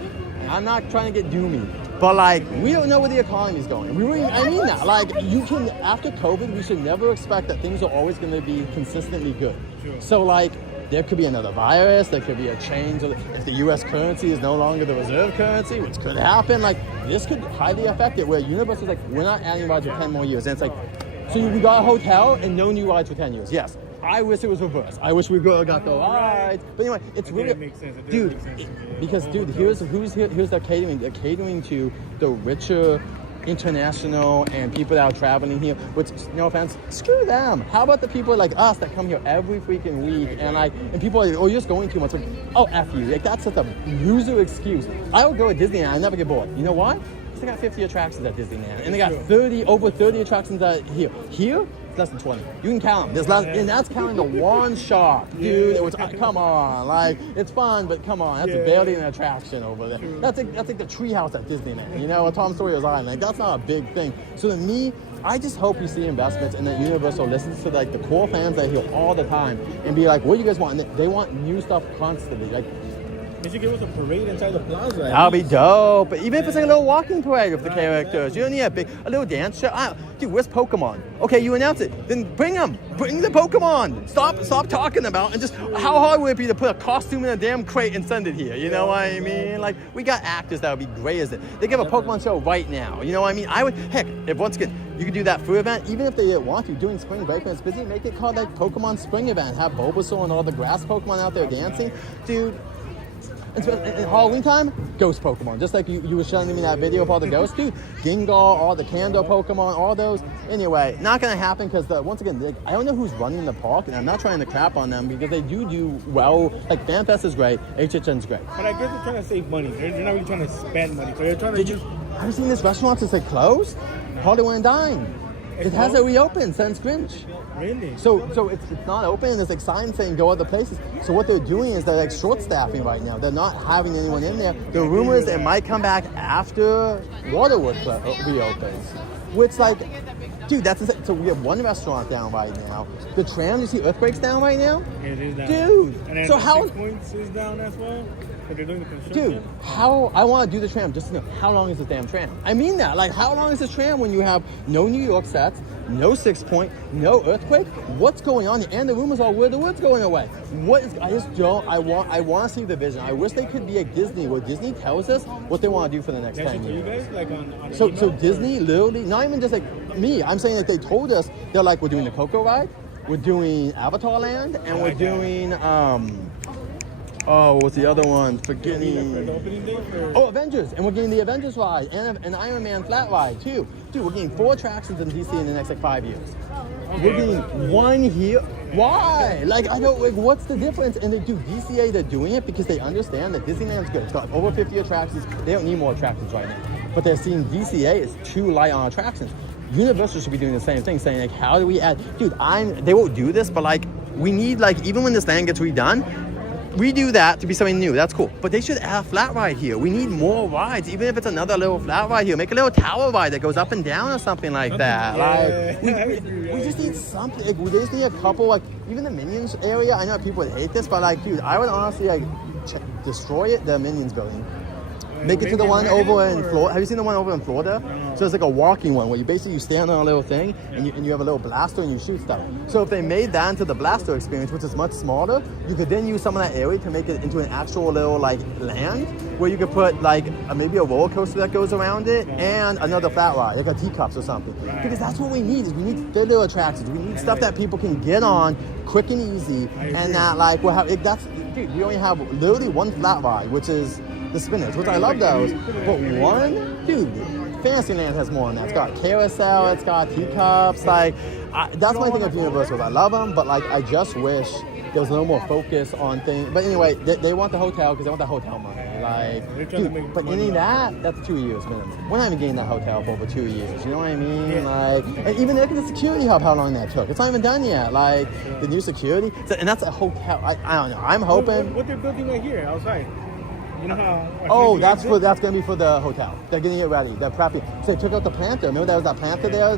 I'm not trying to get doomy, but like, we don't know where the economy's going. I mean that. Like, you can, after COVID, we should never expect that things are always going to be consistently good. Sure. So like, there could be another virus, there could be a change if the US currency is no longer the reserve currency, which could happen. Like, this could highly affect it, where Universal's like, we're not adding rides for 10 more years. And it's like, so we got a hotel and no new rides for 10 years. Yes. I wish it was reversed. I wish we got the rides. But anyway, it's really, makes sense. Dude, because dude, here's the catering. They're catering to the richer international and people that are traveling here, which, no offense, screw them. How about the people like us that come here every freaking week, and people are like, oh, you're just going too much. Like, oh, F you. Like, that's such a loser excuse. I would go to Disneyland, I never get bored. You know why? Because they got 50 attractions at Disneyland, and they got over 30 attractions here. Here, less than 20. You can count them. There's less, and that's counting the one shop, dude. It was, come on, like, it's fun, but come on, that's barely an attraction over there. That's like the treehouse at Disneyland, you know, or Tom Sawyer's Island. Like, that's not a big thing. So to me, I just hope we see investments, and that Universal listens to, like, the core fans that are here all the time and be like, what do you guys want? And they want new stuff constantly. Like, they should give us a parade inside the plaza. That'll be dope. But even if it's like a little walking parade with the characters, you don't need a little dance show. Dude, where's Pokemon? Okay, you announce it. Then bring them. Bring the Pokemon. Stop talking about, and just, how hard would it be to put a costume in a damn crate and send it here? You know what I mean? Like, we got actors that would be great as it. They give a Pokemon show right now. You know what I mean? If once again, you could do that food event, even if they didn't want to, doing spring break when it's busy, make it called like Pokemon Spring Event. Have Bulbasaur and all the grass Pokemon out there dancing. Dude, in Halloween time, ghost Pokemon. Just like you were showing me that video of all the ghosts, dude. Gengar, all the Kanto Pokemon, all those. Anyway, not gonna happen because once again, I don't know who's running the park, and I'm not trying to crap on them because they do well. Like, FanFest is great, HHN's great. But I guess they're trying to save money. They're not really trying to spend money. So they're trying to. Have you seen this restaurant since they closed? Hollywood and Dine. It hasn't reopened since Grinch. Really? So it's not open, and there's like signs saying go other places. So what they're doing is they're like short staffing right now. They're not having anyone in there. The rumor is it might come back after Waterwood reopens. Which like, dude, that's insane. So we have one restaurant down right now. The tram, you see Earthquake's down right now? It is down. Dude, And then so how? 6 Points is down as well. But they're doing the construction. Dude, how I want to do the tram just to know how long is this damn tram? I mean that. Like, how long is this tram when you have no New York sets, no 6 Point, no Earthquake? What's going on here? And the rumors are where the wood's going away. What is? I just don't. I want to see the vision. I wish they could be like Disney, where Disney tells us what they want to do for the next 10 You years. guys like on So email, Disney literally, not even just like me. I'm saying like they told us they're like we're doing the Coco ride, we're doing Avatar Land, and we're doing oh, what's the other one? for the Forgetting. opening day for Oh, Avengers, and we're getting the Avengers ride and an Iron Man flat ride too. Dude, we're getting 4 attractions in DC in the next like 5 years. We're getting one here. Why? Like I don't like. What's the difference? And they do DCA. They're doing it because they understand that Disneyland's good. It's got over 50 attractions. They don't need more attractions right now. But they're seeing DCA is too light on attractions. Universal should be doing the same thing, saying like, how do we add? Dude, they won't do this, but like we need like even when this land gets redone. We do that to be something new. That's cool. But they should add a flat ride here. We need more rides, even if it's another little flat ride here. Make a little tower ride that goes up and down or something like that. Like we just need something. Like, we just need a couple. Like even the Minions area. I know people would hate this, but like, dude, I would honestly like destroy it. The Minions building. Make it to the one over in Florida. Have you seen the one over in Florida? So it's like a walking one where you stand on a little thing and you have a little blaster and you shoot stuff. So if they made that into the blaster experience, which is much smaller, you could then use some of that area to make it into an actual little like land where you could put like maybe a roller coaster that goes around it and another flat ride, like a teacups or something. Because that's what we need. Is we need little attractions. We need stuff that people can get on quick and easy, and that like we'll have. Dude, we only have literally one flat ride, which is the spinners, which I love those, but one, dude, Fantasyland has more than that. It's got carousel, it's got teacups, like, that's my thing with Universal. I love them, but like, I just wish there was a little more focus on things. But anyway, they want the hotel because they want the hotel money. Like, dude, but any of that's 2 years minimum. We're not even getting that hotel for over 2 years. You know what I mean? Like, and even look at the security hub, how long that took. It's not even done yet. Like, the new security, and that's a hotel. I don't know. I'm hoping. What they're building right here outside. You know how? Oh, that's gonna be for the hotel. They're getting it ready. They're prepping. So they took out the planter. Remember there was that planter there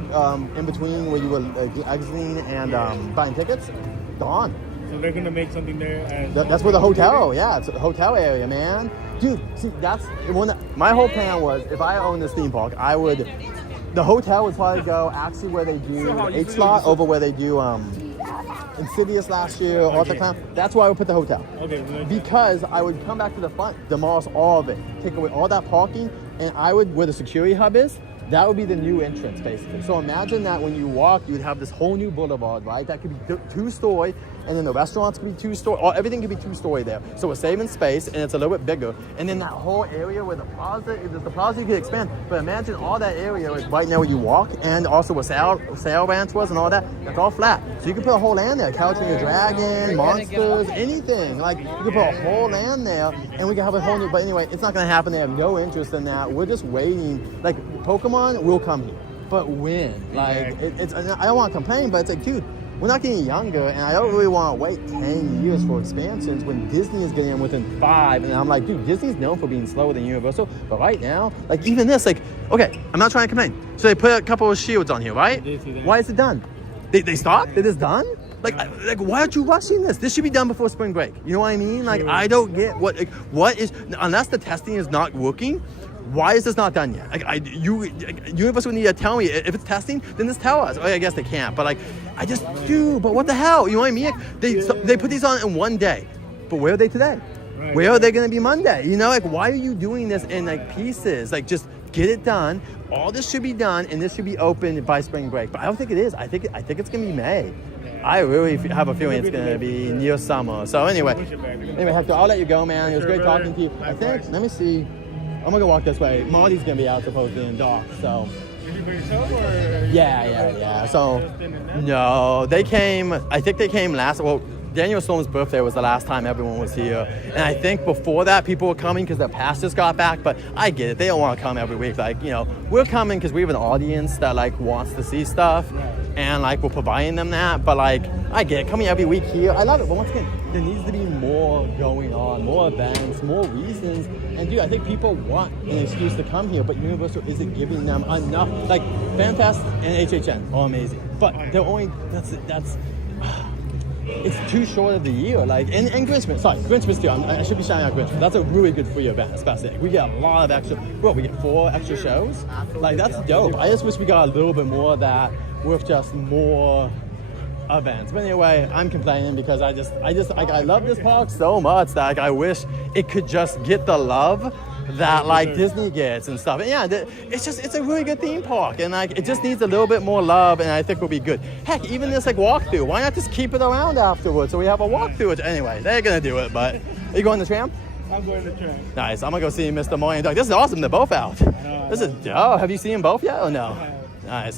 in between where you were exiting and buying tickets? Gone. So they're gonna make something there. That's where the hotel. Yeah, it's a hotel area, man. Dude, see, that's my whole plan was if I owned this theme park, I would. The hotel would probably go actually where they do H slot over where they do Insidious last year, Arthur Clown. That's where I would put the hotel. Okay. Because I would come back to the front, demolish all of it, take away all that parking, and I would, where the security hub is, that would be the new entrance, basically. So imagine that when you walk, you'd have this whole new boulevard, right? That could be 2-story, and then the restaurants could be 2-story, or everything could be 2-story there. So we're saving space, and it's a little bit bigger. And then that whole area where the plaza is, the plaza you could expand. But imagine all that area is right now where you walk, and also where Sail Ranch was and all that. That's all flat. So you could put a whole land there, California Dragon, monsters, anything. Like, you could put a whole land there, and we could have a whole new, but anyway, it's not gonna happen. They have no interest in that. We're just waiting. Like, Pokemon will come here, but when? Like, it's I don't want to complain, but it's like, dude, we're not getting younger, and I don't really want to wait 10 years for expansions when Disney is getting them within 5. And I'm like, dude, Disney's known for being slower than Universal, but right now, like even this, like, okay, I'm not trying to complain. So they put a couple of shields on here, right? Why is it done? They stopped? It is done? Like, why aren't you rushing this? This should be done before spring break. You know what I mean? Like, I don't get what is, unless the testing is not working, why is this not done yet? Like, Universal would need to tell me if it's testing. Then just tell us. Oh, I guess they can't. But like, I just do. But what the hell? You know what I mean? Like, they put these on in one day. But where are they today? Right. Where are they going to be Monday? You know, like, why are you doing this in like pieces? Like, just get it done. All this should be done, and this should be open by spring break. But I don't think it is. I think it's going to be May. I really have a feeling it's going to be near summer. So anyway, Hector, I'll let you go, man. It was great talking to you. I think. Let me see. I'm gonna go walk this way. Marty's gonna be out supposedly in dock, so. Did you by yourself or? Yeah. So, no, they came. I think they came last. Well, Daniel Storm's birthday was the last time everyone was here. And I think before that, people were coming because their past just got back. But I get it. They don't want to come every week. Like, you know, we're coming because we have an audience that, like, wants to see stuff. And, like, we're providing them that. But, like, I get it. Coming every week here, I love it. But once again, there needs to be more going on, more events, more reasons. And, dude, I think people want an excuse to come here. But Universal isn't giving them enough. Like, FanFest and HHN are amazing. But they're only, that's it's too short of the year. Like, and Grinchmas, sorry, Grinchmas too. I should be shouting out Grinchmas. That's a really good free event, especially. We get a lot of extra, we get 4 extra shows. Like, that's dope. I just wish we got a little bit more of that with just more events. But anyway, I'm complaining because I love this park so much that, like, I wish it could just get the love that, like, Disney gets and stuff. And yeah, it's a really good theme park, and, like, it just needs a little bit more love, and I think we'll be good. Heck, even this, like, walkthrough, why not just keep it around afterwards so we have a walkthrough? Anyway, they're gonna do it. But are you going the tram? I'm going to tram. Nice. I'm gonna go see Mr. Moy and Doug. This is awesome. They're both out. This is dope. Have you seen them both yet or no? Nice.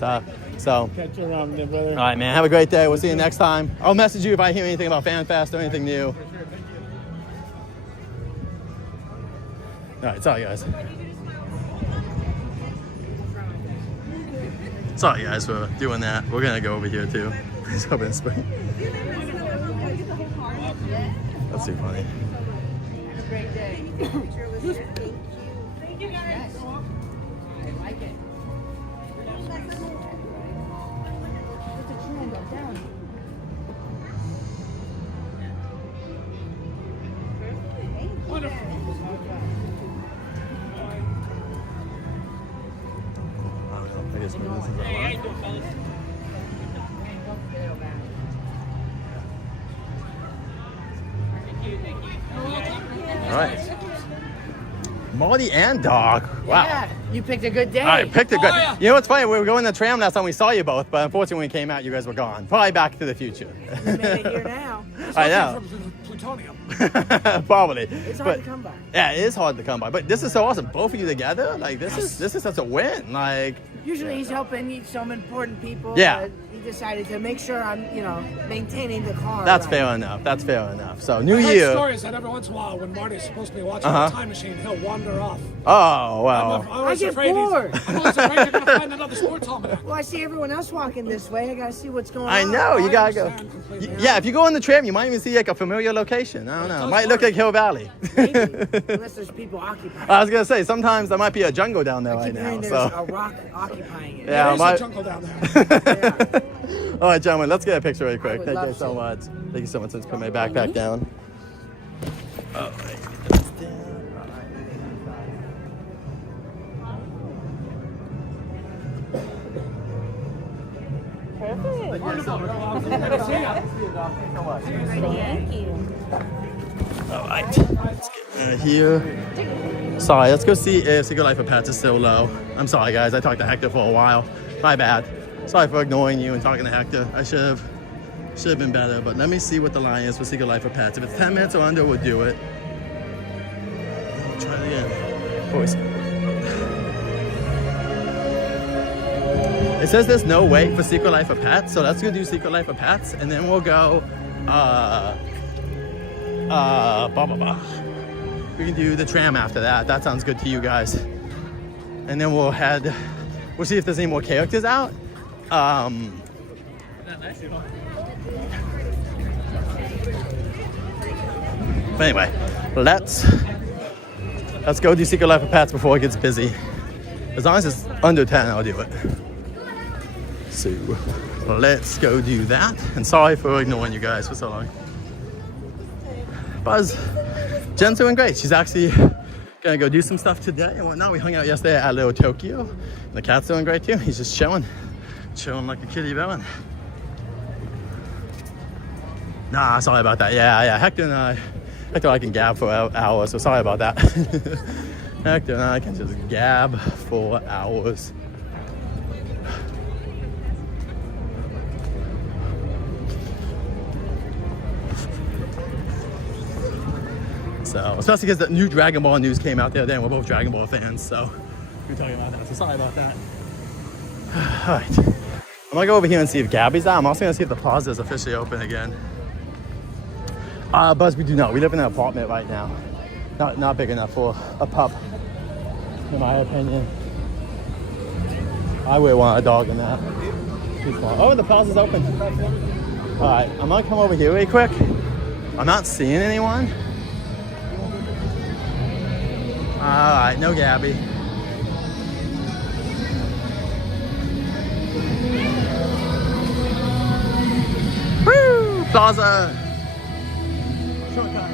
So Catch you around there, brother. all right, man, have a great day. We'll see you next time. I'll message you if I hear anything about FanFest or anything new. All right, sorry guys. Sorry guys for doing that. We're gonna go over here too. It's up in spring. That's too funny. Have a great day. Thank you guys. I like it. All right. Marty and Doc. Wow. Yeah, you picked a good day. All right, picked a good. You know what's funny? We were going the tram last time. We saw you both, but unfortunately, when we came out, you guys were gone. Probably Back to the Future. You made it here now. I know. Plutonium. Probably. It's hard to come by. Yeah, it is hard to come by. But this is so awesome. Both of you together, like this is such a win. Like usually he's helping some important people. Yeah. But he decided to make sure I'm, maintaining the car. That's right. fair enough. That's fair enough. So New I heard Year. stories that every once in a while, when Marty's supposed to be watching the time machine, he'll wander off. Oh well. I get bored. I'm always afraid you're going to find another sports almanac. Well, I see everyone else walking this way. I gotta see what's going on. I know, you gotta go. Yeah, if you go on the tram, you might even see like a familiar location. I don't know. It might look like Hill Valley. Maybe, unless there's people occupying. I was gonna say sometimes there might be a jungle down there I right keep now. hearing there's So a rock occupying it. yeah, There's a jungle down there. All right, gentlemen, let's get a picture really quick. would Thank you love so to. much. Thank you so much. Let's put my backpack down. All right. Thank you. All right, let's get out of here. Sorry, let's go see if Secret Life of Pets is still low. I'm sorry, guys. I talked to Hector for a while. My bad. Sorry for ignoring you and talking to Hector. I should have been better. But let me see what the line is for Secret Life of Pets. If it's 10 minutes or under, we'll do it. Try it again. Voice. It says there's no wait for Secret Life of Pets, so let's go do Secret Life of Pets, and then we'll go, blah, blah, blah. We can do the tram after that. That sounds good to you guys. And then we'll see if there's any more characters out. But anyway, let's go do Secret Life of Pets before it gets busy. As long as it's under 10, I'll do it. So let's go do that. And sorry for ignoring you guys for so long. Buzz, Jen's doing great. She's actually gonna go do some stuff today and whatnot. We hung out yesterday at Little Tokyo. And the cat's doing great too. He's just chilling like a kitty villain. Nah, sorry about that. Yeah. Hector and I can gab for hours, so sorry about that. Hector and I can just gab for hours. So, especially because the new Dragon Ball news came out the other day, and we're both Dragon Ball fans, so we're talking about that. So sorry about that. All right, I'm gonna go over here and see if Gabby's out. I'm also gonna see if the Plaza is officially open again. Buzz, we do not. We live in an apartment right now. Not big enough for a pup, in my opinion. I would want a dog in that. Too small. Oh, the Plaza's open. All right, I'm gonna come over here really quick. I'm not seeing anyone. All right, no Gabby. Woo! Plaza! Shortcut.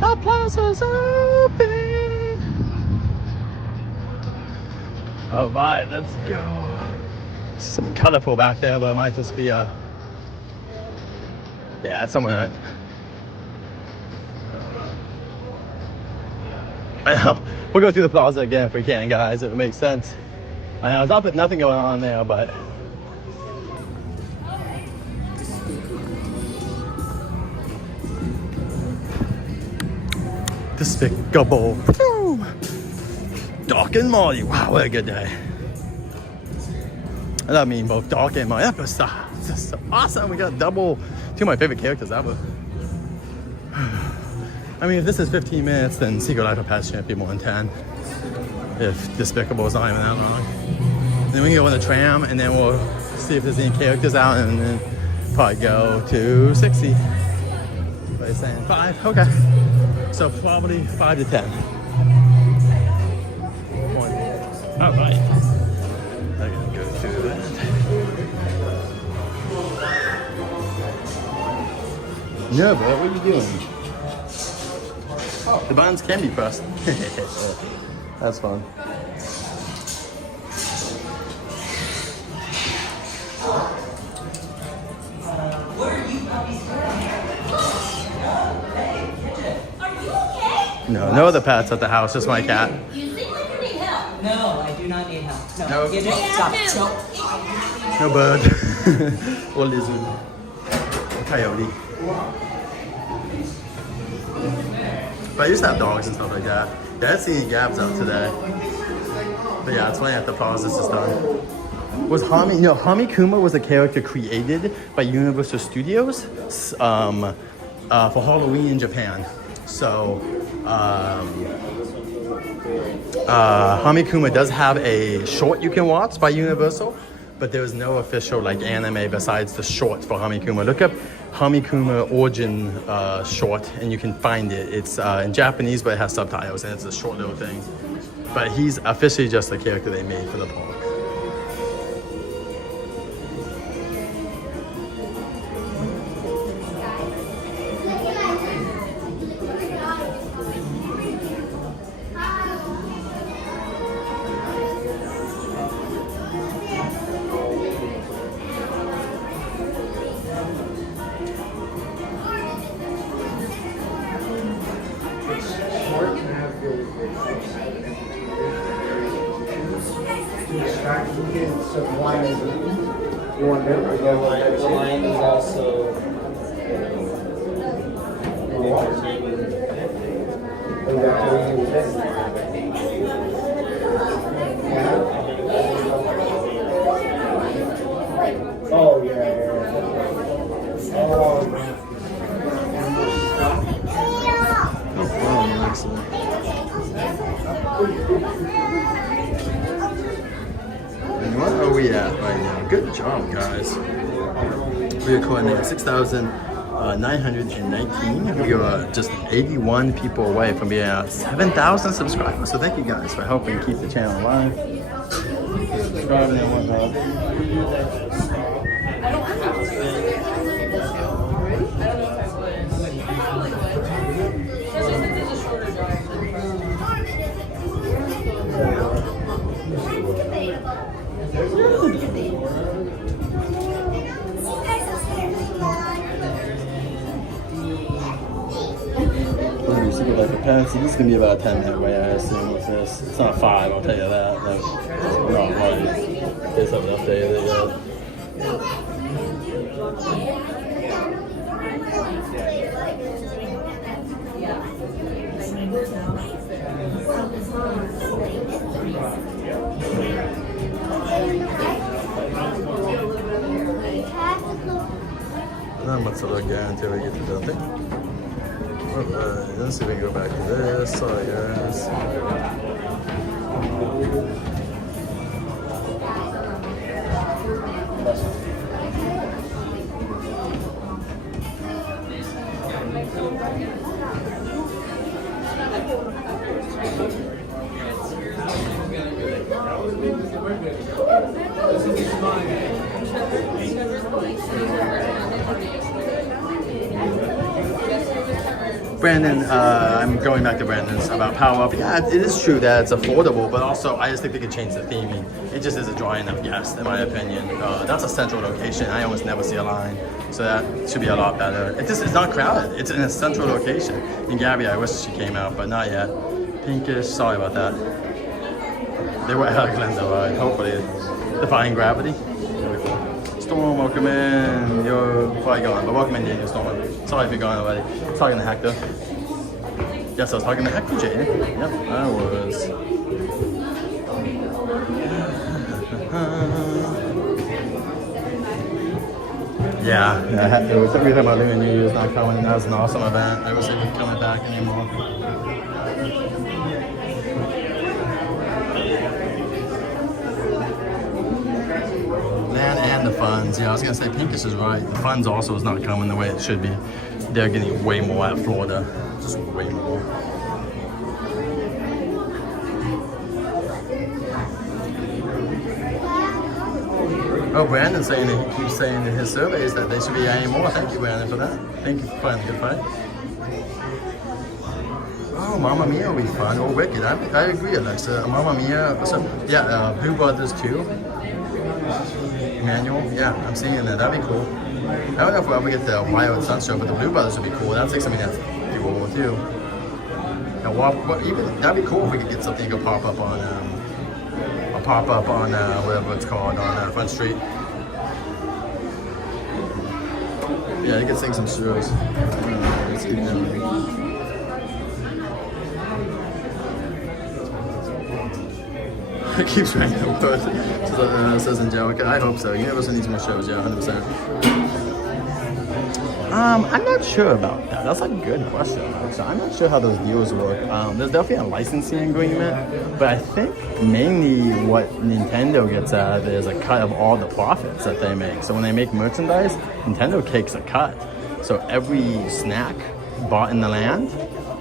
The Plaza's open! All right, let's go. Some colorful back there, but it might just be a... Yeah, it's somewhere. I know. We'll go through the Plaza again if we can, guys, if it makes sense. I know, there's nothing going on there, but... Despicable. Doc and Molly. Wow, what a good day. I love meeting both Doc and Molly. That was just so awesome. We got double, two of my favorite characters ever. I mean, if this is 15 minutes, then Secret Life of Pets can't be more than 10. If Despicable is not even that long. Then we can go on the tram, and then we'll see if there's any characters out, and then probably go to 60. What are you saying? 5? Okay. So probably 5 to 10. All right. I'm gonna go through that. No, bro, what are you doing? Oh, the buttons can be pressed. That's fun. What are you puppies doing? No other pets at the house, just my cat. You seem like you need help. No, I do not need help. No, Nope. Gidget, stop. No. No bird. Or lizard. Or coyote. But I used to have dogs and stuff like that. Yeah, I didn't see any Gabs out today. But yeah, it's funny at the pause this is done. Was Hami Kuma was a character created by Universal Studios for Halloween in Japan. So Hami Kuma does have a short you can watch by Universal, but there is no official like anime besides the short for Hami Kuma. Look up Hami Kuma origin short and you can find it. It's in Japanese, but it has subtitles and it's a short little thing. But he's officially just the character they made for the park. The line is also Oh, yeah. And what are we at right now? Good job, guys. We are coordinating 6,919. We are just 81 people away from being at 7,000 subscribers. So thank you guys for helping keep the channel alive. Subscribing and whatnot. Like a pants. This is gonna be about a 10-minute wait, I assume, with this. It's not 5, I'll tell you that. No, it's not right. There's something up there they got. to look at until we get to the thing. Let's see if we can go back to this. Sorry, guys. Brandon, I'm going back to Brandon's about Power Up. Yeah, it is true that it's affordable, but also I just think they could change the theming. It just isn't dry enough guest, in my opinion. That's a central location. I almost never see a line, so that should be a lot better. It's not crowded. It's in a central location. And Gabby, I wish she came out, but not yet. Pinkish, sorry about that. They were at Glendale, right? Hopefully, defying gravity. Storm, welcome in. You're probably gone, but welcome in, Daniel Storm. Sorry if you're gone already. Talking to Hector. Yes, I was talking to Hector, Jaden. Yep, I was. Yeah, it was every time about Lunar New Year's not coming. That was an awesome event. I wish they were coming back anymore. And the funds. Yeah, I was gonna say Pinkish is right. The funds also is not coming the way it should be. They're getting way more at Florida. Just way more. Oh, Brandon's saying that he keeps saying in his surveys that they should be adding more. Thank you, Brandon, for that. Thank you for playing a good fight. Oh, Mamma Mia will be fun. Oh, Wicked. I agree, Alexa. Mamma Mia. So, yeah, Blue Brothers 2. Manual, yeah, I'm seeing that. That'd be cool. I don't know if we'll ever get the Wild Sun show, but the Blue Brothers would be cool. That's like something that people will do. Now, even that'd be cool if we could get something to go pop up on whatever it's called on Front Street. Yeah, you can sing some shows. Let's keep going. It keeps raining over says Angelica. I hope so. Universal needs more shows, yeah, 100%. I'm not sure about that. That's a good question, actually. I'm not sure how those deals work. There's definitely a licensing agreement, but I think mainly what Nintendo gets out of it is a cut of all the profits that they make. So when they make merchandise, Nintendo takes a cut. So every snack bought in the land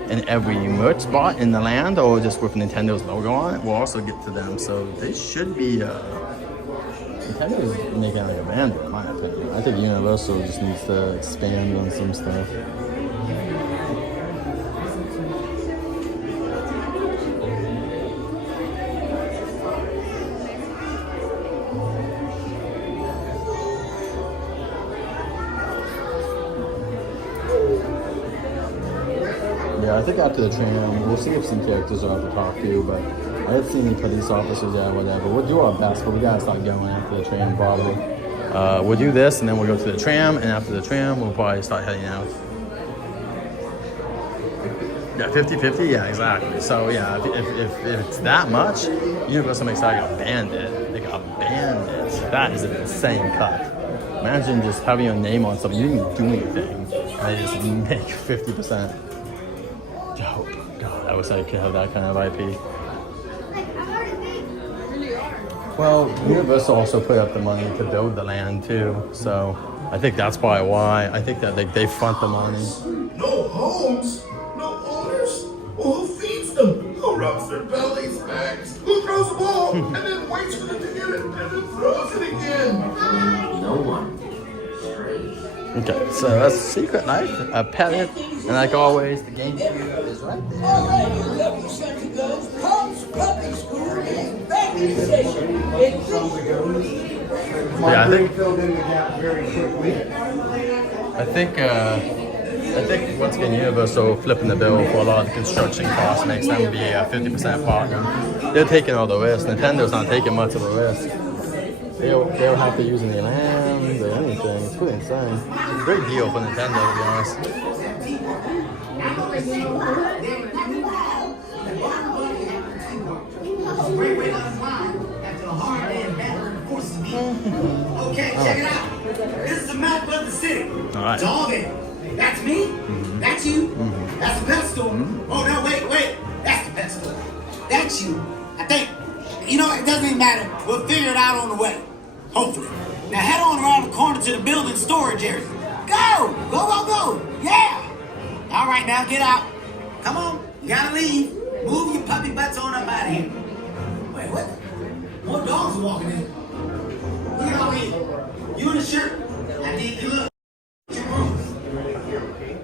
and every merch bought in the land or just with Nintendo's logo on it will also get to them. So they should be, Nintendo is making like a vendor in my opinion. I think Universal just needs to expand on some stuff. Yeah, I think after the tram, we'll see if some characters are up to talk to, but I haven't seen any police officers yet, whatever. We'll do our best, but we gotta start going after the tram probably. We'll do this, and then we'll go to the tram, and after the tram, we'll probably start heading out. Yeah, 50-50? Yeah, exactly. So yeah, if it's that much, Universal makes like a bandit. Like a bandit. That is an insane cut. Imagine just having your name on something, you didn't even do anything, and they just make 50%. Dope. God, I wish I could have that kind of IP. Well, Universal also put up the money to build the land too, so I think that's probably why. I think that they front the money. No homes? No owners? Well, who feeds them? Who rubs their bellies, Max? Who throws the ball and then waits for them to get it and then throws it again? No one. Okay, so that's Secret Life, a pellet, and like always, the game is right there. Yeah, I think once again, Universal flipping the bill for a lot of the construction costs makes them be a 50% partner. They're taking all the risk. Nintendo's not taking much of a risk. They'll have to use any land or anything. It's pretty insane. Great deal for Nintendo, to be honest. Okay, check it out. This is a map of the city. All right. It's all there. That's me. That's you. That's the pet store. Oh, no, wait. That's the pet store. That's you. I think. You know, it doesn't even matter. We'll figure it out on the way. Hopefully. Now head on around the corner to the building storage area. Go! Go! Yeah! All right, now get out. Come on. You gotta leave. Move your puppy butts on up out of here. Wait, what? More dogs are walking in. Look at all these. You in the shirt. I need you look.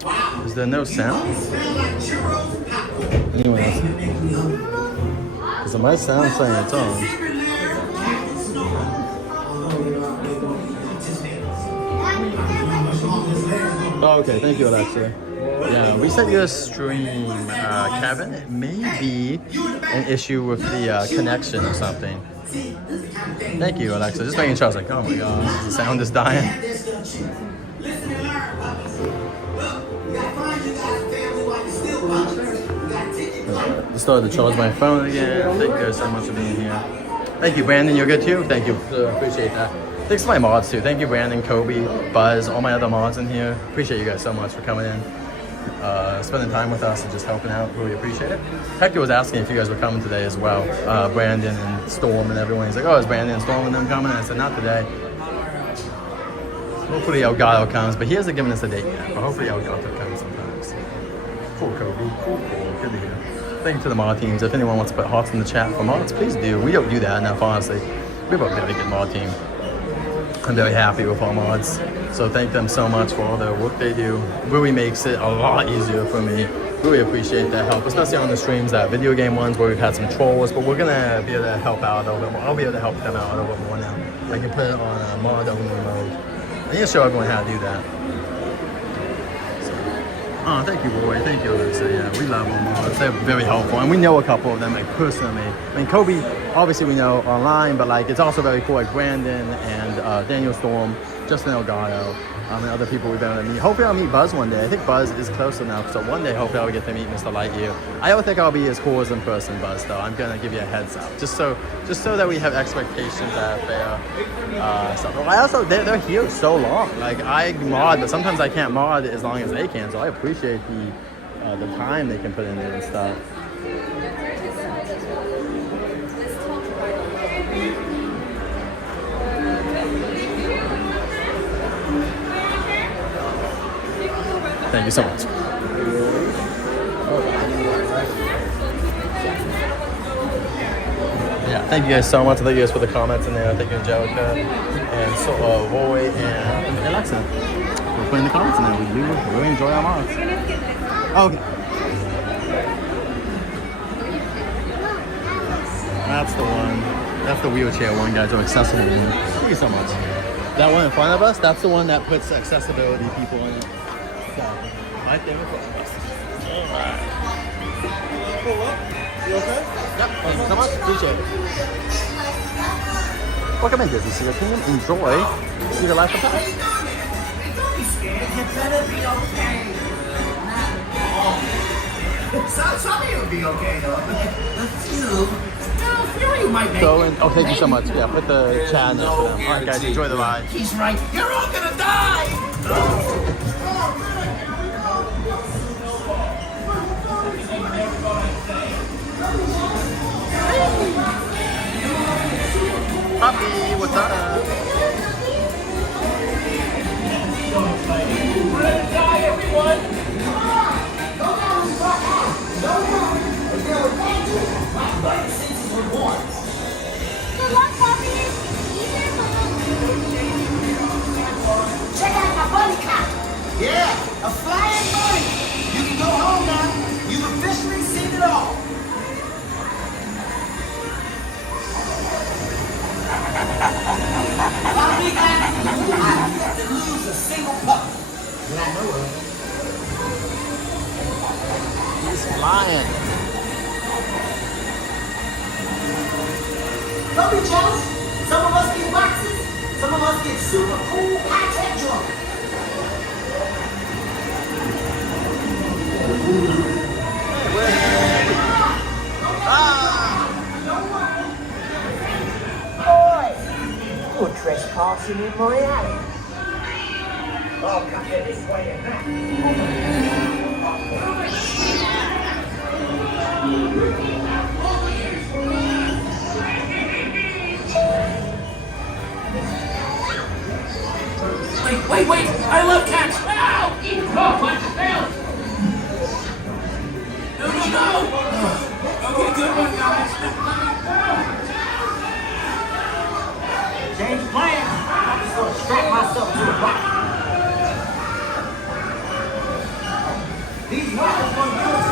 Wow. Is there no sound? You smell like churros and popcorn. Anyone else? Because it might sound saying its own. Oh, okay. Thank you, Alexa. Yeah, we sent you a stream, Kevin. It may be an issue with the connection or something. Thank you, Alexa. Just making sure. I was like, oh my god, the sound is dying. I started to charge my phone again. Thank you guys so much for being here. Thank you, Brandon. You're good too? Thank you. Appreciate that. Thanks to my mods too. Thank you, Brandon, Kobe, Buzz, all my other mods in here. Appreciate you guys so much for coming in, spending time with us and just helping out. Really appreciate it. Hector was asking if you guys were coming today as well. Brandon and Storm and everyone. He's like, oh, is Brandon and Storm and them coming? And I said, not today. Hopefully Elgato comes, but he hasn't given us a date yet. But hopefully Elgato comes sometimes. Cool, Kobe. Cool. Good to hear. Thank you to the mod teams. If anyone wants to put hearts in the chat for mods, please do. We don't do that enough, honestly. We have a very good mod team. I'm very happy with our mods. So thank them so much for all the work they do. Really makes it a lot easier for me. Really appreciate that help, especially on the streams, that video game ones where we've had some trolls, but we're gonna be able to help out a little bit more. I'll be able to help them out a little bit more now. I can put it on mod only mode. I need to show everyone how to do that. Oh, thank you, Roy. Thank you, Alyssa. Yeah, we love our mods. They're very helpful. And we know a couple of them, like, personally. I mean, Kobe, obviously we know online, but, like, it's also very cool, like, Brandon and Daniel Storm, Justin Elgato, and other people we've been able to meet. Hopefully I'll meet Buzz one day. I think Buzz is close enough, so one day hopefully I'll get to meet Mr. Lightyear. I don't think I'll be as cool as in person, Buzz, though. I'm gonna give you a heads up, just so that we have expectations that are fair. Stuff. I also, they're here so long. Like, I mod, but sometimes I can't mod as long as they can, so I appreciate the time they can put in there and stuff. Thank you so much. Yeah, thank you guys so much. Thank you guys for the comments in there. Thank you, Angelica, and Roy, and Alexa. We're putting the comments in there. We do really enjoy our mods. Okay. That's the one. That's the wheelchair one, guys. Accessible one. Thank you so much. That one in front of us, that's the one that puts accessibility people in it. Right there in front of us. Alright. Pull up. You okay? Yep. Thank you so much. Appreciate it. Welcome in, Disney Sea Team. Enjoy. See the life of us. Don't be scared. You better be okay. Some of you will be okay, though. A few. You might make it. Oh, thank you so much. Yeah, put the chat in there for them. Alright, guys. Enjoy the ride. He's right. You're all gonna die. Puppy, what's up? We're gonna die, everyone! Good luck, puppy. Check out my bunny cop. Yeah, a flying bunny. You can go home now. You've officially seen it all. Puppy action. I've yet to lose a single pup that I know of. He's flying. Don't be jealous. Some of us get boxes. Some of us get super cool high-tech drunk. You're trespassing in my alley. I'll come here this way and that. Wait! I love cats! Ow! Oh, what the hell? No! Okay, good one, guys. Change plans. I'm just gonna strap myself to the rock. These rockets gonna give us a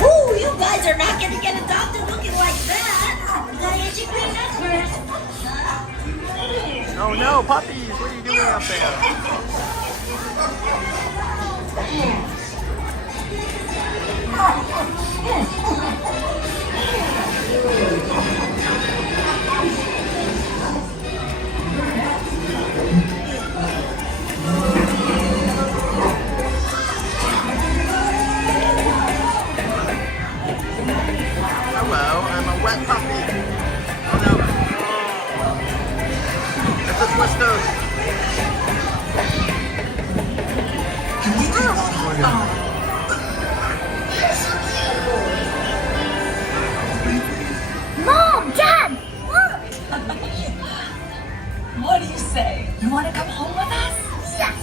Ooh, you guys are not gonna get adopted looking like that. Gotta get your green nuts first. Oh no, puppies! What are you doing up there? Hello, I'm a wet puppy. Oh no. It's a twister. Mom, Dad, look! What do you say? You want to come home with us? Yes!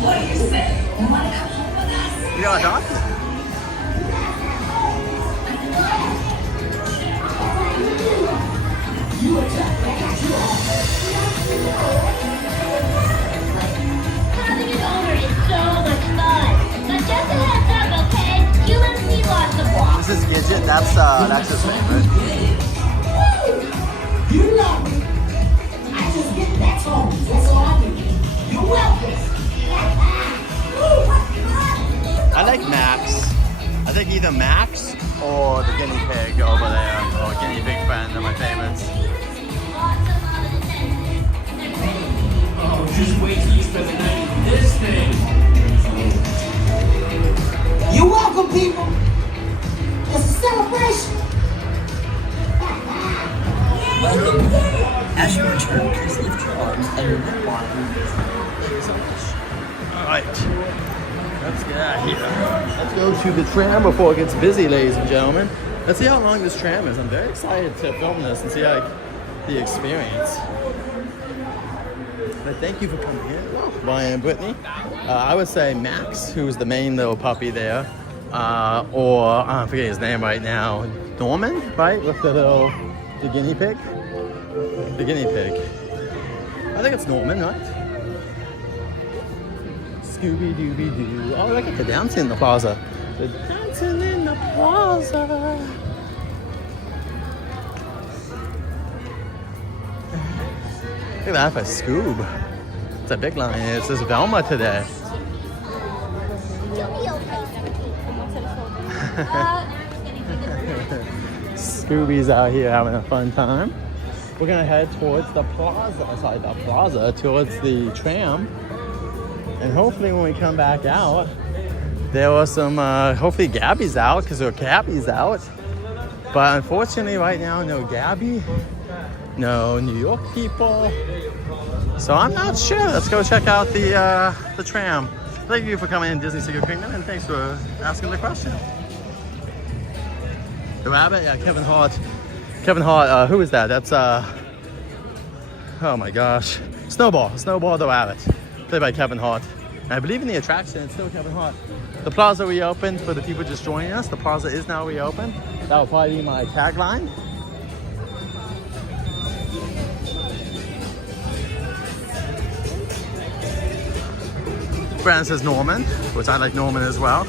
What do you say? You want to come home with us? You got adopted? Having an owner is so much fun. But just a heads up, okay? You and me lots of walks. This is Gidget. That's his favorite. You love me. I just get back home. That's all I do. You're welcome. I like Max. I think either Max or the guinea pig over there, or guinea pig friend are my favorites. Oh, just wait till you spend the night in this thing. You're welcome, people. It's a celebration. Welcome. As you return, please lift your arms and remove wine. Thank you so much. Alright. Let's get out of here. Let's go to the tram before it gets busy, ladies and gentlemen. Let's see how long this tram is. I'm very excited to film this and see how the experience. But thank you for coming in. Well, Brian and Brittany. I would say Max, who's the main little puppy there, or I forget his name right now, Norman, right? With the guinea pig. The guinea pig. I think it's Norman, right? Scooby-Dooby-Doo. Oh, look at the dancing in the plaza. The dancing in the plaza. Look at that for Scoob. It's a big line. It says Velma today. Scooby's out here having a fun time. We're gonna head towards the plaza, towards the tram. And hopefully when we come back out, there was some, hopefully Gabby's out, because her Gabby's out. But unfortunately right now, no Gabby, no New York people. So I'm not sure. Let's go check out the tram. Thank you for coming in, Disney Secret Kingdom, and thanks for asking the question. The rabbit? Yeah, Kevin Hart. Kevin Hart, who is that? That's, oh my gosh. Snowball the rabbit. Played by Kevin Hart. And I believe in the attraction, it's still Kevin Hart. The Plaza reopened for the people just joining us. The Plaza is now reopened. That will probably be my tagline. Brand says Norman, which I like Norman as well.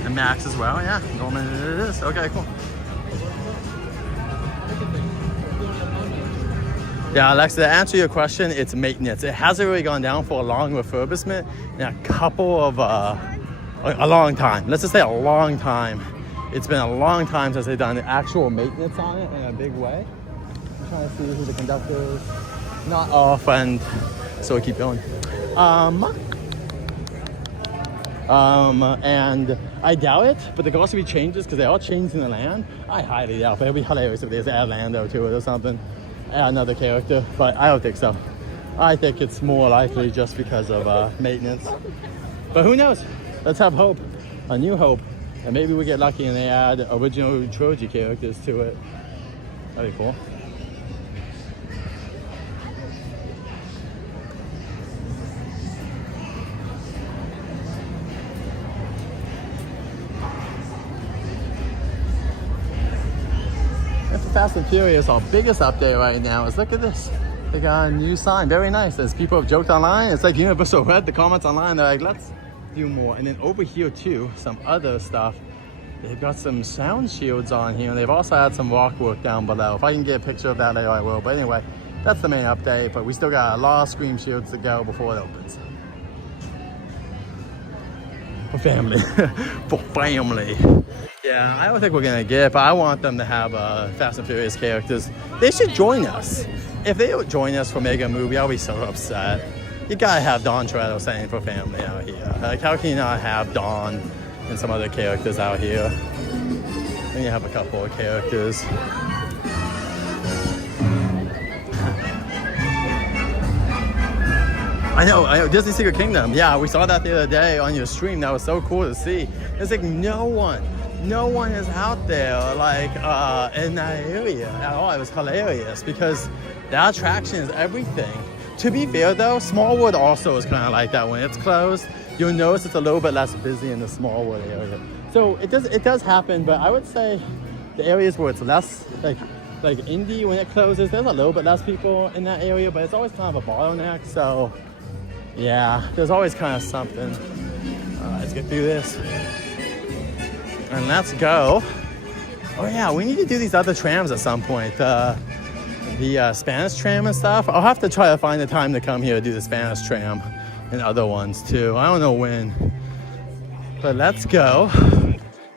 And Max as well, yeah. Norman it is. Okay, cool. Yeah, Alexa, to answer your question, it's maintenance. It hasn't really gone down for a long refurbishment in a couple of, a long time. Let's just say a long time. It's been a long time since they've done the actual maintenance on it in a big way. I'm trying to see who the conductor is. Not off, and so we keep going. And I doubt it, but there could also be changes because they are changing the land. I highly doubt, but it'd be hilarious if there's Orlando to it or something. Another character, but I don't think so. I think it's more likely just because of maintenance. But who knows? Let's have hope, a new hope, and maybe we get lucky and they add original trilogy characters to it. That'd be cool. Fast and Furious, our biggest update right now is look at this. They got a new sign, very nice. As people have joked online, it's like Universal read the comments online, they're like, let's do more. And then over here too, some other stuff. They've got some sound shields on here, and they've also had some rock work down below. If I can get a picture of that later, I will. But anyway, that's the main update, but we still got a lot of scream shields to go before it opens. For family. For family. Yeah, I don't think we're gonna get it, but I want them to have Fast and Furious characters. They should join us. If they would join us for Mega Movie, I'll be so upset. You gotta have Don Toretto saying for family out here. Like, how can you not have Don and some other characters out here? Then you have a couple of characters. I know, Disney Secret Kingdom. Yeah, we saw that the other day on your stream. That was so cool to see. It's like no one is out there like in that area at all. It was hilarious because that attraction is everything. To be fair though, Smallwood also is kind of like that. When it's closed, you'll notice it's a little bit less busy in the Smallwood area. So it does happen, but I would say the areas where it's less like Indy, when it closes, there's a little bit less people in that area, but it's always kind of a bottleneck. So yeah, there's always kind of something. Let's get through this. And let's go. Oh yeah, we need to do these other trams at some point. The Spanish tram and stuff. I'll have to try to find the time to come here to do the Spanish tram and other ones too. I don't know when. But let's go.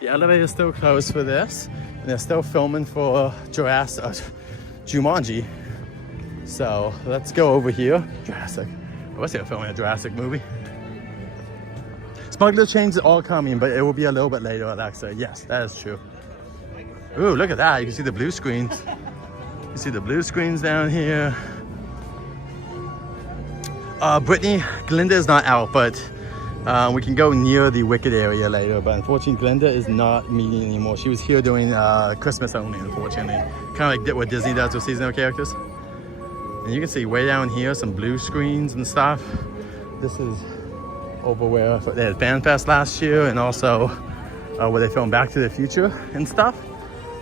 The elevator's still closed for this. And they're still filming for Jumanji. So let's go over here. Jurassic. I wish they were filming a Jurassic movie. Smuggler Chains is all coming, but it will be a little bit later, Alexa. Yes, that is true. Ooh, look at that. You can see the blue screens. You see the blue screens down here. Brittany, Glinda is not out, but we can go near the Wicked area later. But unfortunately, Glinda is not meeting anymore. She was here doing Christmas only, unfortunately. Kind of like what Disney does with seasonal characters. And you can see way down here some blue screens and stuff. This is over where they had Fan Fest last year, and also where they filmed Back to the Future and stuff.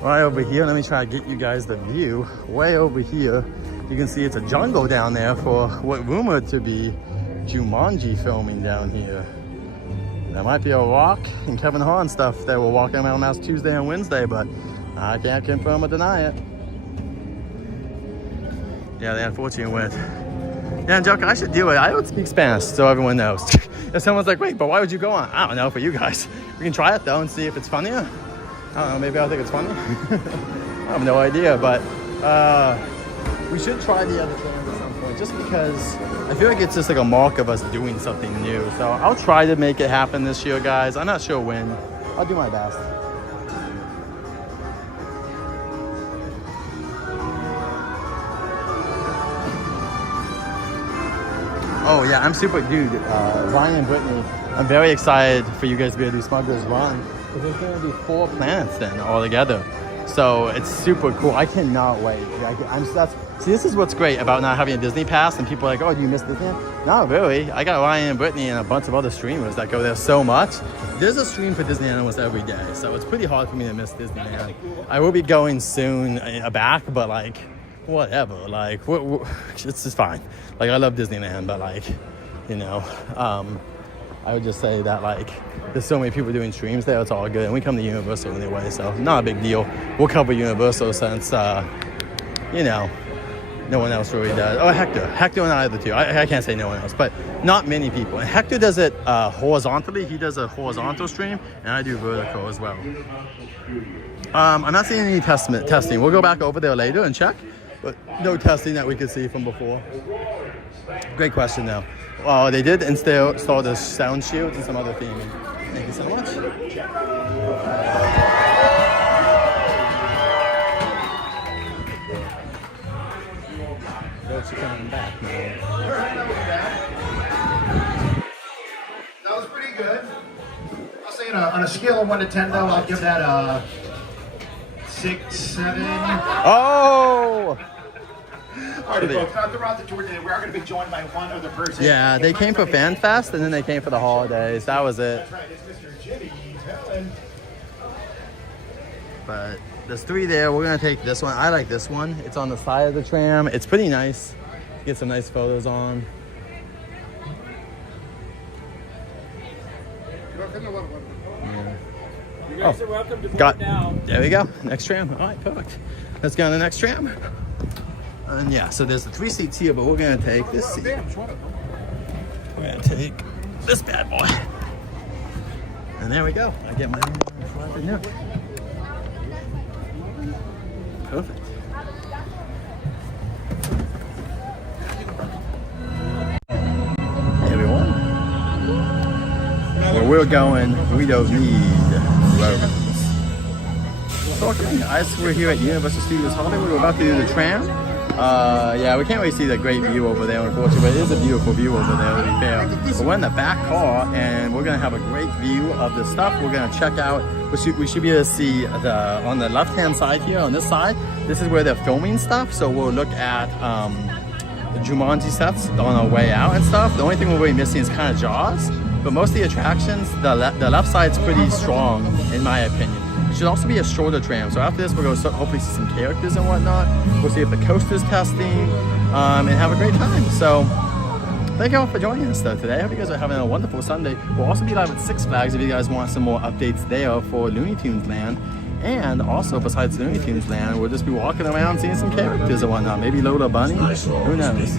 Right over here, let me try to get you guys the view. Way over here, you can see it's a jungle down there for what rumored to be Jumanji filming down here. There might be a Rock and Kevin Hart and stuff that were walking around last Tuesday and Wednesday, but I can't confirm or deny it. Yeah, they unfortunately went. Yeah, Joker, I should do it. I don't speak Spanish, so everyone knows. If someone's like, wait, but why would you go on? I don't know, for you guys. We can try it though and see if it's funnier. I don't know, maybe I'll think it's funny. I have no idea, but we should try the other trams at some point, just because I feel like it's just like a mark of us doing something new. So I'll try to make it happen this year, guys. I'm not sure when. I'll do my best. Oh yeah, I'm super, dude, Ryan and Brittany, I'm very excited for you guys to be able to do Smuggler's Run. There's going to be 4 planets then all together. So it's super cool. I cannot wait. See, this is what's great about not having a Disney pass, and people are like, oh, do you miss Disneyland? Not really. I got Ryan and Brittany and a bunch of other streamers that go there so much. There's a stream for Disneyland almost every day, so it's pretty hard for me to miss Disneyland. I will be going soon back, but like, whatever. Like, it's just fine. Like, I love Disneyland, but like, you know, I would just say that like there's so many people doing streams there, it's all good. And we come to Universal anyway, so not a big deal. We'll cover Universal since, you know, no one else really does. Oh, Hector and I are the two. I can't say no one else, but not many people. And Hector does it horizontally. He does a horizontal stream, and I do vertical as well. I'm not seeing any testing. We'll go back over there later and check, but no testing that we could see from before. Great question though. They did install the sound shields and some other theming. Thank you so much. Coming back now. That was pretty good. I'll say on a scale of 1 to 10 though, I'll give that a 6, 7. Oh! Alright folks, throughout the tour today, we are going to be joined by one other person. Yeah, they came for Fan Fest and then they came for the holidays. That was it. That's right, it's Mr. Jimmy Helen. But there's 3 there. We're going to take this one. I like this one. It's on the side of the tram. It's pretty nice. Get some nice photos on. Yeah. You guys are welcome to Got now. There we go. Next tram. All right, perfect. Let's go on the next tram. And yeah, so there's the 3 seats here, but we're gonna take this seat. We're gonna take this bad boy. And there we go. I get my flapping nook. Perfect. Hey everyone. Where we're going, we don't need roads. Okay, as we're here at Universal Studios Hollywood, we're about to do the tram. Yeah, we can't really see the great view over there, unfortunately, but it is a beautiful view over there, to be fair. But we're in the back car, and we're going to have a great view of the stuff. We're going to check out, we should be able to see on the left-hand side here, on this side, this is where they're filming stuff, so we'll look at the Jumanji sets on our way out and stuff. The only thing we're really missing is kind of Jaws, but most of the attractions, the left side's pretty strong, in my opinion. It should also be a shorter tram. So after this, we'll go hopefully see some characters and whatnot. We'll see if the coaster's testing and have a great time. So thank you all for joining us though today. I hope you guys are having a wonderful Sunday. We'll also be live at Six Flags if you guys want some more updates there for Looney Tunes Land. And also, besides Looney Tunes Land, we'll just be walking around seeing some characters and whatnot. Maybe Lola Bunny, who knows.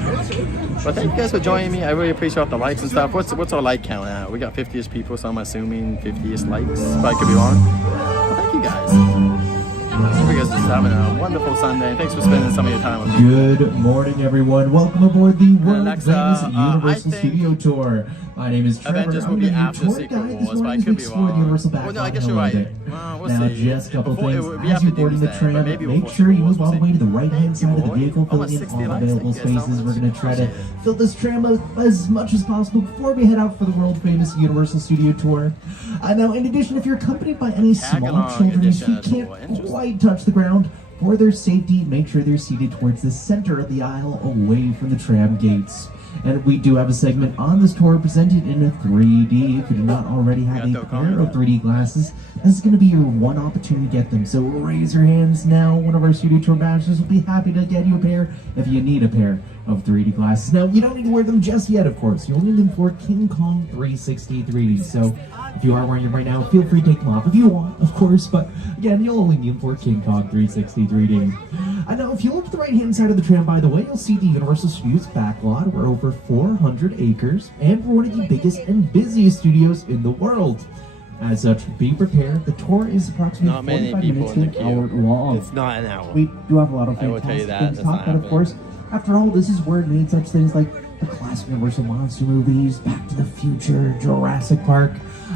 But thank you guys for joining me. I really appreciate the likes and stuff. What's our like count at? We got 50-ish people, so I'm assuming 50-ish likes. But I could be wrong. Well, thank you guys. I hope you guys are just having a wonderful Sunday. And thanks for spending some of your time with me. Good morning, everyone. Welcome aboard the world-famous Universal Studio Tour. My name is Trevor. Avengers will I'm be your after tour Secret guide this Wars, but I morning as could we be explore the wrong. Universal Well, no, I backlot guess a you're little right. bit. Well, we'll Now, see. just a couple Before- things. it would be As after you're boarding the Doomsday, but tram, maybe make before sure you Secret move all the Wars, way to the right-hand side of the People, vehicle, filling almost in 60 all likes. available Thank you guys so spaces. We're much. going to try to fill this tram up as much as possible before we head out for the world-famous Universal Studio Tour. Now, in addition, if you're accompanied by any small Tag-along children whose edition feet is can't more interesting. quite touch the ground, for their safety, make sure they're seated towards the center of the aisle, away from the tram gates. And we do have a segment on this tour presented in a 3D. If you do not already have a pair of 3D glasses, this is going to be your one opportunity to get them. So raise your hands now. One of our studio tour managers will be happy to get you a pair if you need a pair of 3D glasses. Now, you don't need to wear them just yet, of course. You'll need them for King Kong 360 3D. So if you are wearing them right now, feel free to take them off if you want, of course. But again, you'll only need them for King Kong 360 3D. I know if you look at the right-hand side of the tram, by the way, you'll see the Universal Studios backlot. We're over 400 acres, and we're one of the biggest and busiest studios in the world. As such, be prepared. The tour is approximately Not many 45 people minutes in to the an hour queue. long. It's not an hour. We do have a lot of I will tell you fantastic that. things That's to talk not about, of course. After all, this is where it made such things like the classic Universal monster movies, Back to the Future, Jurassic Park,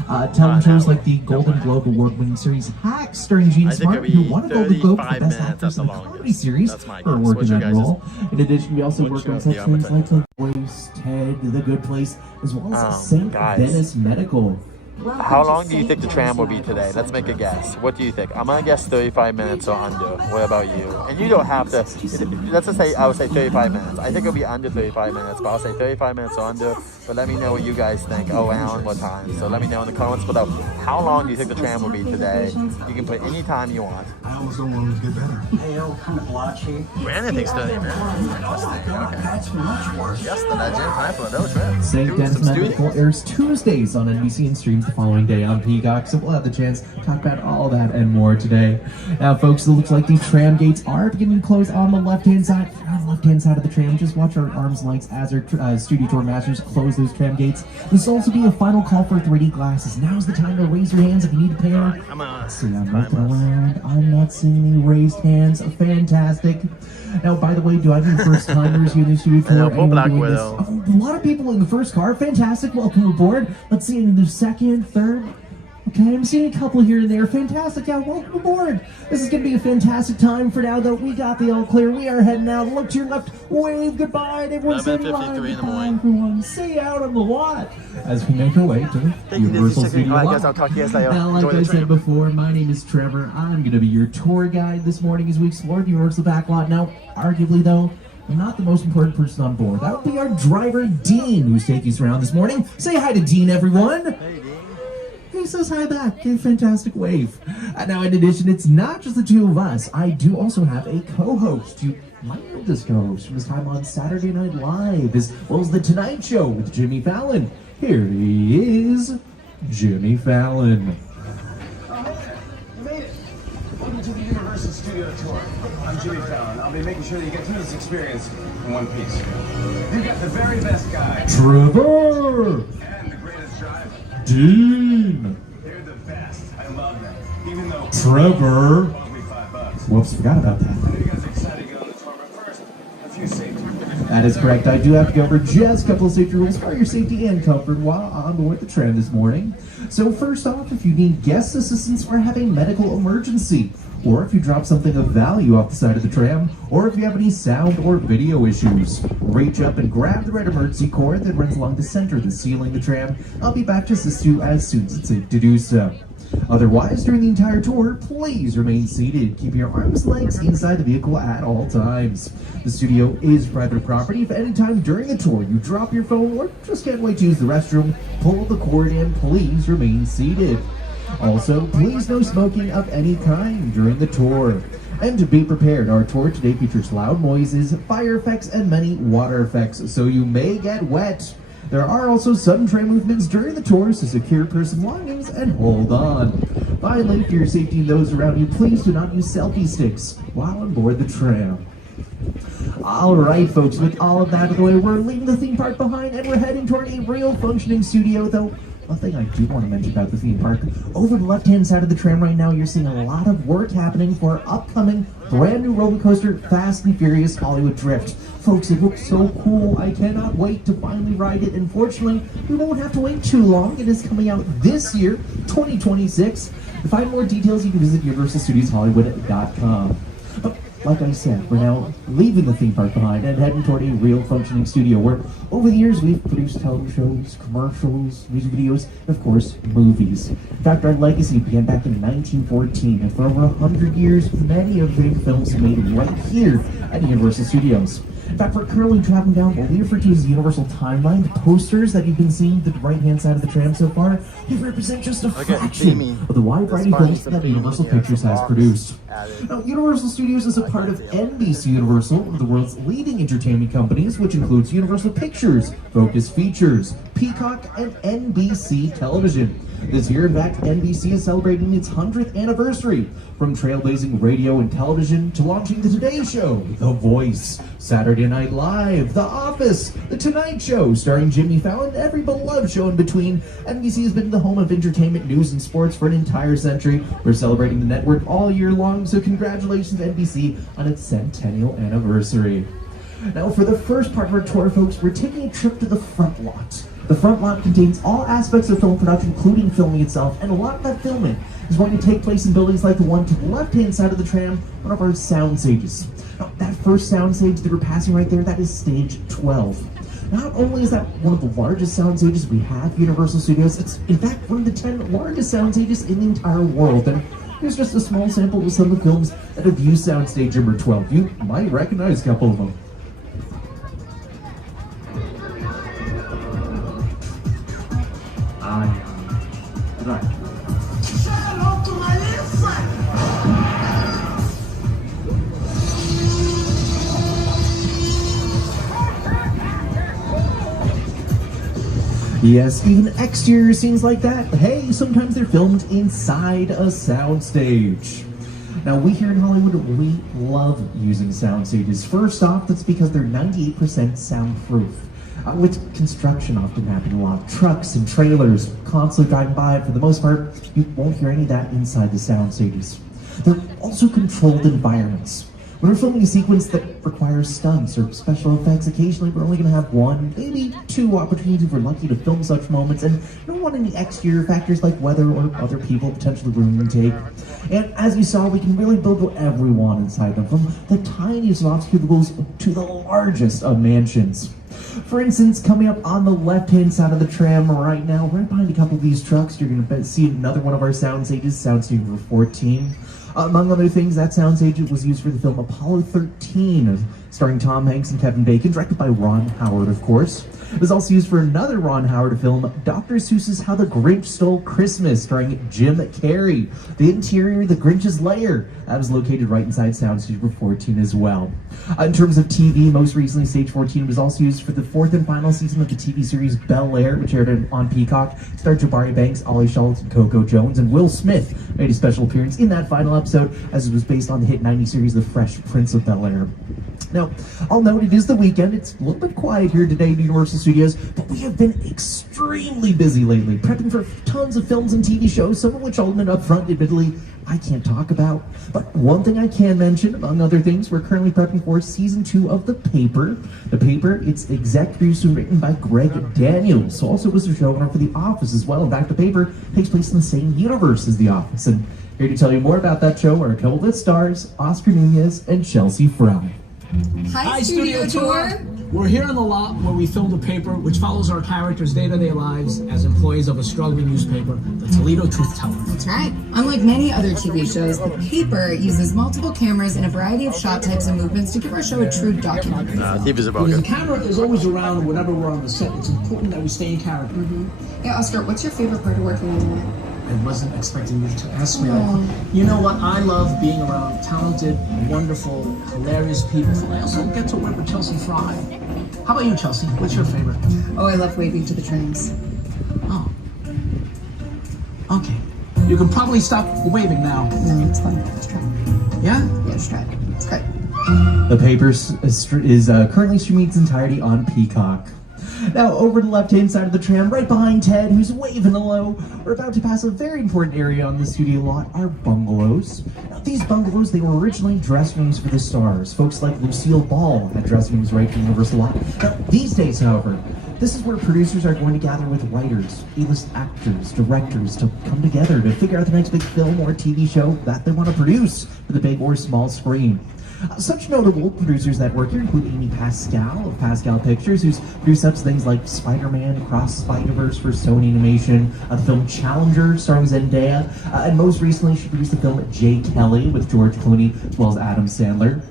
talent shows like the Golden Globe Award-winning series Hacks, starring Gene Smart, who won a Golden Globe for Best Actress in a Comedy Series for working that role. In addition, we also work on such things like The Voice, Ted, The Good Place, as well as St. Venice Medical. How long do you think the tram will be today? Let's make a guess. What do you think? I'm gonna guess 35 minutes or under. What about you? And you don't have to, let's just say, I would say 35 minutes. I think it'll be under 35 minutes, but I'll say 35 minutes or under. But let me know what you guys think around what time. So let me know in the comments below. How long do you think the tram will be today? You can put any time you want. I always don't want to get better. Hey, yo, kind of blotchy. Brandon thinks 30 minutes. That's much worse. Yes, the legend. Time for another trip. St. Dennis Medical airs Tuesdays on NBC and streams the following day on Peacock, so we'll have the chance to talk about all that and more today. Now, folks, it looks like the tram gates are beginning to close on the left-hand side. On the left-hand side of the tram, just watch our arms lengths as our studio tour masters close those tram gates. This will also be a final call for 3D glasses. Now's the time to raise your hands if you need a pair. Come on. See, I'm looking around. I'm not seeing any raised hands. Fantastic. Now, by the way, do I have any first-timers here in the studio tour? Anyone doing this? Oh, a lot of people in the first car. Fantastic. Welcome aboard. Let's see in the second, third. Okay, I'm seeing a couple here and there. Fantastic. Yeah, welcome aboard. This is going to be a fantastic time. For now, though, we got the all clear. We are heading out. Look to your left. Wave goodbye. And everyone say goodbye. in the morning. Everyone, see you out on the lot as we make our way to Universal Studio I Lot. guess I'll talk to you guys later. Now, like Enjoy I the said trip. before, my name is Trevor. I'm going to be your tour guide this morning as we explore the Universal Backlot. Now, arguably, though, I'm not the most important person on board. That would be our driver, Dean, who's taking us around this morning. Say hi to Dean, everyone. Hey, Dean. He says hi back. A fantastic wave. Now, in addition, it's not just the two of us. I do also have a co-host. You might know this co-host from his time on Saturday Night Live, as well as The Tonight Show with Jimmy Fallon. Here he is, Jimmy Fallon. You made it. Welcome to the Universal Studio Tour. I'm Jimmy Fallon. I'll be making sure that you get through this experience in one piece. You've got the very best guy. Trevor. And the greatest driver. Dean. They're the best. I love them. Even though Trevor. it cost me $5. Whoops, forgot about that. I know you guys are excited to get on the tour, but first, a few safety rules. That is correct. I do have to go over just a couple of safety rules for your safety and comfort while on board the tram this morning. So first off, if you need guest assistance or have a medical emergency, or if you drop something of value off the side of the tram, or if you have any sound or video issues, reach up and grab the red emergency cord that runs along the center of the ceiling of the tram. I'll be back to assist you as soon as it's safe to do so. Otherwise, during the entire tour, please remain seated. Keep your arms and legs inside the vehicle at all times. The studio is private property. If any time during the tour you drop your phone or just can't wait to use the restroom, pull the cord in. Please remain seated. Also, please no smoking of any kind during the tour. And to be prepared, our tour today features loud noises, fire effects, and many water effects, so you may get wet. There are also sudden tram movements during the tour, so secure personal belongings and hold on. Finally, for your safety and those around you, please do not use selfie sticks while on board the tram. Alright folks, with all of that out of the way, we're leaving the theme park behind and we're heading toward a real functioning studio, though. One thing I do want to mention about the theme park, over the left-hand side of the tram right now, you're seeing a lot of work happening for our upcoming brand new roller coaster, Fast and Furious Hollywood Drift. Folks, it looks so cool. I cannot wait to finally ride it. Unfortunately, we won't have to wait too long. It is coming out this year, 2026. To find more details, you can visit universalstudioshollywood.com. But like I said, we're now leaving the theme park behind and heading toward a real functioning studio where over the years we've produced television shows, commercials, music videos, and of course, movies. In fact, our legacy began back in 1914, and for over 100 years, many of the big films made right here at Universal Studios. In fact, we're currently traveling down what we refer to as the Universal Timeline. The posters that you've been seeing at the right-hand side of the tram so far, they represent just a fraction of the wide variety of films that Universal Pictures has produced. Now, Universal Studios is a part of NBC Universal, one of the world's leading entertainment companies, which includes Universal Pictures, Focus Features, Peacock, and NBC Television. This year, in fact, NBC is celebrating its 100th anniversary, from trailblazing radio and television to launching The Today Show, The Voice, Saturday Night Live, The Office, The Tonight Show, starring Jimmy Fallon, every beloved show in between. NBC has been the home of entertainment, news, and sports for an entire century. We're celebrating the network all year long, so congratulations NBC on its centennial anniversary. Now, for the first part of our tour, folks, we're taking a trip to the front lot. The front lot contains all aspects of film production, including filming itself, and a lot of that filming is going to take place in buildings like the one to the left-hand side of the tram, one of our sound stages. Now, that first sound stage that we're passing right there, that is stage 12. Not only is that one of the largest sound stages we have at Universal Studios, it's in fact one of the 10 largest sound stages in the entire world. And here's just a small sample of some of the films that have used soundstage number 12. You might recognize a couple of them. Right. Say hello to my little friend. Yes, even exterior scenes like that, but hey, sometimes they're filmed inside a soundstage. Now, we here in Hollywood, we love using sound stages. First off, that's because they're 98% soundproof. With construction often happening a lot, trucks and trailers constantly driving by, for the most part, you won't hear any of that inside the sound stages. They're also controlled environments. When we're filming a sequence that requires stunts or special effects, occasionally we're only going to have one, maybe two opportunities if we're lucky to film such moments, and you don't want any exterior factors like weather or other people potentially ruining the take. And as you saw, we can really build whatever we want inside them, from the tiniest of obstacles to the largest of mansions. For instance, coming up on the left-hand side of the tram right now, right behind a couple of these trucks, you're going to see another one of our sound stages, soundstage number 14. Among other things, that soundstage was used for the film Apollo 13, starring Tom Hanks and Kevin Bacon, directed by Ron Howard, of course. It was also used for another Ron Howard film, Dr. Seuss's How the Grinch Stole Christmas, starring Jim Carrey. The interior, the Grinch's lair, that was located right inside soundstage number 14 as well. In terms of TV, most recently, stage 14 was also used for the fourth and final season of the TV series Bel Air, which aired on Peacock. It starred Jabari Banks, Ollie Schultz, and Coco Jones, and Will Smith made a special appearance in that final episode, as it was based on the hit 90s series The Fresh Prince of Bel Air. Now, I'll note it is the weekend. It's a little bit quiet here today at Universal Studios, but we have been extremely busy lately, prepping for tons of films and TV shows, some of which I'll admit up front, admittedly, I can't talk about. But one thing I can mention, among other things, we're currently prepping for season 2 of The Paper. The Paper, it's exec produced and written by Greg Daniels, who also was the showrunner for The Office as well. In fact, The Paper takes place in the same universe as The Office. And here to tell you more about that show are a couple of its stars, Oscar Nunez and Chelsea Fry. Hi, Studio Tour! We're here on the lot where we filmed The Paper, which follows our characters' day-to-day lives as employees of a struggling newspaper, the Toledo Truth Teller. That's right. Unlike many other TV shows, The Paper uses multiple cameras and a variety of shot types and movements to give our show a true documentary. Because the camera is always around whenever we're on the set. It's important that we stay in character. Yeah, Oscar, what's your favorite part of working on it? I wasn't expecting you to ask me that. You know what? I love being around talented, wonderful, hilarious people. I also get to work with Chelsea Fry. How about you, Chelsea? What's your favorite? Oh, I love waving to the trains. Oh. Okay. You can probably stop waving now. No, it's fine. Let's try. Yeah? Yeah, just try. It's great. The Paper is currently streaming its entirety on Peacock. Now, over the left-hand side of the tram, right behind Ted, who's waving hello, we're about to pass a very important area on the studio lot, our bungalows. Now, these bungalows, they were originally dressing rooms for the stars. Folks like Lucille Ball had dressing rooms right from Universal lot. Now, these days, however, this is where producers are going to gather with writers, A-list actors, directors to come together to figure out the next big film or TV show that they want to produce for the big or small screen. Such notable producers that work here include Amy Pascal of Pascal Pictures, who's produced such things like Spider-Man Across Spider-Verse for Sony Animation, the film Challenger starring Zendaya, and most recently she produced the film Jay Kelly with George Clooney as well as Adam Sandler.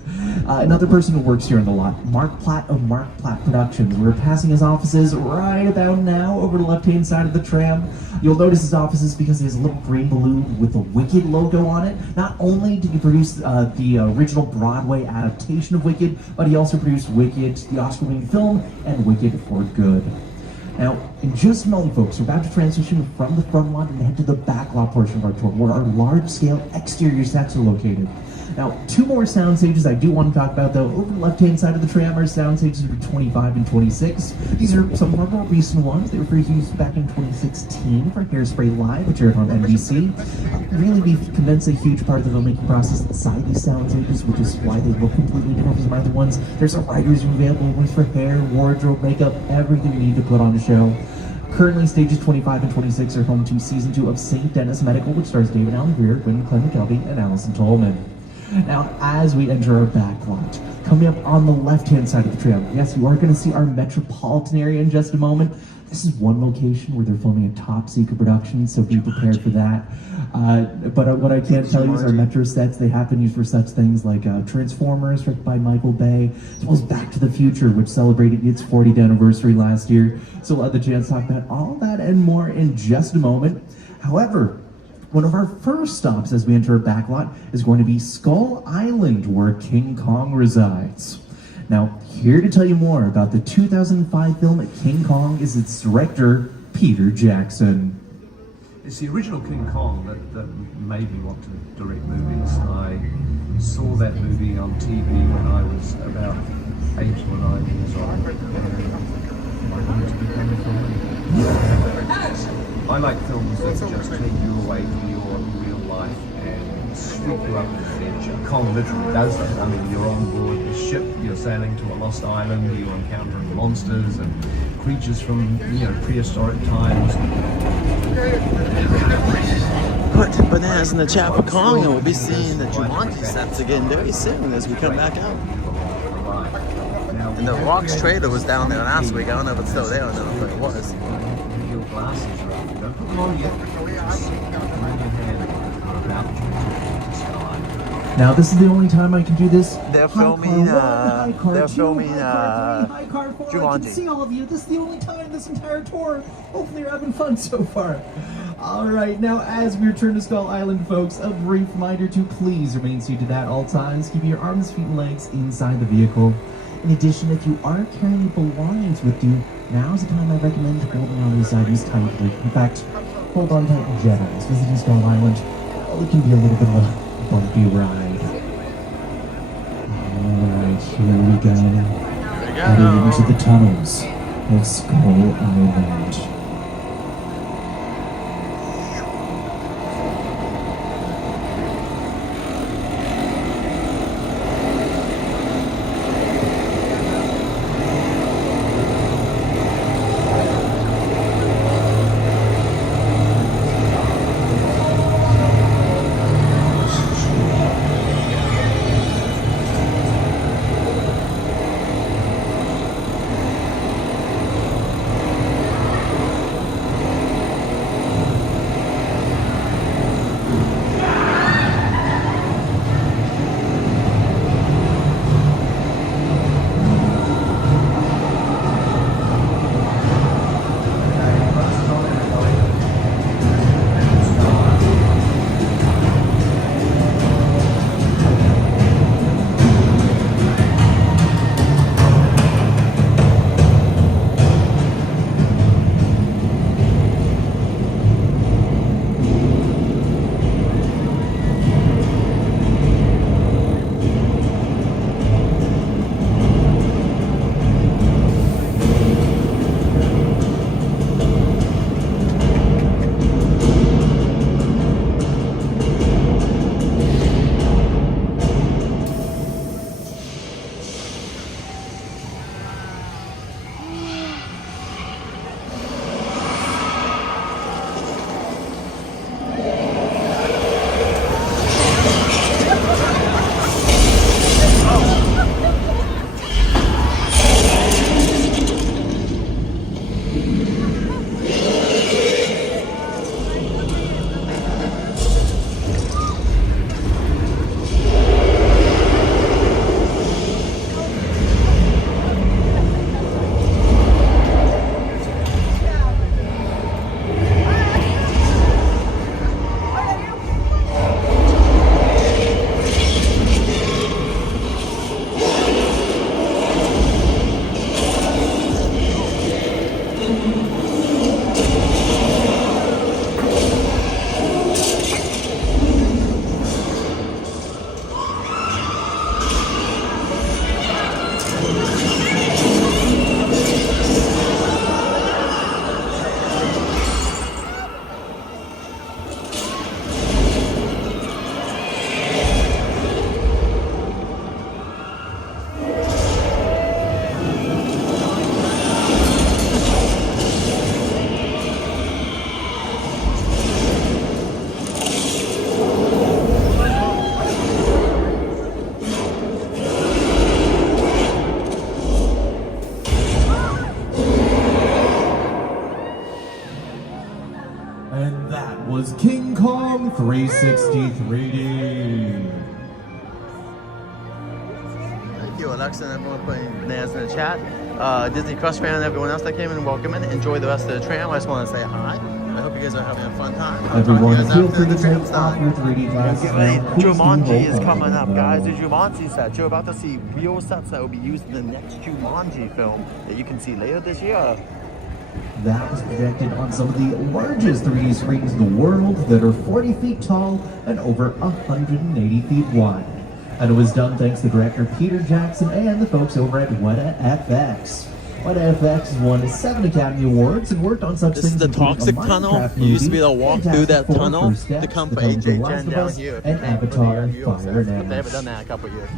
Another person who works here on the lot, Mark Platt of Mark Platt Productions. We're passing his offices right about now over the left-hand side of the tram. You'll notice his offices because there's a little green balloon with the Wicked logo on it. Not only did he produce the original Broadway adaptation of Wicked, but he also produced Wicked, the Oscar-winning film, and Wicked for Good. Now, in just a moment, folks, we're about to transition from the front lot and head to the back lot portion of our tour, where our large-scale exterior sets are located. Now, 2 more sound stages I do want to talk about, though. Over the left-hand side of the tram are sound stages number 25 and 26. These are some of our more recent ones. They were first used back in 2016 for Hairspray Live, which aired on NBC. Really, we've condensed a huge part of the filmmaking process inside these sound stages, which is why they look completely different from some other ones. There's a writer's room available, ones for hair, wardrobe, makeup, everything you need to put on a show. Currently, stages 25 and 26 are home to season 2 of St. Dennis Medical, which stars David Allen Greer, Gwen Clement Kelby, and Allison Tolman. Now, as we enter our back lot, come coming up on the left-hand side of the tram. Yes, you are going to see our metropolitan area in just a moment. This is one location where they're filming a top-secret production, so be prepared for that. But what I can tell you is our metro sets, they have been used for such things like Transformers, directed by Michael Bay, as well as Back to the Future, which celebrated its 40th anniversary last year. So we'll have the chance to talk about all that and more in just a moment. However, one of our first stops as we enter our backlot is going to be Skull Island, where King Kong resides. Now, here to tell you more about the 2005 film King Kong is its director, Peter Jackson. It's the original King Kong that made me want to direct movies. I saw that movie on TV when I was about 8 or 9 years old, and I wanted to become a filmmaker. I like films that just take you away from your real life and sweep you up an adventure. Kong literally does that. I mean, you're on board the ship, you're sailing to a lost island, you're encountering monsters and creatures from, prehistoric times. Put bananas in the chat for Kong, and we'll be seeing the Jumanji sets again very soon as we come back out. And the Rocks trailer was down there last week. I don't know if it's still there or not, but it was. Your glasses are up. Don't put them on yet. Just put them in your hand. About to sky. Now, this is the only time I can do this. They're filming, Jumanji. I can Jumanji. see all of you. This is the only time this entire tour. Hopefully you're having fun so far. All right, now as we return to Skull Island, folks, a brief reminder to please remain seated at all times. Keep your arms, feet, and legs inside the vehicle. In addition, if you are carrying belongings with you, now's the time I recommend holding on to these items tightly. In fact, hold on tight in general. As visiting Skull Island, it can be a little bit of a bumpy ride. Alright, here we go. Heading into the tunnels of Skull Island. Godzilla's King Kong 360 3D. Thank you, Alexa, and everyone putting bananas in the chat. Disney Crush fan and everyone else that came in, welcome in. Enjoy the rest of the tram. I just want to say hi. I hope you guys are having a fun time. Everyone, feel free to take off your 3D glasses. Jumanji is coming up, guys. The Jumanji set. You're about to see real sets that will be used in the next Jumanji film that you can see later this year. That was projected on some of the largest 3D screens in the world that are 40 feet tall and over 180 feet wide. And it was done thanks to director Peter Jackson and the folks over at WhatFX. WhatFX won 7 Academy Awards and worked on such things as the toxic tunnel. You used to be able to walk through that tunnel to come for AJ Jen down here. And Avatar Fire and Ash. They haven't done that in a couple of years.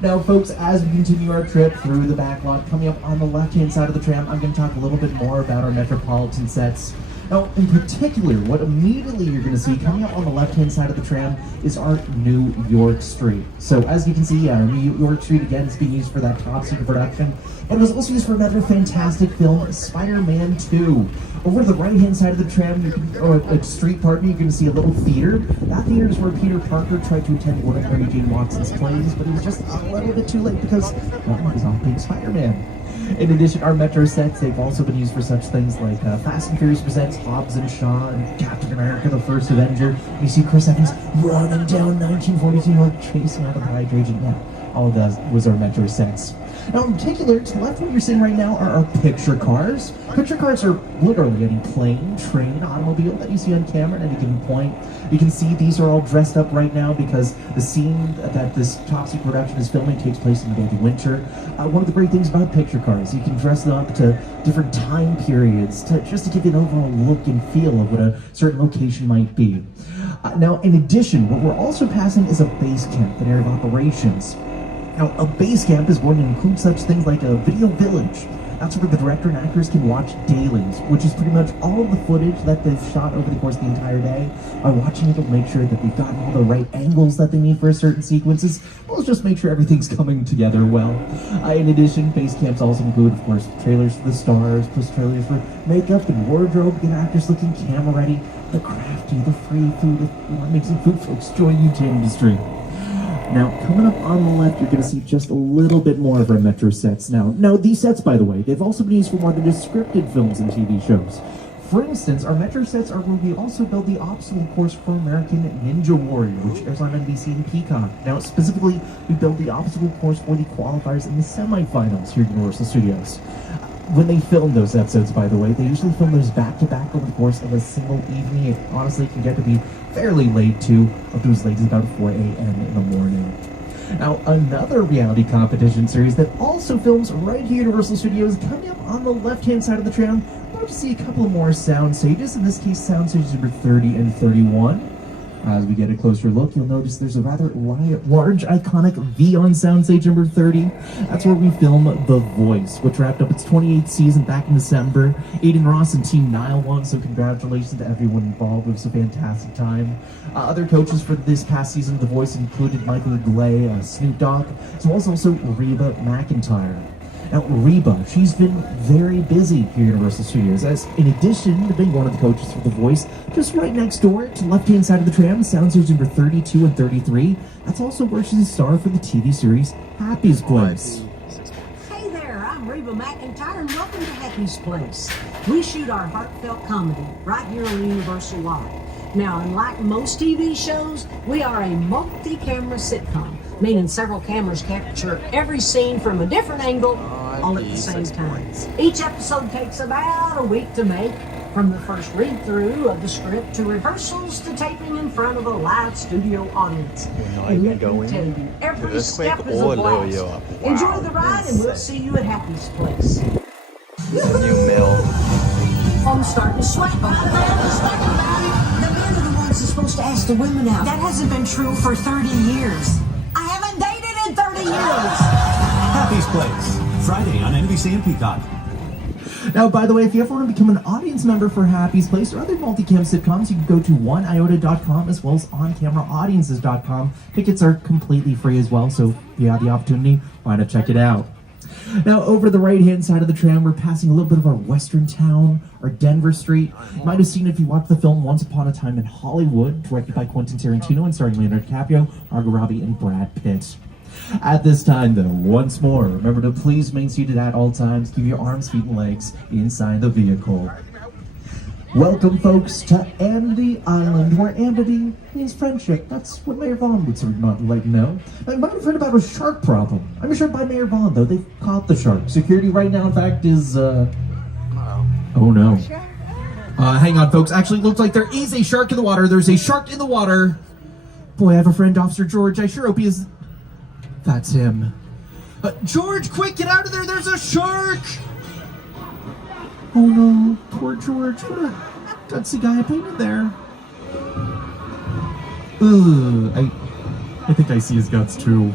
Now, folks, as we continue our trip through the backlot, coming up on the left-hand side of the tram, I'm going to talk a little bit more about our Metropolitan sets. Now, in particular, what immediately you're going to see coming up on the left-hand side of the tram is our New York Street. So, as you can see, New York Street, again, is being used for that top secret production. But it was also used for another fantastic film, Spider-Man 2. Over the right-hand side of the tram, or a street, pardon me, you're going to see a little theater. That theater is where Peter Parker tried to attend one of Mary Jane Watson's plays, but he was just a little bit too late because, well, he was off being Spider-Man. In addition, our Metro sets, they've also been used for such things like Fast and Furious Presents Hobbs and Shaw and Captain America, the First Avenger. You see Chris Evans running down 1942 like chasing out of the Hydra agent. Yeah, all of that was our Metro sets. Now, in particular, to the left of what you're seeing right now are our picture cars. Picture cars are literally any plane, train, automobile that you see on camera at any given point. You can see these are all dressed up right now because the scene that this top secret production is filming takes place in the middle of winter. One of the great things about picture cars, you can dress them up to different time periods just to give you an overall look and feel of what a certain location might be. Now, in addition, what we're also passing is a base camp, an area of operations. Now, a base camp is going to include such things like a video village. That's where the director and actors can watch dailies, which is pretty much all of the footage that they've shot over the course of the entire day. By watching it, they'll make sure that they've gotten all the right angles that they need for certain sequences. We'll just make sure everything's coming together well. In addition, base camps also include, of course, trailers for the stars, plus trailers for makeup and wardrobe, get actors looking camera ready, the crafty, the free food, amazing food folks join you to industry. Now, coming up on the left, you're going to see just a little bit more of our Metro sets. Now, these sets, by the way, they've also been used for more than just scripted films and TV shows. For instance, our Metro sets are where we also build the obstacle course for American Ninja Warrior, which airs on NBC and Peacock. Now, specifically, we build the obstacle course for the qualifiers in the semifinals here at Universal Studios. When they film those episodes, by the way, they usually film those back-to-back over the course of a single evening. It honestly can get to be fairly late, too, up to as late as about 4 a.m. in the morning. Now, another reality competition series that also films right here at Universal Studios, coming up on the left-hand side of the tram, we're going to see a couple more sound stages, in this case, sound stages number 30 and 31. As we get a closer look, you'll notice there's a rather large, iconic V on soundstage number 30. That's where we film The Voice, which wrapped up its 28th season back in December. Aiden Ross and Team Nile won, so congratulations to everyone involved. It was a fantastic time. Other coaches for this past season of The Voice included Michael Glay, Snoop Dogg, as well as also Reba McEntire. Now, Reba, she's been very busy here at Universal Studios, as in addition to being one of the coaches for The Voice, just right next door to the left-hand side of the tram, soundstage number 32 and 33, that's also where she's a star for the TV series Happy's Place. Hey there, I'm Reba McEntire, and welcome to Happy's Place. We shoot our heartfelt comedy right here on Universal Live. Now, unlike most TV shows, we are a multi-camera sitcom, meaning several cameras capture every scene from a different angle all at the same time. Each episode takes about a week to make, from the first read-through of the script to rehearsals to taping in front of a live studio audience. And let me tell you, every step is a blast. Enjoy the ride, and we'll see you at Happy's Place. New mail. I'm starting to sweat. The men are the ones that's supposed to ask the women out. That hasn't been true for 30 years. I haven't dated in 30 years. Happy's Place, Friday on NBC and Peacock. Now, by the way, if you ever want to become an audience member for Happy's Place or other multicam sitcoms, you can go to oneiota.com as well as oncameraaudiences.com. Tickets are completely free as well, so if you have the opportunity, why not check it out? Now, over to the right-hand side of the tram, we're passing a little bit of our western town, our Denver Street. You might have seen it if you watched the film Once Upon a Time in Hollywood, directed by Quentin Tarantino and starring Leonardo DiCaprio, Margot Robbie, and Brad Pitt. At this time, though, once more, remember to please remain seated at all times. Keep your arms, feet, and legs inside the vehicle. Welcome, folks, to Amity Island, where amity means friendship. That's what Mayor Vaughn would sort of not like to know. I might have heard about a shark problem. I'm assured by Mayor Vaughn, though, they've caught the shark. Security right now, in fact, is, oh no. Hang on, folks. Actually, it looks like there is a shark in the water. There's a shark in the water. Boy, I have a friend, Officer George. I sure hope he is... That's him. George, quick, get out of there. There's a shark. Oh no, poor George. What a gutsy guy I painted there. Ugh, I think I see his guts too.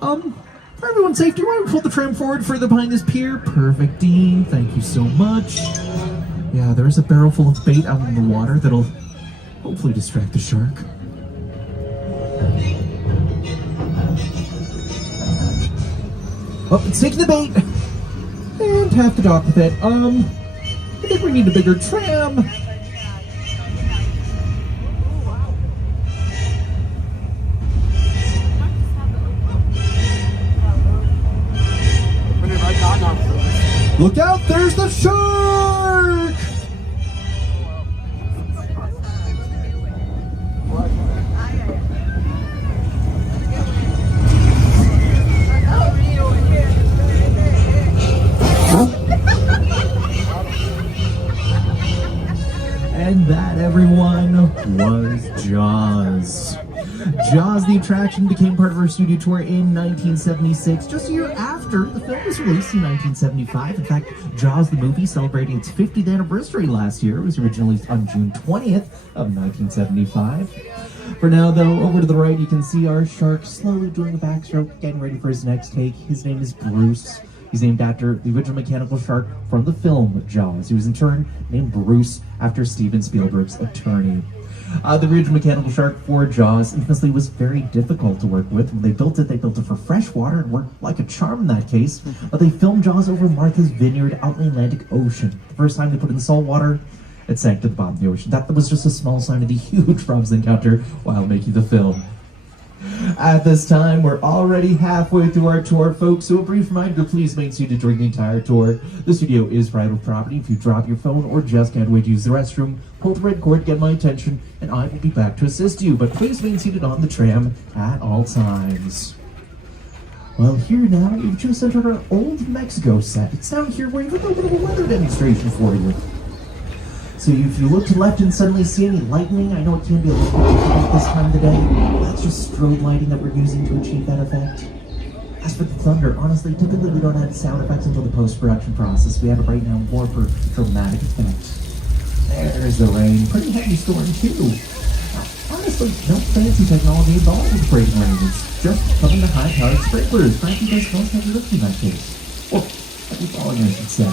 For everyone's safety, why don't we pull the tram forward further behind this pier? Perfect, Dean. Thank you so much. Yeah, there's a barrel full of bait out in the water that'll hopefully distract the shark. Oh, it's taking the bait! And half the dock with it. I think we need a bigger tram. Look out, there's the shark! And that, everyone, was Jaws. Jaws, the attraction, became part of our studio tour in 1976, just a year after the film was released in 1975. In fact, Jaws, the movie, celebrating its 50th anniversary last year. It was originally on June 20th of 1975. For now, though, over to the right, you can see our shark slowly doing a backstroke, getting ready for his next take. His name is Bruce. He's named after the original mechanical shark from the film Jaws. He was in turn named Bruce after Steven Spielberg's attorney. The original mechanical shark for Jaws infamously was very difficult to work with. When they built it for fresh water and worked like a charm in that case. But they filmed Jaws over Martha's Vineyard out in the Atlantic Ocean. The first time they put it in salt water, it sank to the bottom of the ocean. That was just a small sign of the huge problems they encountered while making the film. At this time, we're already halfway through our tour, folks, so a brief reminder to please remain seated during the entire tour. The studio is private property. If you drop your phone or just can't wait to use the restroom, pull the red cord, get my attention, and I will be back to assist you. But please remain seated on the tram at all times. Well, here now, we've just entered our Old Mexico set. It's down here where we have a little bit of a weather demonstration for you. So if you look to the left and suddenly see any lightning, I know it can be a little bit difficult this time of the day. That's just strobe lighting that we're using to achieve that effect. As for the thunder, honestly, typically we don't add sound effects until the post-production process. We have it right now more for dramatic effect. There's the rain. Pretty heavy storm too. Honestly, no fancy technology at all with breaking rain. It's just coming to high-powered sprinklers. Frankly, there's no heavy lifting in that case. Well, at least all I should say.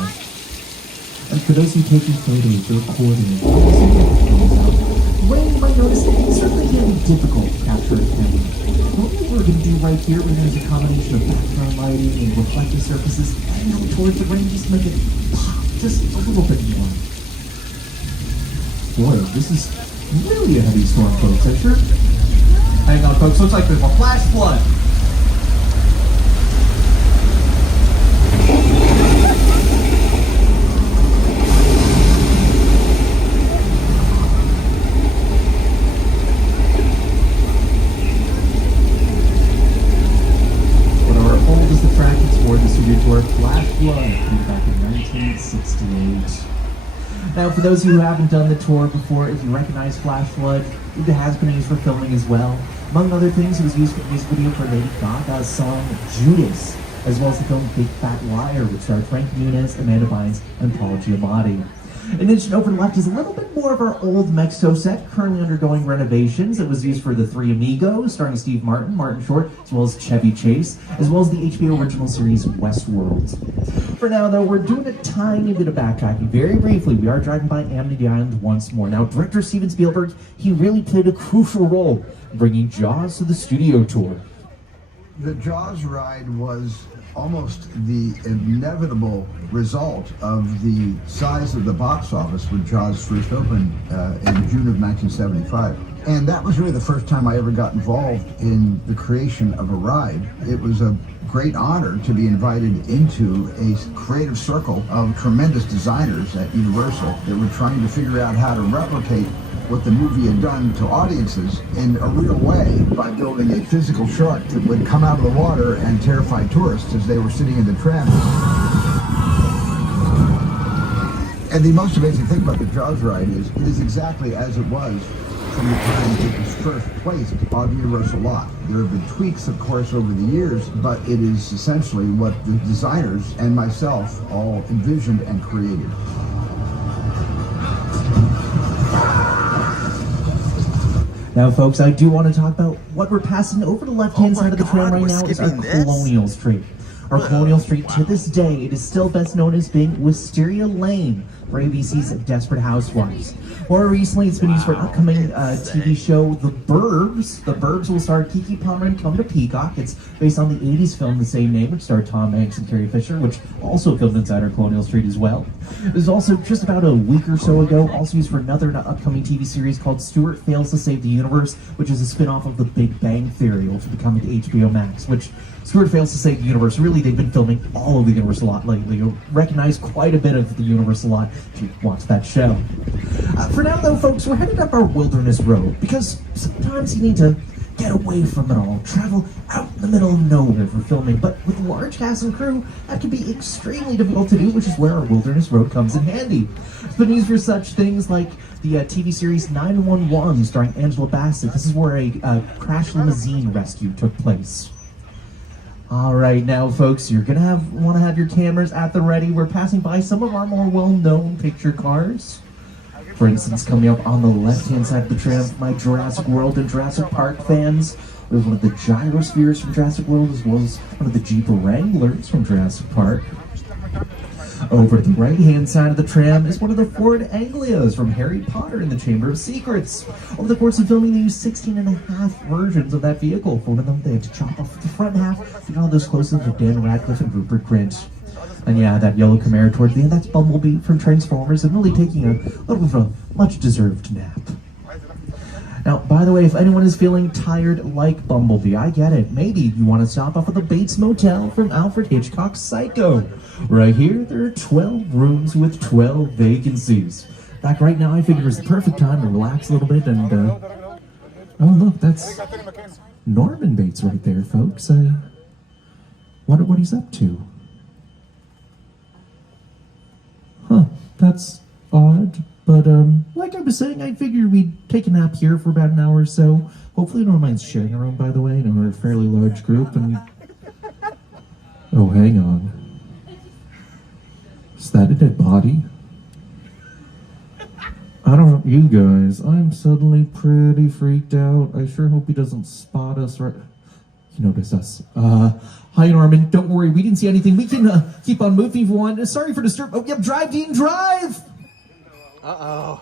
And for those who take taking photos or recording, rain, you might notice it certainly can be difficult to capture a camera. What we're going to do right here, we're going to use a combination of background lighting and reflective surfaces and out towards the rain just to make it pop just a little bit more. Boy, this is really a heavy storm, folks, I'm sure. Hang on, folks, looks like there's a flash flood. Flash Flood, back in 1968. Now, for those who haven't done the tour before, if you recognize Flash Flood, it has been used for filming as well. Among other things, it was used for the music video for Lady Gaga's song Judas, as well as the film Big Fat Liar, which starred Frank Muniz, Amanda Bynes, and Paul Giamatti. An inch over to the left is a little bit more of our Old Mexico set, currently undergoing renovations. It was used for The Three Amigos, starring Steve Martin, Martin Short, as well as Chevy Chase, as well as the HBO original series Westworld. For now, though, we're doing a tiny bit of backtracking. Very briefly, we are driving by Amity Island once more. Now, director Steven Spielberg, he really played a crucial role in bringing Jaws to the studio tour. The Jaws ride was almost the inevitable result of the size of the box office when Jaws first opened in June of 1975. And that was really the first time I ever got involved in the creation of a ride. It was a great honor to be invited into a creative circle of tremendous designers at Universal that were trying to figure out how to replicate what the movie had done to audiences in a real way by building a physical shark that would come out of the water and terrify tourists as they were sitting in the tram. And the most amazing thing about the Jaws ride is it is exactly as it was from the time it was first placed on the Universal lot. There have been tweaks, of course, over the years, but it is essentially what the designers and myself all envisioned and created. Now, folks, I do want to talk about what we're passing over the left-hand side of the tram right now is our Colonial Street. Our Colonial Street, to this day, it is still best known as being Wisteria Lane for ABC's Desperate Housewives. More recently, it's been used for an upcoming TV show, The Burbs. The Burbs will star Keke Palmer and come to Peacock. It's based on the 80s film The Same Name, which starred Tom Hanks and Carrie Fisher, which also filmed inside our Colonial Street as well. It was also just about a week or so ago, also used for another upcoming TV series called Stuart Fails to Save the Universe, which is a spin-off of The Big Bang Theory, which will be coming to HBO Max, which Stuart Fails to Save the Universe. Really, they've been filming all over the universe a lot lately. You'll recognize quite a bit of the universe a lot if you watch that show. For now, though, folks, we're headed up our wilderness road because sometimes you need to get away from it all, travel out in the middle of nowhere for filming. But with a large cast and crew, that can be extremely difficult to do, which is where our wilderness road comes in handy. It's been used for such things like the TV series 911 starring Angela Bassett. This is where a crash limousine rescue took place. All right, now, folks, you're gonna want to have your cameras at the ready. We're passing by some of our more well-known picture cars. For instance, coming up on the left-hand side of the tram for my Jurassic World and Jurassic Park fans, we have one of the gyrospheres from Jurassic World, as well as one of the Jeep Wranglers from Jurassic Park. Over to the right-hand side of the tram is one of the Ford Anglias from Harry Potter and the Chamber of Secrets. Over the course of filming, they used 16.5 versions of that vehicle. For one of them, they had to chop off the front half to get all those close-ups of Dan Radcliffe and Rupert Grint. And yeah, that yellow Camaro toward the end, that's Bumblebee from Transformers, and really taking a little bit of a much-deserved nap. Now, by the way, if anyone is feeling tired like Bumblebee, I get it. Maybe you want to stop off at the Bates Motel from Alfred Hitchcock's Psycho. Right here, there are 12 rooms with 12 vacancies. Back right now, I figure it's the perfect time to relax a little bit and, oh, look, that's Norman Bates right there, folks. I wonder what he's up to. Huh, that's odd. But, like I was saying, I figured we'd take a nap here for about an hour or so. Hopefully no one minds sharing a room, by the way. I know we're a fairly large group, and... Oh, hang on. Is that a dead body? I don't know, you guys. I'm suddenly pretty freaked out. I sure hope he doesn't spot us right... He noticed us. Hi, Norman. Don't worry, we didn't see anything. We can, keep on moving if we want. Sorry for disturbing... Oh, yep, drive, Dean, drive! Uh-oh.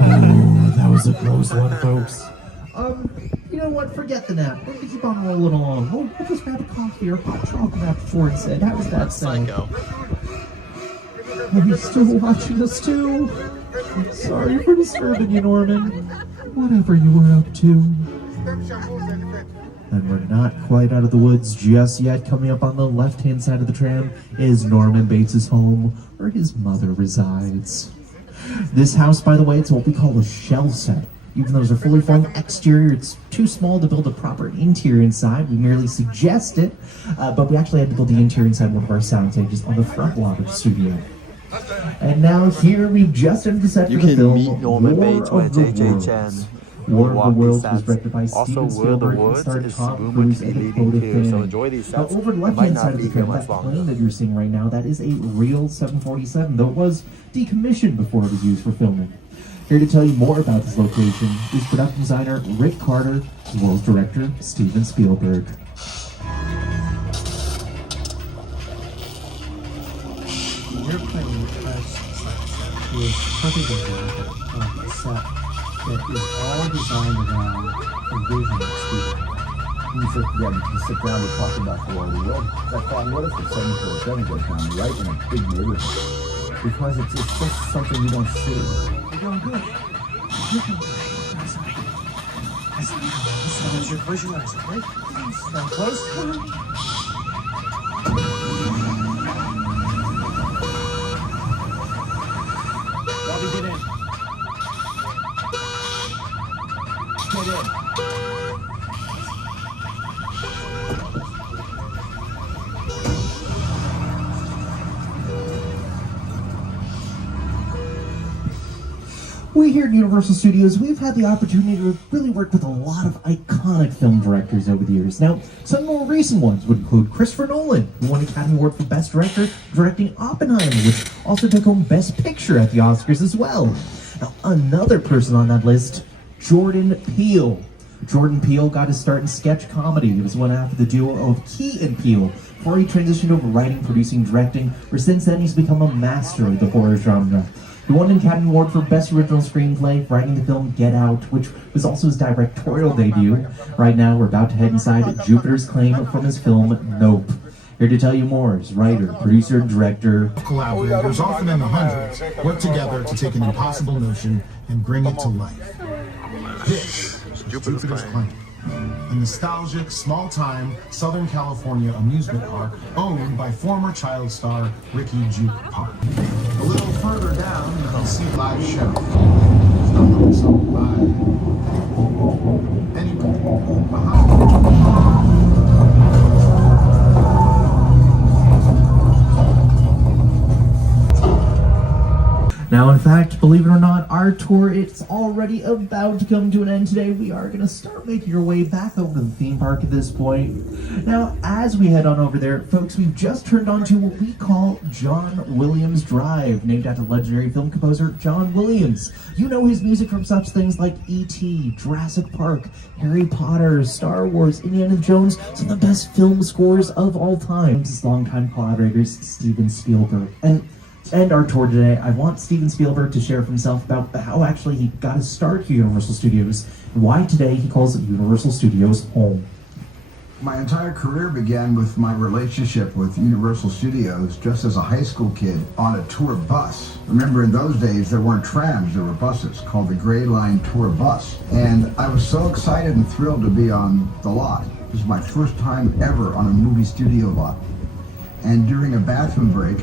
Oh, that was a close one, folks. You know what? Forget the nap. We're gonna keep on rolling along. We'll just grab a coffee or hot chocolate before it said. How does that sound? Psycho. Are you still watching us too? Sorry for disturbing you, Norman. Whatever you were up to. And we're not quite out of the woods just yet. Coming up on the left-hand side of the tram is Norman Bates' home, where his mother resides. This house, by the way, it's what we call a shell set. Even though it's a fully formed exterior, it's too small to build a proper interior inside. We merely suggest it, but we actually had to build the interior inside one of our sound stages on the front lot of the studio. And now here we've just entered the set for the film meet Norman War Bates of with the JJ Worlds. Chen. War of the Walk Worlds these was sets. directed by Also, Steven War of the Spielberg and Worlds starred is Tom rumored Cruise to be and leading Dakota too, so Fanning. enjoy these Now, sets. over the It might left-hand not side of be the here film, much that longer. plane that you're seeing right now, that is a real 747, though it was decommissioned before it was used for filming. Here to tell you more about this location is production designer Rick Carter, as well as director Steven Spielberg. The airplane has is a perfect example of a set that is all designed around a vision experience. You sit down and talk about the world. That's why what if the 747 goes down right in a big neighborhood? Because it's just something you don't see. You're doing good. As you're pushing us, right? Now close. Robbie, get in. Get in. We here at Universal Studios, we've had the opportunity to really work with a lot of iconic film directors over the years. Now, some more recent ones would include Christopher Nolan, who won an Academy Award for Best Director, directing Oppenheimer, which also took home Best Picture at the Oscars as well. Now, another person on that list, Jordan Peele. Jordan Peele got his start in sketch comedy. He was one half of the duo of Key and Peele, before he transitioned over writing, producing, directing, where since then he's become a master of the horror genre. He won an Academy Award for Best Original Screenplay for writing the film Get Out, which was also his directorial debut. Right now, we're about to head inside Jupiter's Claim from his film Nope. Here to tell you more is writer, producer, and director. Collaborators, often in the hundreds, work together to take an impossible notion and bring it to life. This is Jupiter's Claim, a nostalgic, small-time Southern California amusement park owned by former child star Ricky Juke Park. A little further down, you can see live show. It's owned by anybody behind. Now, in fact, believe it or not, our tour, it's already about to come to an end today. We are going to start making our way back over to the theme park at this point. Now, as we head on over there, folks, we've just turned on to what we call John Williams Drive, named after legendary film composer John Williams. You know his music from such things like E.T., Jurassic Park, Harry Potter, Star Wars, Indiana Jones, some of the best film scores of all time. His longtime collaborators, Steven Spielberg. And our tour today, I want Steven Spielberg to share for himself about how actually he got his start here at Universal Studios, and why today he calls Universal Studios home. My entire career began with my relationship with Universal Studios just as a high school kid on a tour bus. Remember, in those days there weren't trams, there were buses called the Gray Line Tour Bus. And I was so excited and thrilled to be on the lot. It was my first time ever on a movie studio lot. And during a bathroom break,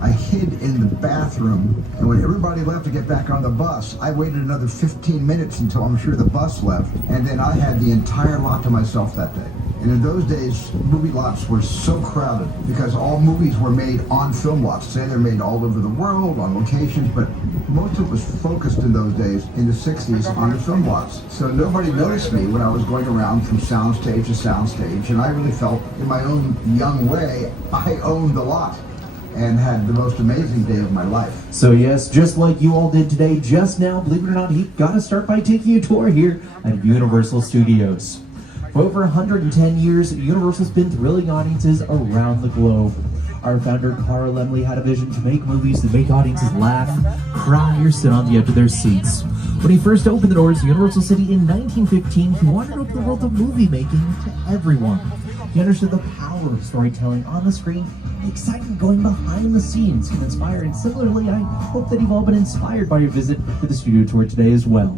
I hid in the bathroom, and when everybody left to get back on the bus, I waited another 15 minutes until I'm sure the bus left, and then I had the entire lot to myself that day. And in those days, movie lots were so crowded because all movies were made on film lots. Say they're made all over the world, on locations, but most of it was focused in those days, in the 60s, on the film lots. So nobody noticed me when I was going around from soundstage to soundstage, and I really felt, in my own young way, I owned the lot and had the most amazing day of my life. So yes, just like you all did today, just now, believe it or not, he got to start by taking a tour here at Universal Studios. For over 110 years, Universal's been thrilling audiences around the globe. Our founder, Carl Laemmle, had a vision to make movies that make audiences laugh, cry, or sit on the edge of their seats. When he first opened the doors to Universal City in 1915, he wanted to open the world of movie making to everyone. He understood the power of storytelling on the screen, and the excitement going behind the scenes can inspire. And similarly, I hope that you've all been inspired by your visit to the studio tour today as well.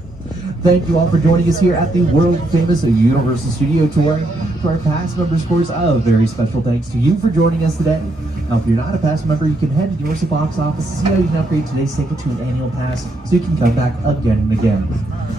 Thank you all for joining us here at the world-famous Universal Studio Tour. To our past members, of course, a very special thanks to you for joining us today. Now, if you're not a past member, you can head to the Universal box office to see how you can upgrade today's ticket to an annual pass so you can come back again and again.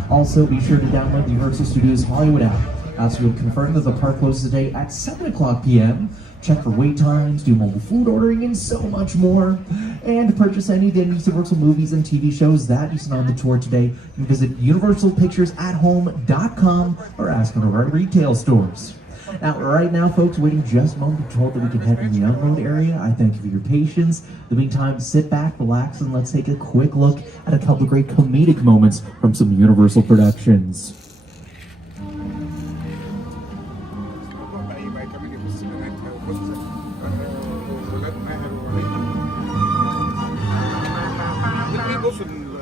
Also, be sure to download the Universal Studios Hollywood app. Also, we'll confirm that the park closes today at 7 o'clock p.m. Check for wait times, do mobile food ordering, and so much more. And purchase any of the Universal movies and TV shows that you see on the tour today. You can visit universalpicturesathome.com or ask one of our retail stores. Now, right now, folks, waiting just a moment to be told that we can head in the unload area. I thank you for your patience. In the meantime, sit back, relax, and let's take a quick look at a couple of great comedic moments from some Universal productions.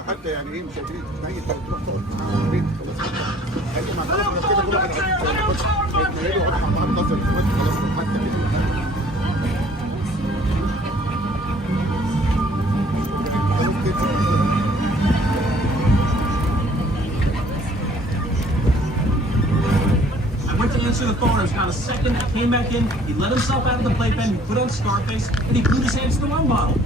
حتى يعني ايه مش قادرين تتنيل تروح تقعد هيبقوا مع بعض كده كل واحد هيتنيلوا يقعدوا مع بعض تصل خلاص حتى I went to answer the phone. I was got a second. I came back in. He let himself out of the playpen. He put on Scarface, and he glued his hands to the rum bottle.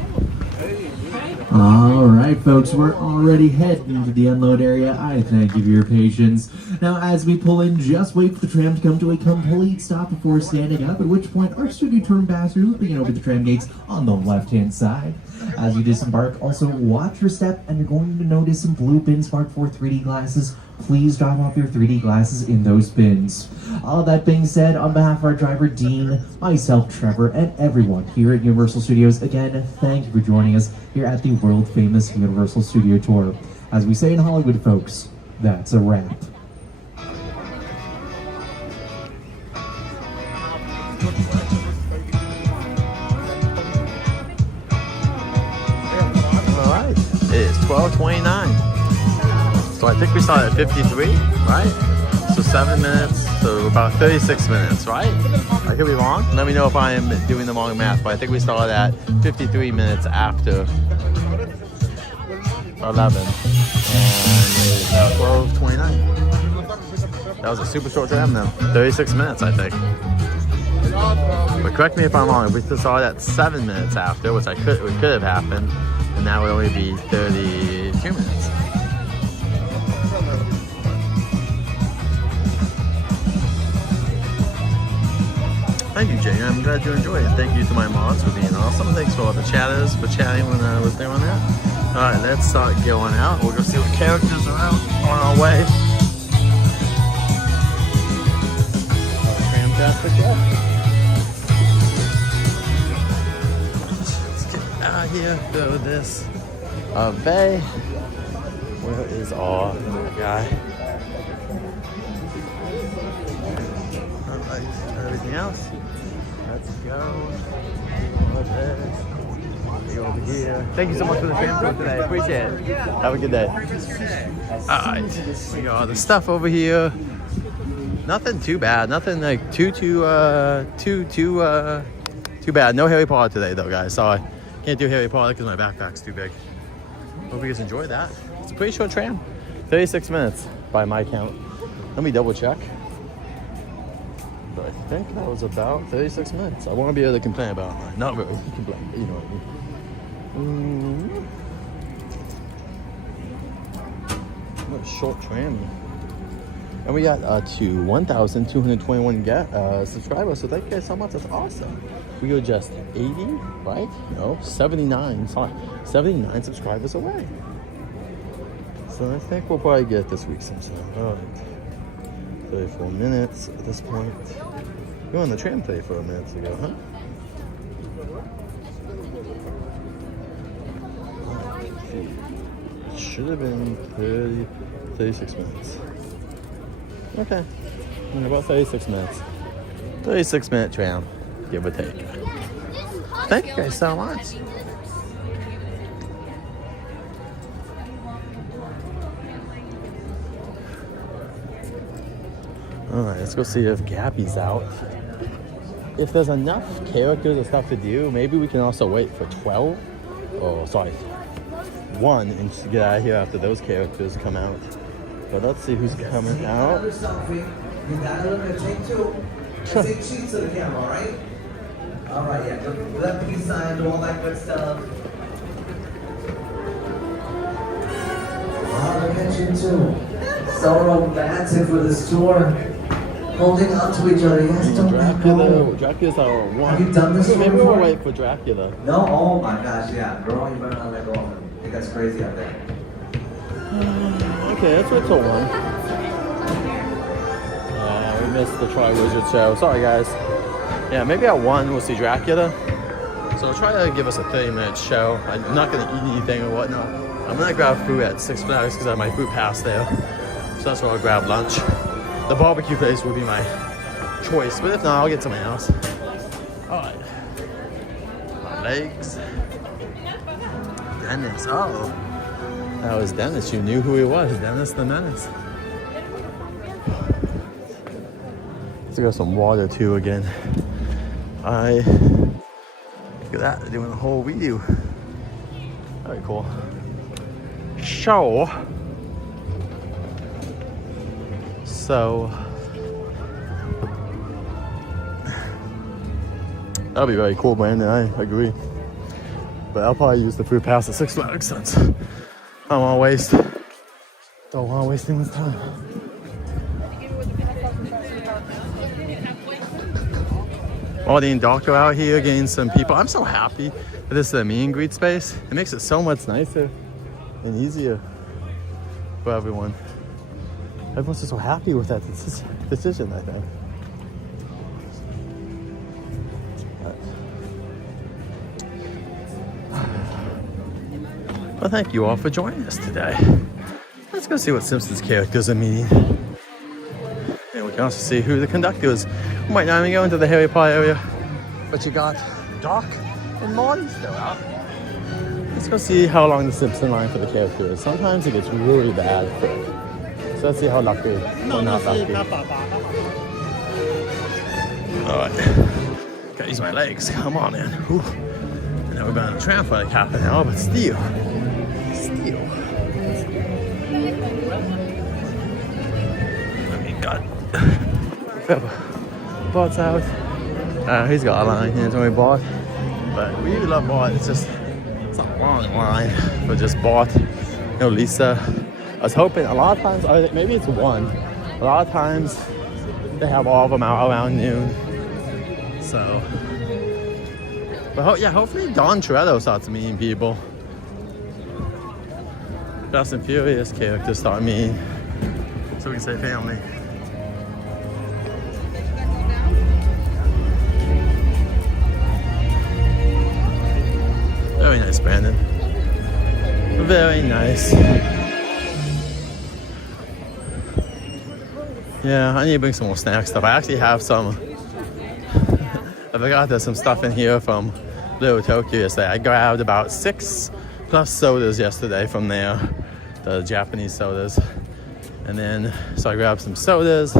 All right, folks, we're already heading to the unload area. I thank you for your patience. Now, as we pull in, just wait for the tram to come to a complete stop before standing up, at which point our studio tour ambassador will begin over the tram gates on the left-hand side. As you disembark, also watch your step, and you're going to notice some blue bins marked for 3D glasses. Please drop off your 3D glasses in those bins. All that being said, on behalf of our driver, Dean, myself, Trevor, and everyone here at Universal Studios, again, thank you for joining us here at the world-famous Universal Studio Tour. As we say in Hollywood, folks, that's a wrap. All right, it is 12:29. So I think we started at 53, right? So 7 minutes, so about 36 minutes, right? I could be wrong. Let me know if I am doing the wrong math, but I think we started at 53 minutes after 11. And it's 12:29. That was a super short time then. 36 minutes, I think. But correct me if I'm wrong. If we started at 7 minutes after, which could have happened, and that would only be 32 minutes. Thank you, Jay. I'm glad you enjoyed it. Thank you to my mods for being awesome. Thanks for all the chatters for chatting when I was doing that. All right, let's start going out. We'll go see what characters are out on our way. Fantastic job. Let's get out here through this bay. Where is our guy? All right, everything else. Let's go. Over here. Thank you so much for the fam tour today. Appreciate it. Have a good day. Alright. We got all the stuff over here. Nothing too bad. Nothing like too bad. No Harry Potter today though, guys. Sorry. Can't do Harry Potter because my backpack's too big. Hope you guys enjoyed that. It's a pretty short tram. 36 minutes by my count. Let me double check. But I think that was about 36 minutes. I want to be able to complain about it. Not really complain, but you know what I mean. What a short tram. And we got to 1,221 subscribers, so thank you guys so much. That's awesome. We were just 80, right? No, 79, sorry. 79 subscribers away. So I think we'll probably get it this week sometime. All right. 34 minutes at this point. We were on the tram 34 minutes ago, huh? It should have been 36 minutes. Okay. About 36 minutes. 36 minute tram, give or take. Thank you guys so much. Alright, let's go see if Gabby's out. If there's enough characters and stuff to do, maybe we can also wait for 12. Oh, sorry. 1 and just get out of here after those characters come out. But let's see who's coming out. You gotta look at take 2. Take cheeks to the camera, alright? Alright, yeah. Let peace sign, do all that good stuff. Oh, look at you too. So romantic for this tour. Holding on to each other. You guys don't let go. Dracula's our one. Have you done this Maybe before? we'll wait for Dracula. No? Oh my gosh, yeah. Girl, you better not let go of him. I think that's crazy out there. Okay, that's what's a 1. We missed the Tri-Wizard show. Sorry, guys. Yeah, maybe at 1 we'll see Dracula. So try to give us a 30-minute show. I'm not going to eat anything or whatnot. I'm going to grab food at Six Flags because I have my food pass there. So that's where I'll grab lunch. The barbecue place would be my choice, but if not, I'll get something else. Alright. My legs. Goodness, oh. That was Dennis. You knew who he was. Dennis the Menace. Let's go some water too again. Look at that. They're doing a whole video. Very cool. So that'll be very cool, Brandon. I agree. But I'll probably use the free pass at Six Flags since I don't want to waste anyone's time. Audie and Doctor out here getting some people. I'm so happy that this is a meet and greet space. It makes it so much nicer and easier for everyone. Everyone's just so happy with that decision, I think. Well, thank you all for joining us today. Let's go see what Simpsons characters are meeting. And we can also see who the conductor is. We might not even go into the Harry Potter area, but you got Doc and Marty still out. Let's go see how long the Simpson line for the character is. Sometimes it gets really bad quick. So let's see how lucky or not lucky. Alright. Gotta use my legs. Come on, man. Whew. I know we've been on the tram for like half an hour, but still. I mean, God. Bart's out. He's got a line. He hasn't really Bart. But we really love Bart. It's just, it's a long line for just Bart. You know, Lisa. I was hoping a lot of times, maybe it's one. A lot of times they have all of them out around noon. So, but yeah, hopefully Don Toretto starts meeting people. Fast and Furious characters start meeting, so we can say family. Very nice, Brandon. Very nice. Yeah, I need to bring some more snack stuff. I actually have some. I forgot there's some stuff in here from Little Tokyo yesterday. I grabbed about 6+ sodas yesterday from there, the Japanese sodas. And then, so I grabbed some sodas.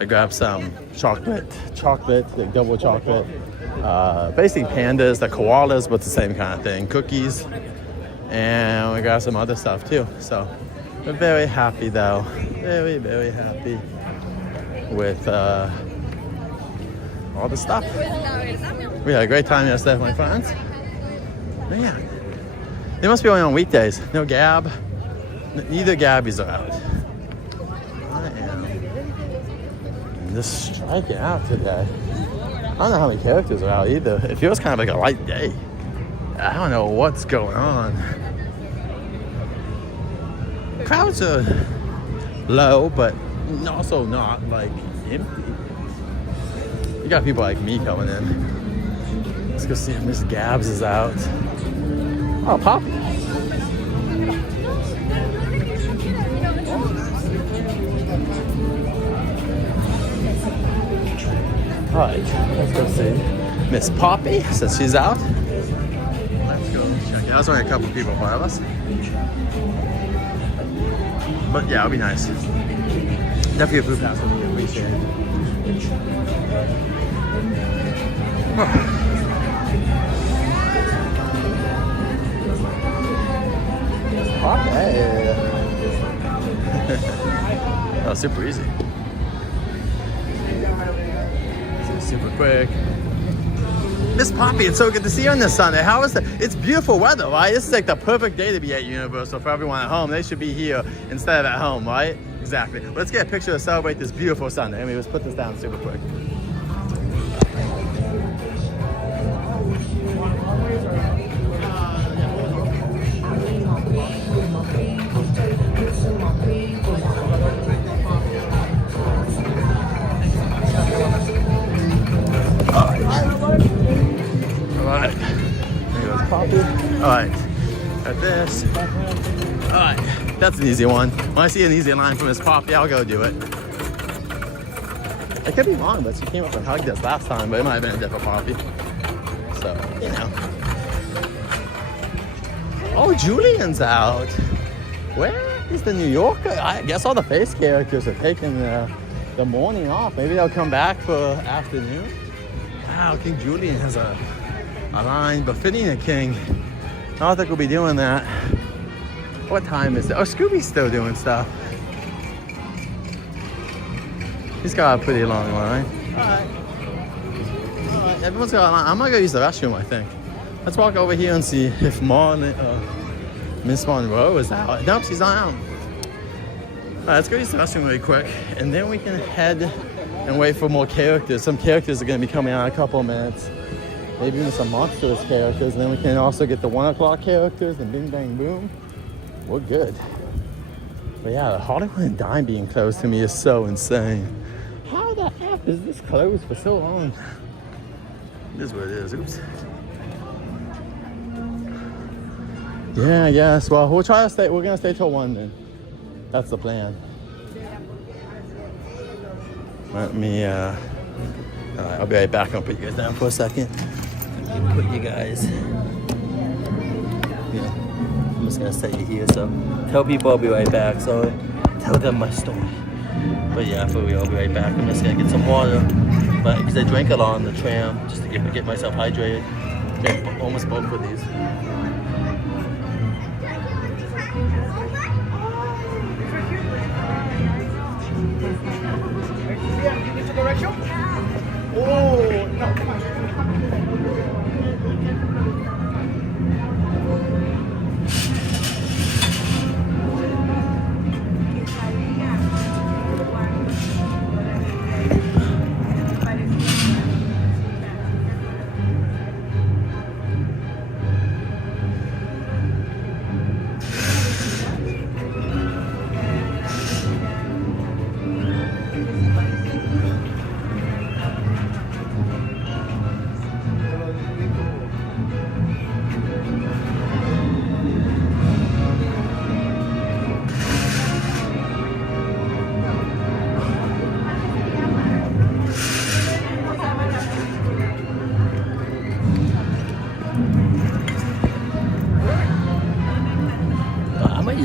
I grabbed some chocolate, like double chocolate. Basically pandas, the koalas, but the same kind of thing. Cookies. And we got some other stuff too. So we're very happy though. Very, very happy with all the stuff. We had a great time yesterday with my friends. Man, they must be only on weekdays. No Gab. Neither Gabbies are out. I am just striking out today. I don't know how many characters are out either. It feels kind of like a light day. I don't know what's going on. Crowds are low, but also not like empty. You got people like me coming in. Let's go see if Miss Gabs is out. Oh, Poppy. Alright, let's go see Miss Poppy, since she's out. Let's go check it out. There's only a couple people in front of us. But yeah, it'll be nice. Definitely a food pass would be appreciated. Okay. Oh, super easy. Super quick. Miss Poppy, it's so good to see you on this Sunday. How is it? It's beautiful weather, right? This is like the perfect day to be at Universal for everyone at home. They should be here instead of at home, right? Exactly. Let's get a picture to celebrate this beautiful Sunday. Let me just put this down super quick. Alright. There goes Poppy. Alright. Got this. Alright. That's an easy one. When I see an easy line from Miss Poppy, I'll go do it. I could be wrong, but she came up and hugged us last time, but it might have been a different Poppy. So, you know. Oh, Julian's out. Where is the New Yorker? I guess all the face characters are taking the morning off. Maybe they'll come back for afternoon. Wow, King Julian has a line befitting a king. I don't think we'll be doing that. What time is it? Oh, Scooby's still doing stuff. He's got a pretty long line. Alright. Everyone's got a line. I'm gonna go use the restroom, I think. Let's walk over here and see if Miss Monroe is out. Nope, she's not out. Alright, let's go use the restroom really quick. And then we can head and wait for more characters. Some characters are gonna be coming out in a couple of minutes. Maybe even some monstrous characters. And then we can also get the 1 o'clock characters and bing bang boom. We're good. But yeah, the Hollywood and Dime being closed to me is so insane. How the F is this closed for so long? It is what it is. Oops. Yeah, I guess. Well, we'll try to stay. We're gonna stay till 1 then. That's the plan. Let me, alright, I'll be right back. I'll put you guys down for a second. Put you guys. Yeah, I'm just gonna set you here. So tell people I'll be right back. So tell them my story. But yeah, for real, I'll be right back. I'm just gonna get some water. But because I drank a lot on the tram, just to get myself hydrated. Okay, almost both of these. Oh, no, come on.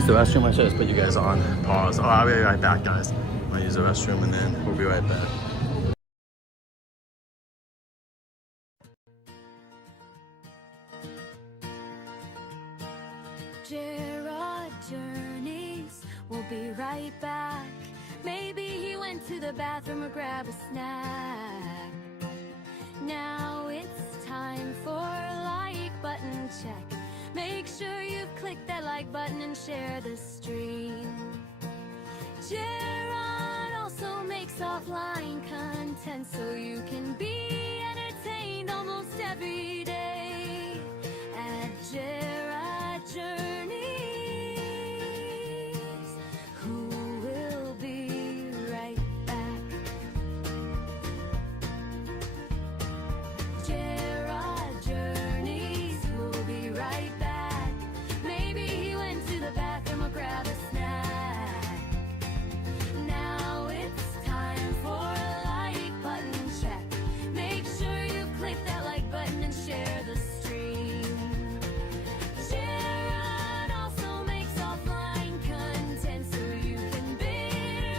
The restroom. I should just put you guys on pause. Oh, I'll be right back, guys. I'll use the restroom and then we'll be right back. Gerard journeys. We'll be right back. Maybe he went to the bathroom or grab a snack. Now it's time for like button check. Make sure you've clicked that like button and share the stream. Gerard also makes offline content so you can be entertained almost every day at Gerard Journeys, who will be right back. Gerard Journeys will be right back. Maybe he went to the bathroom or grabbed a snack. Now it's time for a like button check. Make sure you click that like button and share the stream. Gerard also makes offline content so you can be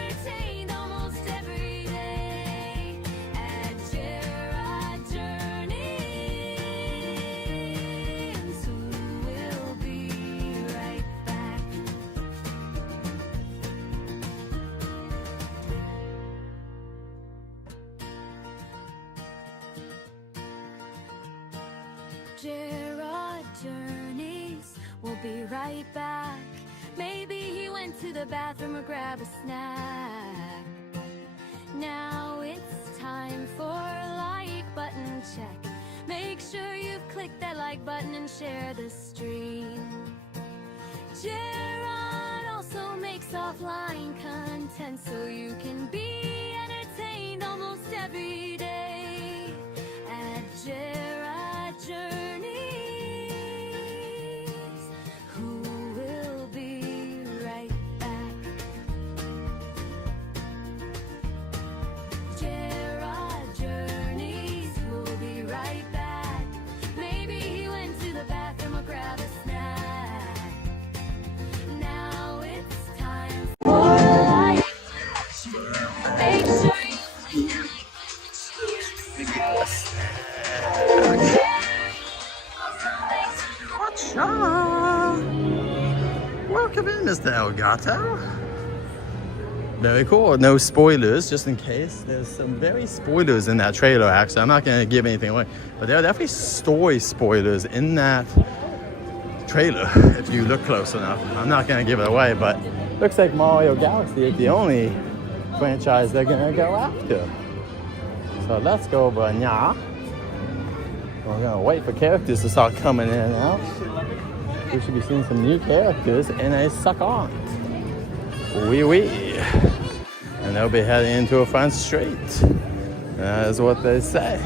entertained almost every day at Gerard Journeys, who will be right back. Gerard Journeys will be right back. Maybe he went to the bathroom or grabbed a snack. Now it's time for a like button check. Make sure you've clicked that like button and share the stream. Gerard also makes offline content so you can be entertained almost every day at Gerard Journeys, who will be right back. Gerard Journeys will be right back. Maybe he went to the bathroom or grabbed a snack. Now Raptor. Very cool. No spoilers, just in case. There's some very spoilers in that trailer, actually. I'm not going to give anything away, but there are definitely story spoilers in that trailer if you look close enough. I'm not going to give it away, but looks like Mario Galaxy is the only franchise they're going to go after. So let's go over now. We're going to wait for characters to start coming in and out. We should be seeing some new characters in a second. Oui. And they'll be heading into a front street. That is what they say.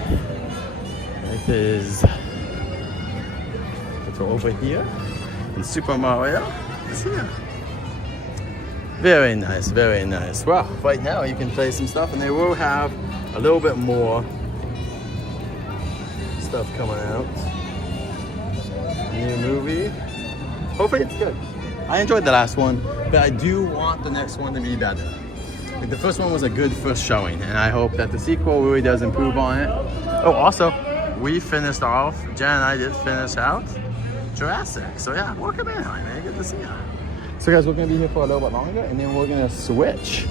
It is. It's over here. And Super Mario is here. Very nice, very nice. Well, right now you can play some stuff, and they will have a little bit more stuff coming out. New movie. Hopefully it's good. I enjoyed the last one, but I do want the next one to be better. Like the first one was a good first showing, and I hope that the sequel really does improve on it. Oh, also, we finished off, Jen and I did finish out Jurassic. So yeah, welcome in, man. Good to see you. So guys, we're gonna be here for a little bit longer, and then we're gonna switch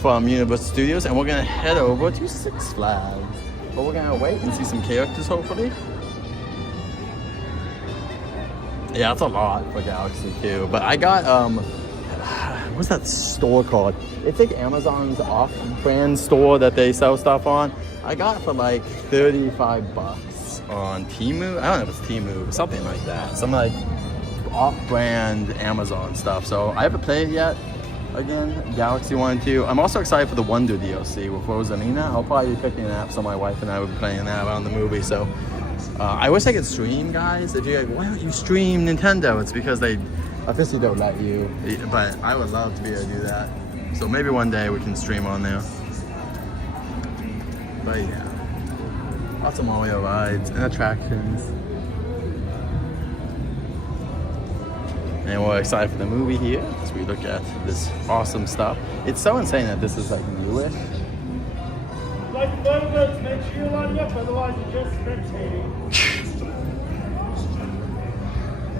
from Universal Studios, and we're gonna head over to Six Flags. But we're gonna wait and see some characters, hopefully. Yeah, it's a lot for Galaxy too. But I got what's that store called? It's like Amazon's off-brand store that they sell stuff on. I got it for like $35 on Temu. I don't know if it's Temu, but something like that. Some like off-brand Amazon stuff. So I haven't played it yet. Again, Galaxy 1 and 2. I'm also excited for the Wonder DLC with Rosalina. I'll probably be picking it up, so my wife and I will be playing that around the movie. So I wish I could stream, guys. If you're like, why don't you stream Nintendo? It's because they officially don't let you. But I would love to be able to do that. So maybe one day we can stream on there. But yeah, lots of Mario rides and attractions. And we're excited for the movie here as we look at this awesome stuff. It's so insane that this is like newish. Like photos, make sure you're lining up, otherwise you're just spectating.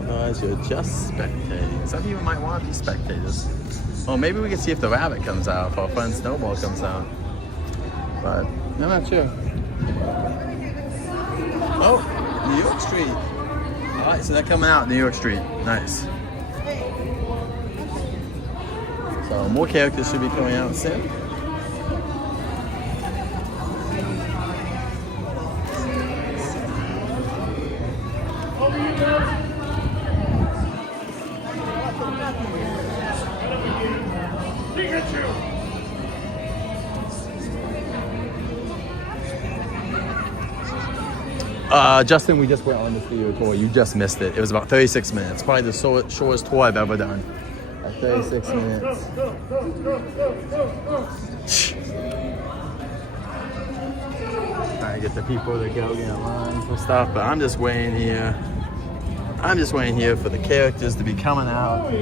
Otherwise you're just spectating. Some people might want to be spectators. Well, maybe we can see if the rabbit comes out, if our friend Snowball comes out. But I'm not sure. Oh, New York Street. All right, so they're coming out New York Street. Nice. So more characters should be coming out soon. Justin, we just went on the studio tour. You just missed it. It was about 36 minutes. Probably the shortest tour I've ever done. At 36 minutes. Trying to get the people to go get in line for stuff, but I'm just waiting here. I'm just waiting here for the characters to be coming out.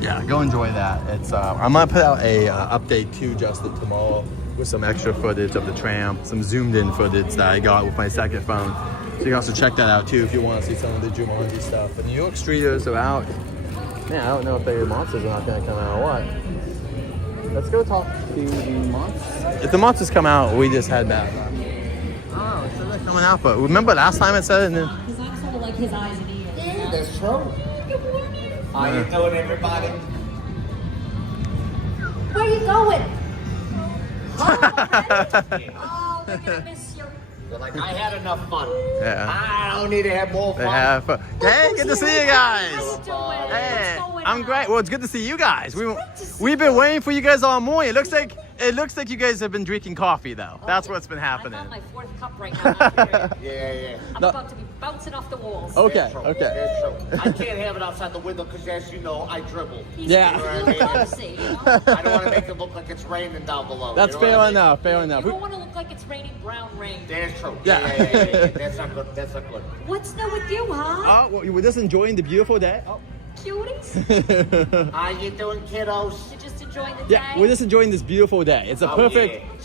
Yeah, go enjoy that. It's I'm gonna put out a update to Justin tomorrow with some extra footage of the tram, some zoomed in footage that I got with my second phone. So you can also check that out too if you want to see some of the Jumanji stuff. But New York Streeters are out. Man, I don't know if the monsters are not gonna come out or what. Let's go talk to the monsters. If the monsters come out, we just head back. Oh, so they're coming out, but remember last time it said it? Because I'm sort of like his eyes and ears. Yeah, that's true. How you doing, everybody? Where are you going? Oh, they're gonna miss you. They're like, I had enough fun. Yeah. I don't need to have more fun. They have fun. Hey, good to see you guys. How you doing? Hey, What's going I'm on? great. Well, it's good to see you guys. We've been waiting for you guys all morning. It looks like you guys have been drinking coffee though. That's what's been happening. I'm on my fourth cup right now. Yeah. I'm about to be bouncing off the walls. Okay, That's true. okay. That's true. I can't have it outside the window because, as you know, I dribble. Yeah. You know what I mean? I don't want to make it look like it's raining down below. That's you know fair what I mean? enough. Fair enough. You don't want to look like it's raining brown rain. That's true. Yeah. That's not good. That's not good. What's new with you, huh? Oh, well, you were just enjoying the beautiful day. Oh. cuties. How you doing, kiddos? You're just enjoying the day. Yeah, we're just enjoying this beautiful day. It's a Oh,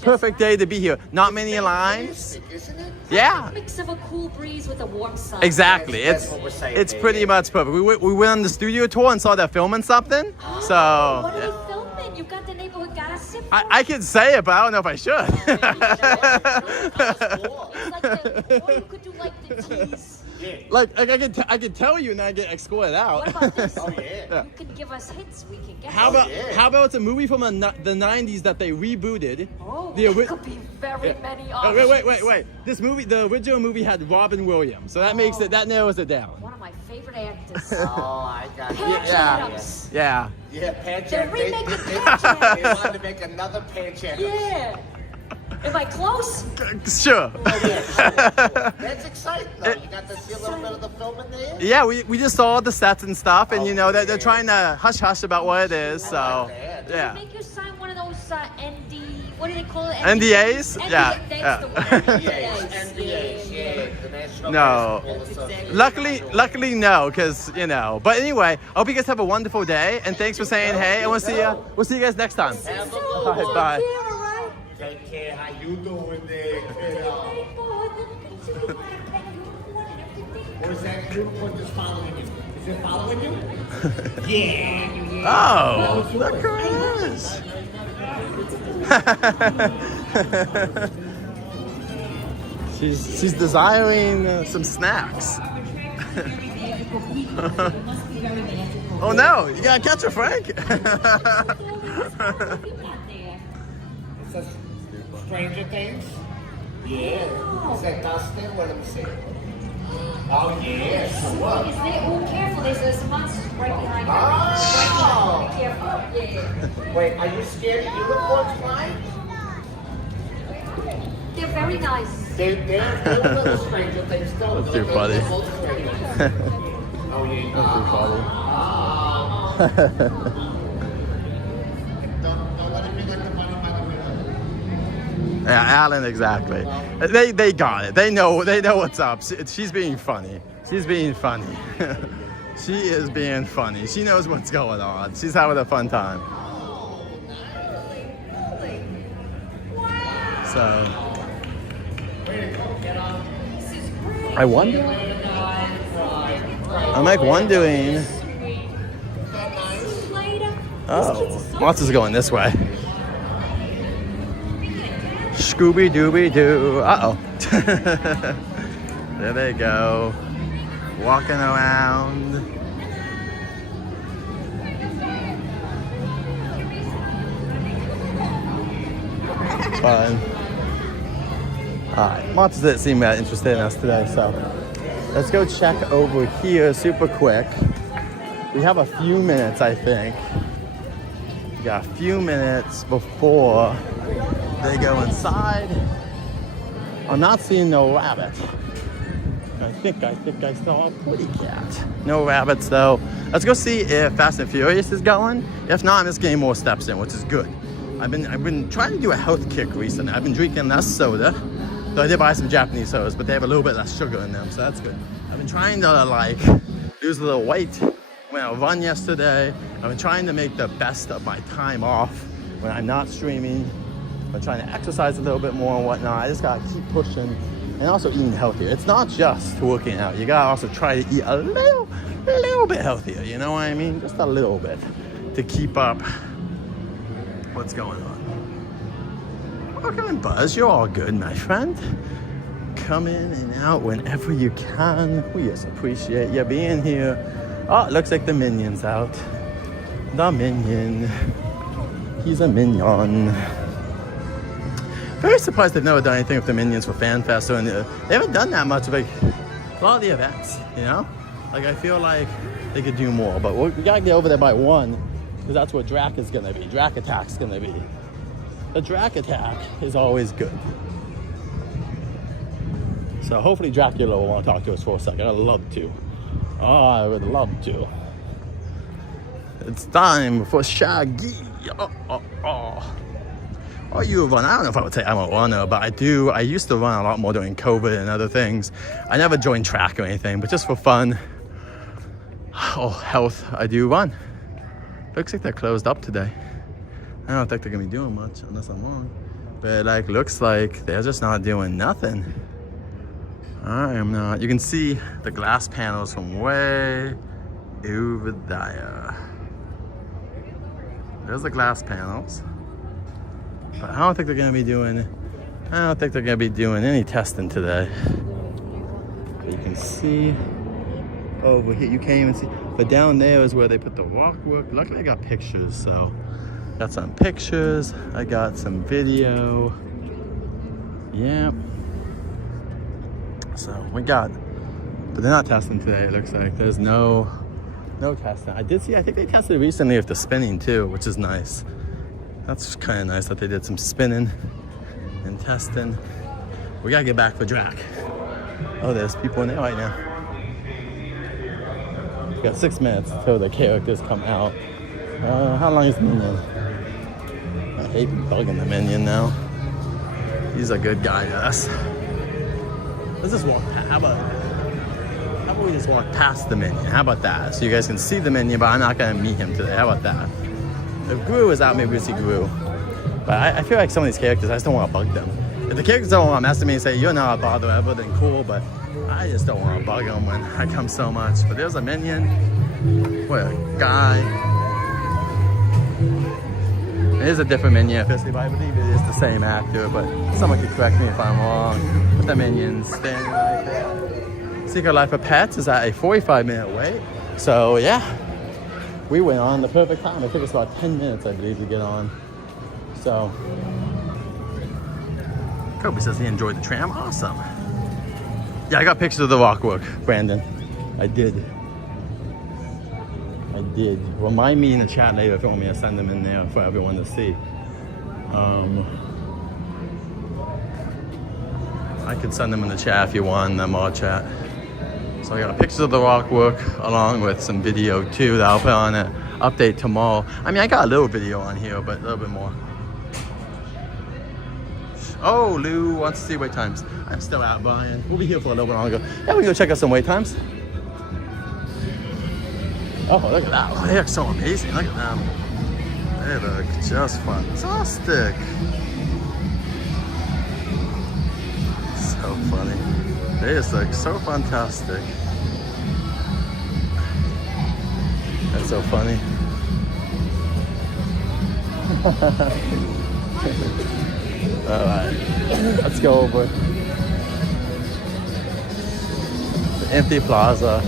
perfect day to be here. Not many lines. Isn't it? Yeah. Mix of a cool breeze with a warm sun. Exactly. That's what we're saying, It's baby. pretty much perfect. We went on the studio tour and saw they're filming something. So What are they filming? You've got the neighborhood gossip. I could say it, but I don't know if I should. Or you could do like the tease. Like I can tell you and I get escorted out. What about this? Oh, yeah. You can give us hits. We can get. How about it's a movie from the 90s that they rebooted? Oh, The there could be very many Oh, options. wait. This movie, the original movie had Robin Williams, so that makes it, that narrows it down. One of my favorite actors. Oh, I got it. Patch Adams. Yeah. Yeah, Patch They're Adams. remaking They Patch Adams. wanted to make another Patch Adams. Yeah. Am I close? Sure. That's exciting, though. You got to see a little bit of the film in there? Yeah, we just saw the sets and stuff, and you know they're trying to hush hush about what it is. So Did yeah. they make you sign one of those what do they call it? NDAs? Yeah. That's the word. NDAs, yeah. The National No. Basketball Association. Luckily no, because you know. But anyway, I hope you guys have a wonderful day, and thanks for saying hey. And we'll see you guys next time. All right, bye. Take care. How you doing there, kiddo? Or is that unicorn just following you? Is it following you? Yeah. Oh, look who it is. she's desiring some snacks. Oh no, you gotta catch her, Frank. Is that Stranger Things? Yeah. Is that Dustin? What let me see. Oh, yes. What? Is there? Oh, careful. There's a monster right behind you. Oh. Right behind you. Careful. Yeah. Wait, are you scared of unicorns flying? They're very nice. They're little Stranger Things, though. That's too funny. Oh, yeah. That's too funny. Don't let it be like the money by the window. Yeah, Alan, exactly. They got it. They know what's up. She's being funny. She's being funny. She is being funny. She knows what's going on. She's having a fun time. So I wonder. I'm like wondering. Oh, Monster's going this way. Scooby Dooby Doo. Uh oh. There they go. Walking around. Fun. Alright, Monsters didn't seem that interested in us today, so let's go check over here super quick. We have a few minutes, I think. We got a few minutes before they go inside. I'm not seeing no rabbit. I think I saw a kitty cat. No rabbits though. Let's go see if Fast and Furious is going. If not, I'm just getting more steps in, which is good. I've been trying to do a health kick recently. I've been drinking less soda. So I did buy some Japanese sodas, but they have a little bit less sugar in them, so that's good. I've been trying to like lose a little weight. When I run yesterday, I've been trying to make the best of my time off when I'm not streaming. I'm trying to exercise a little bit more and whatnot. I just gotta keep pushing and also eating healthier. It's not just working out. You gotta also try to eat a little bit healthier. You know what I mean? Just a little bit to keep up what's going on. Welcome in, Buzz. You're all good, my friend. Come in and out whenever you can. We just appreciate you being here. Oh, it looks like the Minion's out. The Minion. He's a minion. Very surprised they've never done anything with the Minions for FanFest. Or they haven't done that much of a lot of the events, you know? Like, I feel like they could do more. But we gotta get over there by 1, because that's where Drac is gonna be. Drac Attack's gonna be. The Drac Attack is always good. So hopefully Dracula will want to talk to us for a second. I'd love to. Oh, I would love to. It's time for Shaggy. Oh, you run. I don't know if I would say I'm a runner, but I do. I used to run a lot more during COVID and other things. I never joined track or anything, but just for fun. Oh, health, I do run. Looks like they're closed up today. I don't think they're gonna be doing much unless I'm wrong. But like, looks like they're just not doing nothing. I am not. You can see the glass panels from way over there. There's the glass panels. But I don't think they're gonna be doing any testing today. But you can see over here, you can't even see. But down there is where they put the walkwork. Luckily I got pictures, so got some pictures. I got some video. Yeah. So we got, but they're not testing today. It looks like there's no testing. I think they tested recently with the spinning too, which is nice. That's kind of nice that they did some spinning and testing. We gotta get back for Drac. Oh, there's people in there right now. We got 6 minutes until the characters come out. How long is the minion? I hate bugging the minion now. He's a good guy to us. Let's just walk past. How about we just walk past the minion? How about that? So you guys can see the minion, but I'm not gonna meet him today. How about that? If Gru is out, maybe we'll see Gru. But I feel like some of these characters, I just don't want to bug them. If the characters don't want to mess with me and say, you're not a bother ever, then cool, but I just don't want to bug them when I come so much. But there's a minion. What a guy. It is a different minion, officially, but I believe it is the same actor, but someone can correct me if I'm wrong. But the minion's standing right there. Secret Life of Pets is at a 45-minute wait. So yeah, we went on the perfect time. It took us about 10 minutes, I believe, to get on. So, Kobe says he enjoyed the tram. Awesome. Yeah, I got pictures of the rockwork, Brandon. I did. Remind me in the chat later if you want me to send them in there for everyone to see. I could send them in the chat if you want them all chat. So I got pictures of the rockwork along with some video too that I'll put on an update tomorrow. I mean, I got a little video on here, but a little bit more. Oh, Lou wants to see wait times. I'm still out, Brian. We'll be here for a little bit longer. Yeah, we can go check out some wait times. Oh, look at that. Oh, they look so amazing. Look at them. They look just fantastic. So funny. They just look so fantastic. That's so funny. All right, let's go over the empty plaza.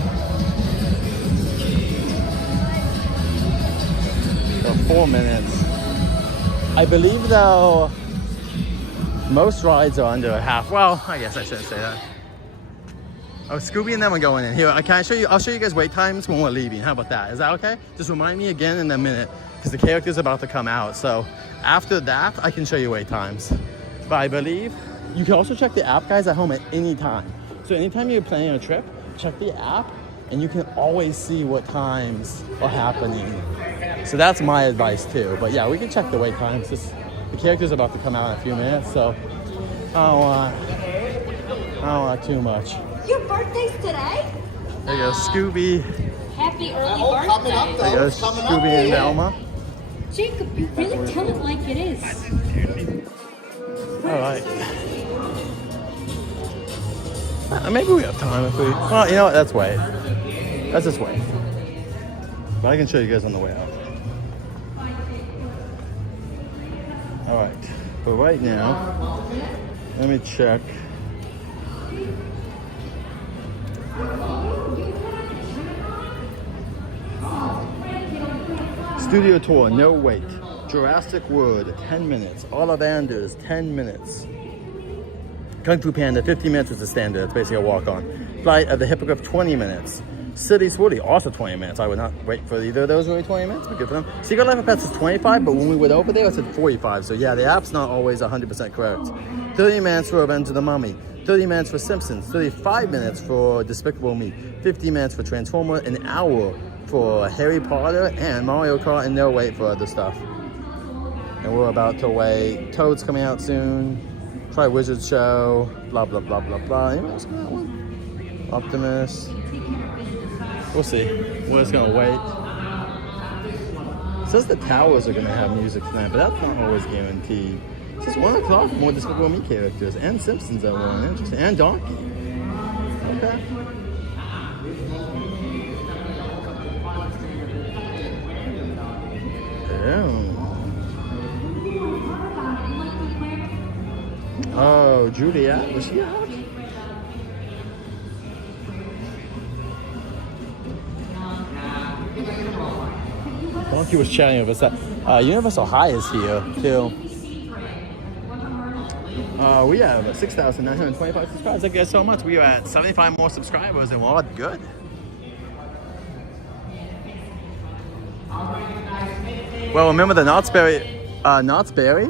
For 4 minutes. I believe though, most rides are under a half. Well, I guess I shouldn't say that. Oh, Scooby and them are going in. Here, can I show you? I'll show you guys wait times when we're leaving. How about that? Is that okay? Just remind me again in a minute because the character's about to come out. So after that, I can show you wait times. But I believe you can also check the app, guys, at home at any time. So anytime you're planning a trip, check the app and you can always see what times are happening. So that's my advice too. But yeah, we can check the wait times. The character's about to come out in a few minutes, so I don't want too much. Your birthday's today? There goes Scooby. Happy early birthday. There goes Scooby and Velma. Jacob, you really tell it like it is. All right. Maybe we have time if we... Well, you know what? Let's wait. Let's just wait. But I can show you guys on the way out. All right. But right now, let me check. Studio tour, no wait. Jurassic World, 10 minutes. Ollivanders, 10 minutes. Kung Fu Panda, 50 minutes is the standard. It's basically a walk-on. Flight of the Hippogriff, 20 minutes. City Swoody, also 20 minutes. I would not wait for either of those really 20 minutes, but good for them. Secret Life of Pets is 25, but when we went over there, it said 45. So yeah, the app's not always 100% correct. 30 minutes for Revenge of the Mummy. 30 minutes for Simpsons. 35 minutes for Despicable Me. 50 minutes for Transformer. An hour for Harry Potter and Mario Kart, and no wait for other stuff. And we're about to wait. Toad's coming out soon. Try Wizard Show. Blah, blah, blah, blah, blah. Anyone else got one? Optimus. We'll see. We're just gonna wait. It says the towers are gonna have music tonight, but that's not always guaranteed. It says 1 o'clock, more Despicable Me characters, and Simpsons at 1. Interesting. And Donkey. Okay. Oh, Juliet, was she out? Donkey was chatting with us. Universal High is here too. We have 6,925 subscribers. Thank you guys so much. We are at 75 more subscribers, and we're all good. Well, remember the Knott's Berry?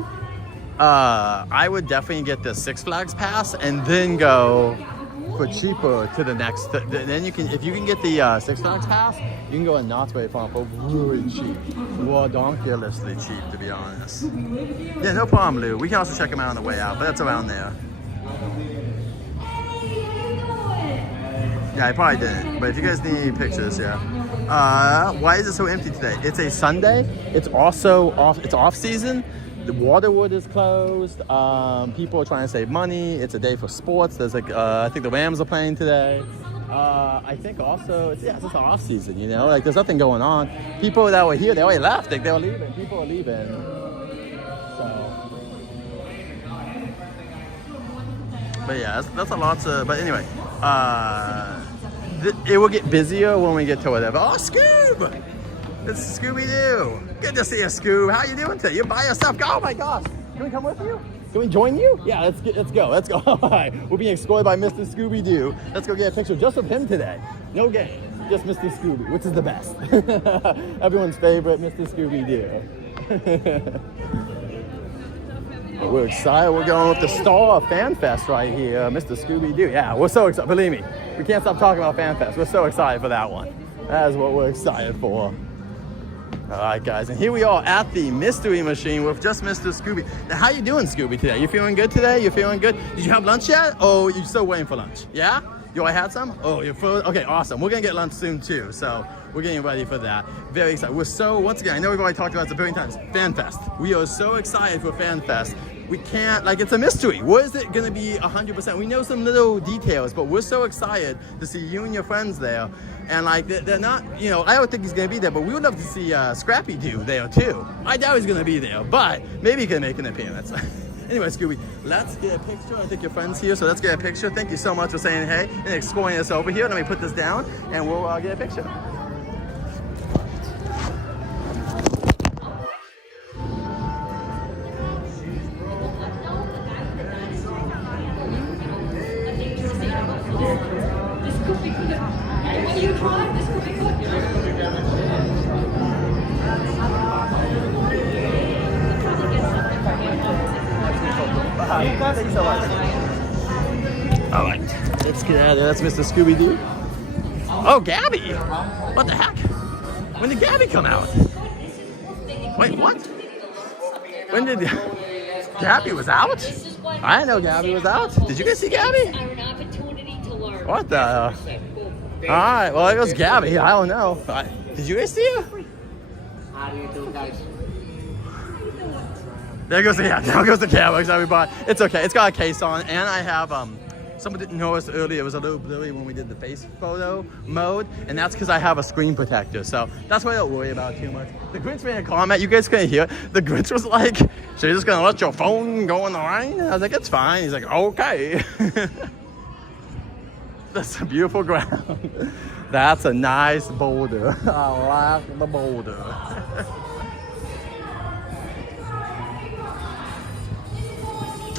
I would definitely get the Six Flags pass and then go for cheaper to the next. Then you can, if you can get the Six Flags pass, you can go in Knott's Berry Farm for really cheap. Well, ridiculously cheap, to be honest. Yeah, no problem, Lou. We can also check them out on the way out, but that's around there. Yeah, I probably didn't. But if you guys need any pictures, yeah. Why is it so empty today? It's a Sunday. It's also off. It's off season. The Waterwood is closed. People are trying to save money. It's a day for sports. There's like, I think the Rams are playing today. I think also, it's just off season, you know? Like, there's nothing going on. People that were here, they already left. Like, they were leaving. People are leaving. So. But yeah, that's a lot to, but anyway. It will get busier when we get to whatever. Oh, Scoob! It's Scooby-Doo. Good to see you, Scoob. How you doing today? You're by yourself. Oh my gosh. Can we come with you? Can we join you? Yeah, let's go. Let's go. All right. We're being escorted by Mr. Scooby-Doo. Let's go get a picture just of him today. No game. Just Mr. Scooby, which is the best. Everyone's favorite, Mr. Scooby-Doo. We're excited. We're going with the star of FanFest right here, Mr. Scooby-Doo. Yeah, we're so excited. Believe me, we can't stop talking about FanFest. We're so excited for that one. That is what we're excited for. All right, guys, and here we are at the Mystery Machine with just Mr. Scooby. Now, how you doing, Scooby, today? You feeling good today? You feeling good? Did you have lunch yet? Oh, you're still waiting for lunch? Yeah? You already had some? Oh, you're full? Okay, awesome. We're gonna get lunch soon too, so we're getting ready for that. Very excited. We're so, once again, I know we've already talked about this a billion times, FanFest. We are so excited for FanFest. We can't, like, it's a mystery. What is it gonna be 100%? We know some little details, but we're so excited to see you and your friends there. And like, they're not, you know, I don't think he's gonna be there, but we would love to see Scrappy-Doo there too. I doubt he's gonna be there, but maybe he can make an appearance. Anyway, Scooby, let's get a picture. I think your friend's here, so let's get a picture. Thank you so much for saying hey and escorting us over here. Let me put this down and we'll get a picture. All right, let's get out of there. That's Mr. Scooby-Doo. Oh, Gabby! What the heck? When did Gabby come out? Wait, what? When did Gabby was out? I didn't know Gabby was out. Did you guys see Gabby? What the? All right, well, there goes Gabby. I don't know. Did you guys see her? How do you do, guys? There goes the camera. Everybody. It's okay. It's got a case on, and I have someone didn't notice earlier. It was a little blurry when we did the face photo mode, and that's because I have a screen protector. So that's why I don't worry about it too much. The Grinch made a comment. You guys couldn't hear it. The Grinch was like, "So you're just gonna let your phone go in the rain?" I was like, "It's fine." He's like, "Okay." That's a beautiful ground. That's a nice boulder. I like the boulder.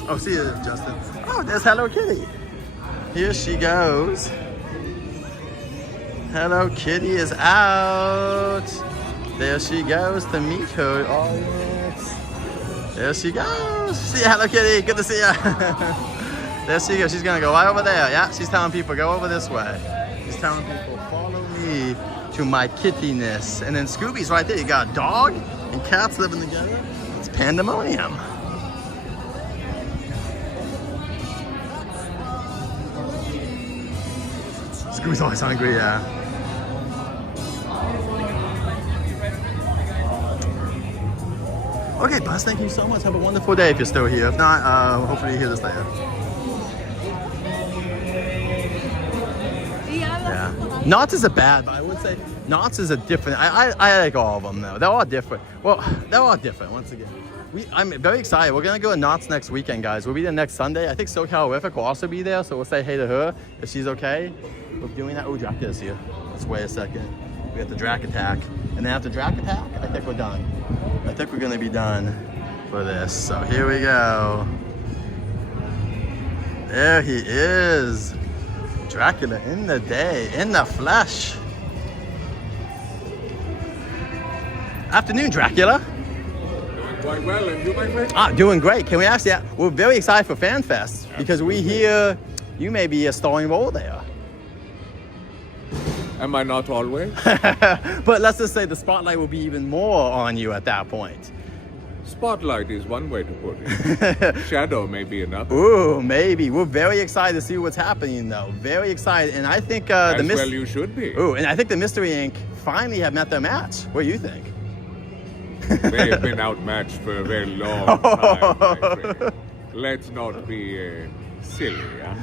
Oh, see you, Justin. Oh, there's Hello Kitty. Here she goes. Hello Kitty is out. There she goes to meet her audience. There she goes. See ya, Hello Kitty. Good to see ya. There she goes. She's gonna go right over there. Yeah, she's telling people go over this way. She's telling people follow me to my kittiness. And then Scooby's right there. You got a dog and cats living together. It's pandemonium. Scooby's always hungry, yeah. Okay, Buzz, thank you so much. Have a wonderful day if you're still here. If not, hopefully you hear this later. Yeah. Knott's isn't bad, but I would say Knott's is a different. I like all of them though. They're all different. Well, they're all different once again. I'm very excited. We're gonna go to Knott's next weekend, guys. We'll be there next Sunday. I think SoCalrific will also be there, so we'll say hey to her if she's okay with doing that. Oh, Dracula's here. Let's wait a second. We got the Drac Attack, and then after Drac Attack, I think we're done. I think we're gonna be done for this. So here we go. There he is. Dracula in the day, in the flesh. Afternoon, Dracula. Doing quite well, and you, my friend? Doing great. Can we ask you? We're very excited for FanFest because we hear you may be a starring role there. Am I not always? But let's just say the spotlight will be even more on you at that point. Spotlight is one way to put it. Shadow may be another. Ooh, maybe. We're very excited to see what's happening, though. Very excited, and I think well, you should be. Ooh, and I think the Mystery Inc. finally have met their match. What do you think? They have been outmatched for a very long time, my friend. Let's not be silly, huh?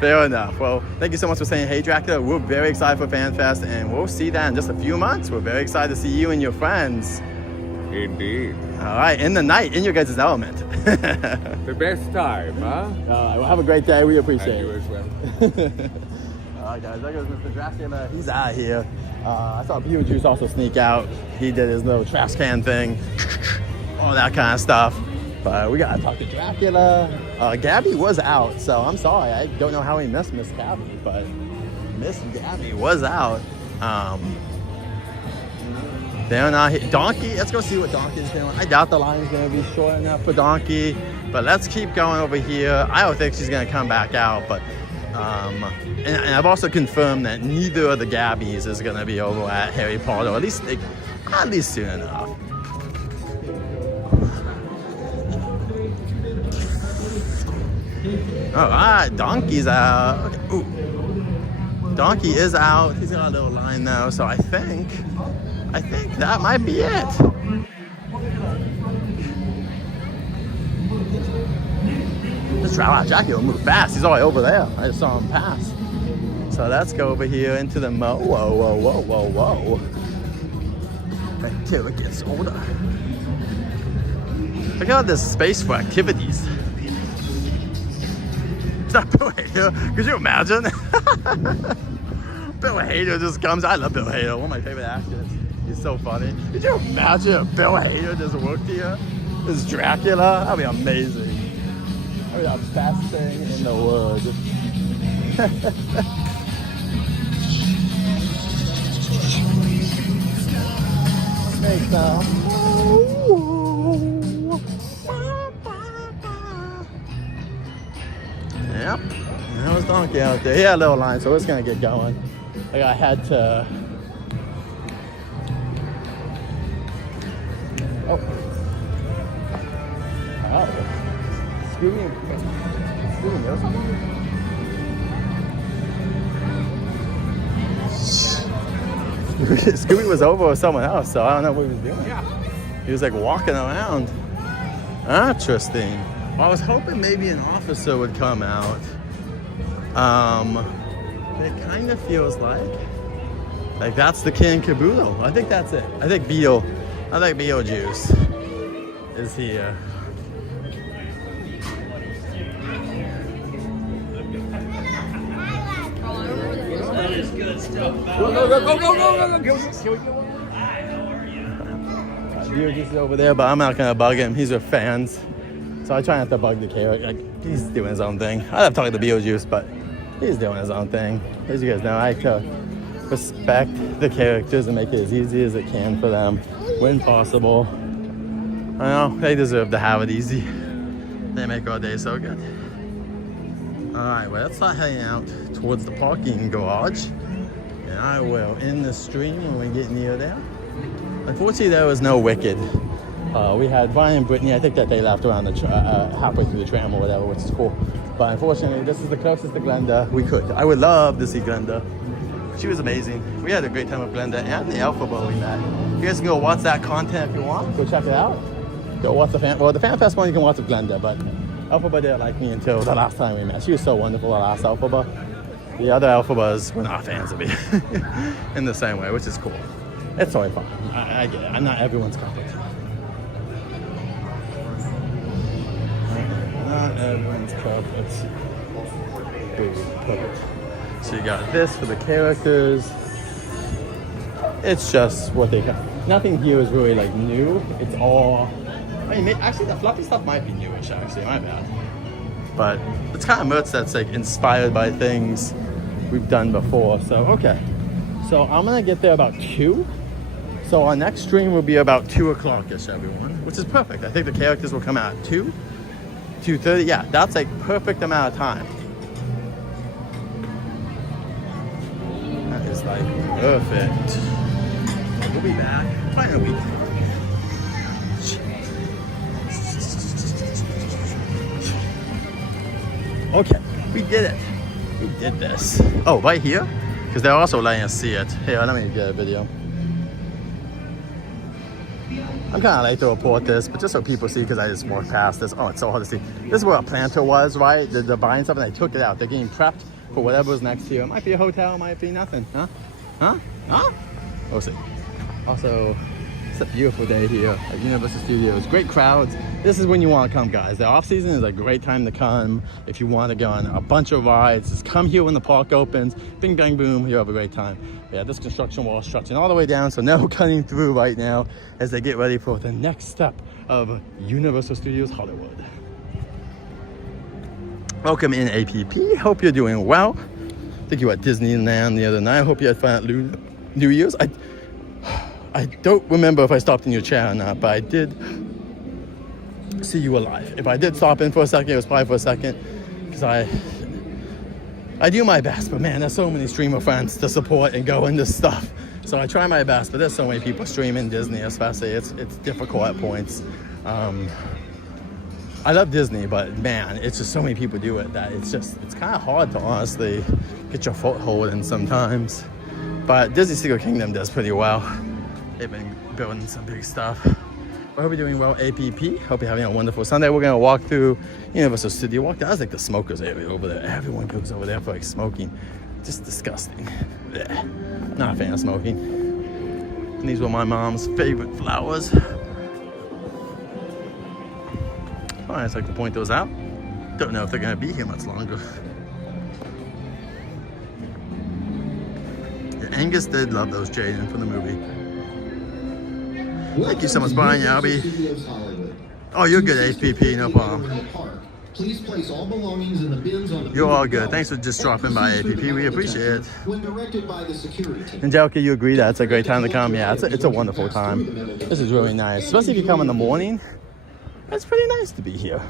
Fair enough. Well, thank you so much for saying hey, Dracula. We're very excited for FanFest, and we'll see that in just a few months. We're very excited to see you and your friends. Indeed. All right, in the night, in your guys' element. The best time, huh? All right, well, have a great day. We appreciate it. And you as well. All right, guys, there goes Mr. Dracula. He's out of here. I saw Beetlejuice also sneak out. He did his little trash can thing, all that kind of stuff. But we gotta talk to Dracula. Gabby was out, so I'm sorry. I don't know how we missed Miss Gabby, but Miss Gabby was out. They're not here. Donkey, let's go see what Donkey's doing. I doubt the line's gonna be short enough for Donkey, but let's keep going over here. I don't think she's gonna come back out, but and I've also confirmed that neither of the Gabbies is gonna be over at Harry Potter, at least soon enough. All right, Donkey's out. Okay. Ooh. Donkey is out. He's got a little line though, so I think that might be it. This Dracula will move fast. He's all the way over there. I just saw him pass. So let's go over here into the whoa. That killer gets older. Look at all this space for activities. Is that Bill Hader? Could you imagine? Bill Hader just comes. I love Bill Hader. One of my favorite actors. He's so funny. Could you imagine if Bill Hader just worked here as Dracula? That'd be amazing. That'd be the best thing in the world. Snake now. Yep. That was Donkey out there. He had a little line, so it's gonna get going. Like I had to. Oh. Scooby knows something? Scooby was over with someone else, so I don't know what he was doing. Yeah. He was like walking around. Interesting. Well, I was hoping maybe an officer would come out. It kind of feels like that's the King Caboodle. I think that's it. I think Beetlejuice is here. Beetlejuice is over there, but I'm not gonna bug him. He's with fans, so I try not to bug the character. Like, he's doing his own thing. I love talking to Beetlejuice, but he's doing his own thing. As you guys know, I like to respect the characters and make it as easy as it can for them when possible. I know they deserve to have it easy. They make our day so good. All right, well, let's start heading out towards the parking garage, and I will end the stream when we get near there. Unfortunately, there was no Wicked. We had Brian and Brittany. I think that they left around the halfway through the tram or whatever, which is cool. But unfortunately, this is the closest to Glenda we could. I would love to see Glenda. She was amazing. We had a great time with Glenda and the Alpha Boy we met. You guys can go watch that content if you want. Go check it out. go watch the fan. Well, the Fan Fest one you can watch with Glenda, but Elphaba didn't like me until the last time we met. She was so wonderful, the last Elphaba. The other Elphabas were not fans of me in the same way, which is cool. It's totally fun. I get it. I'm not everyone's cup of tea. Not everyone's cup of tea. Perfect. So you got this for the characters. It's just what they got. Nothing here is really like new. It's all. I mean, actually, the fluffy stuff might be newish. Actually, my bad. But it's kind of merch that's like inspired by things we've done before. So okay. So I'm gonna get there about 2. So our next stream will be about 2 o'clock-ish, everyone, which is perfect. I think the characters will come out at 2, 2:30. Yeah, that's like perfect amount of time. That is like perfect. We'll be back probably in a week. Okay, we did it. We did this. Oh, right here? Because they're also letting us see it. Here, let me get a video. I'm kind of late to report this, but just so people see, because I just walked past this. Oh, it's so hard to see. This is where a planter was, right? They're buying something, they took it out. They're getting prepped for whatever was next here. It might be a hotel, it might be nothing. Huh? Huh? Huh? We'll see. Also, it's a beautiful day here at Universal Studios. Great crowds. This is when you want to come, guys. The off season is a great time to come. If you want to go on a bunch of rides, just come here when the park opens. Bing, bang, boom. You'll have a great time. Yeah, this construction wall is stretching all the way down, so no cutting through right now as they get ready for the next step of Universal Studios Hollywood. Welcome in, APP. Hope you're doing well. I think you were at Disneyland the other night. I hope you had fun at New Year's. I don't remember if I stopped in your chair or not, but I did see you alive. If I did stop in for a second, it was probably for a second, because I do my best, but man, there's so many streamer friends to support and go into stuff. So I try my best, but there's so many people streaming Disney, especially. It's difficult at points. I love Disney, but man, it's just so many people do it that it's kind of hard to honestly get your foothold in sometimes. But Disney Secret Kingdom does pretty well. They've been building some big stuff. I hope you're doing well, APP. Hope you're having a wonderful Sunday. We're gonna walk through Universal Studio Walk. That's like the smokers area over there. Everyone goes over there for like smoking. Just disgusting. Blech. Not a fan of smoking. And these were my mom's favorite flowers. Oh, I just like to point those out. Don't know if they're gonna be here much longer. Yeah, Angus did love those Jaden from the movie. Thank you so much, Brian Yalby. Oh, you're good, APP, no problem. Please place all belongings in the bins on the You're all good. Thanks for just dropping by, APP. We appreciate it. When directed by the security team. Angelica, you agree that it's a great time to come? Yeah, it's a wonderful time. This is really nice, especially if you come in the morning. It's pretty nice to be here.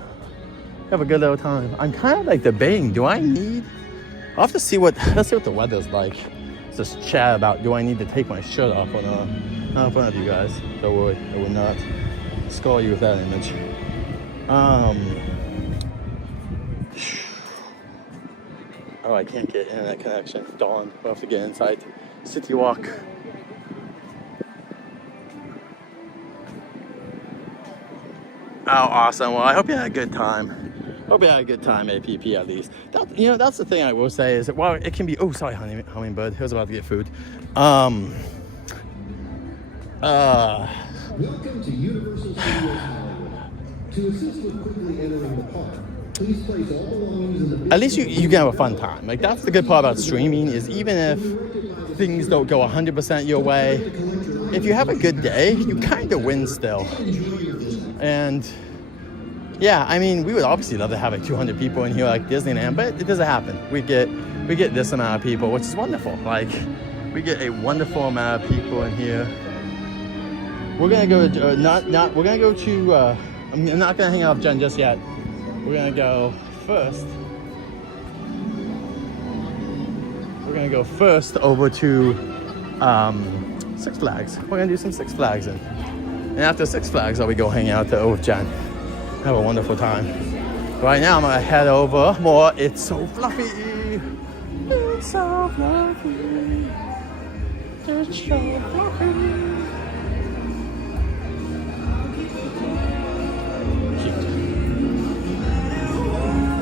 Have a good little time. I'm kind of like debating, do I need... I'll have to see let's see what the weather's like. Let's just chat about, do I need to take my shirt off or not? Not in front of you guys. Don't worry, I will not score you with that image. Oh, I can't get internet connection. Dawn, we'll have to get inside City Walk. Oh, awesome. Well, I hope you had a good time. Hope you had a good time, APP, at least. That's the thing I will say is that, well, it can be... Oh, sorry, hummingbird. He was about to get food. Welcome to Universal Studios Hollywood. To assist with quickly entering the park, please place all belongings in the bin. At least you can have a fun time. Like, that's the good part about streaming, is even if things don't go 100% your way, if you have a good day, you kind of win still. And yeah, I mean, we would obviously love to have like 200 people in here like Disneyland, but it doesn't happen. We get this amount of people, which is wonderful. Like, we get a wonderful amount of people in here. We're gonna go to we're gonna go to I'm not gonna hang out with Jen just yet. We're gonna go first. We're gonna go first over to Six Flags. We're gonna do some Six Flags and after Six Flags I'll be go hang out there with Jen. Have a wonderful time. Right now I'm gonna head over more It's So Fluffy. It's so fluffy. It's so fluffy.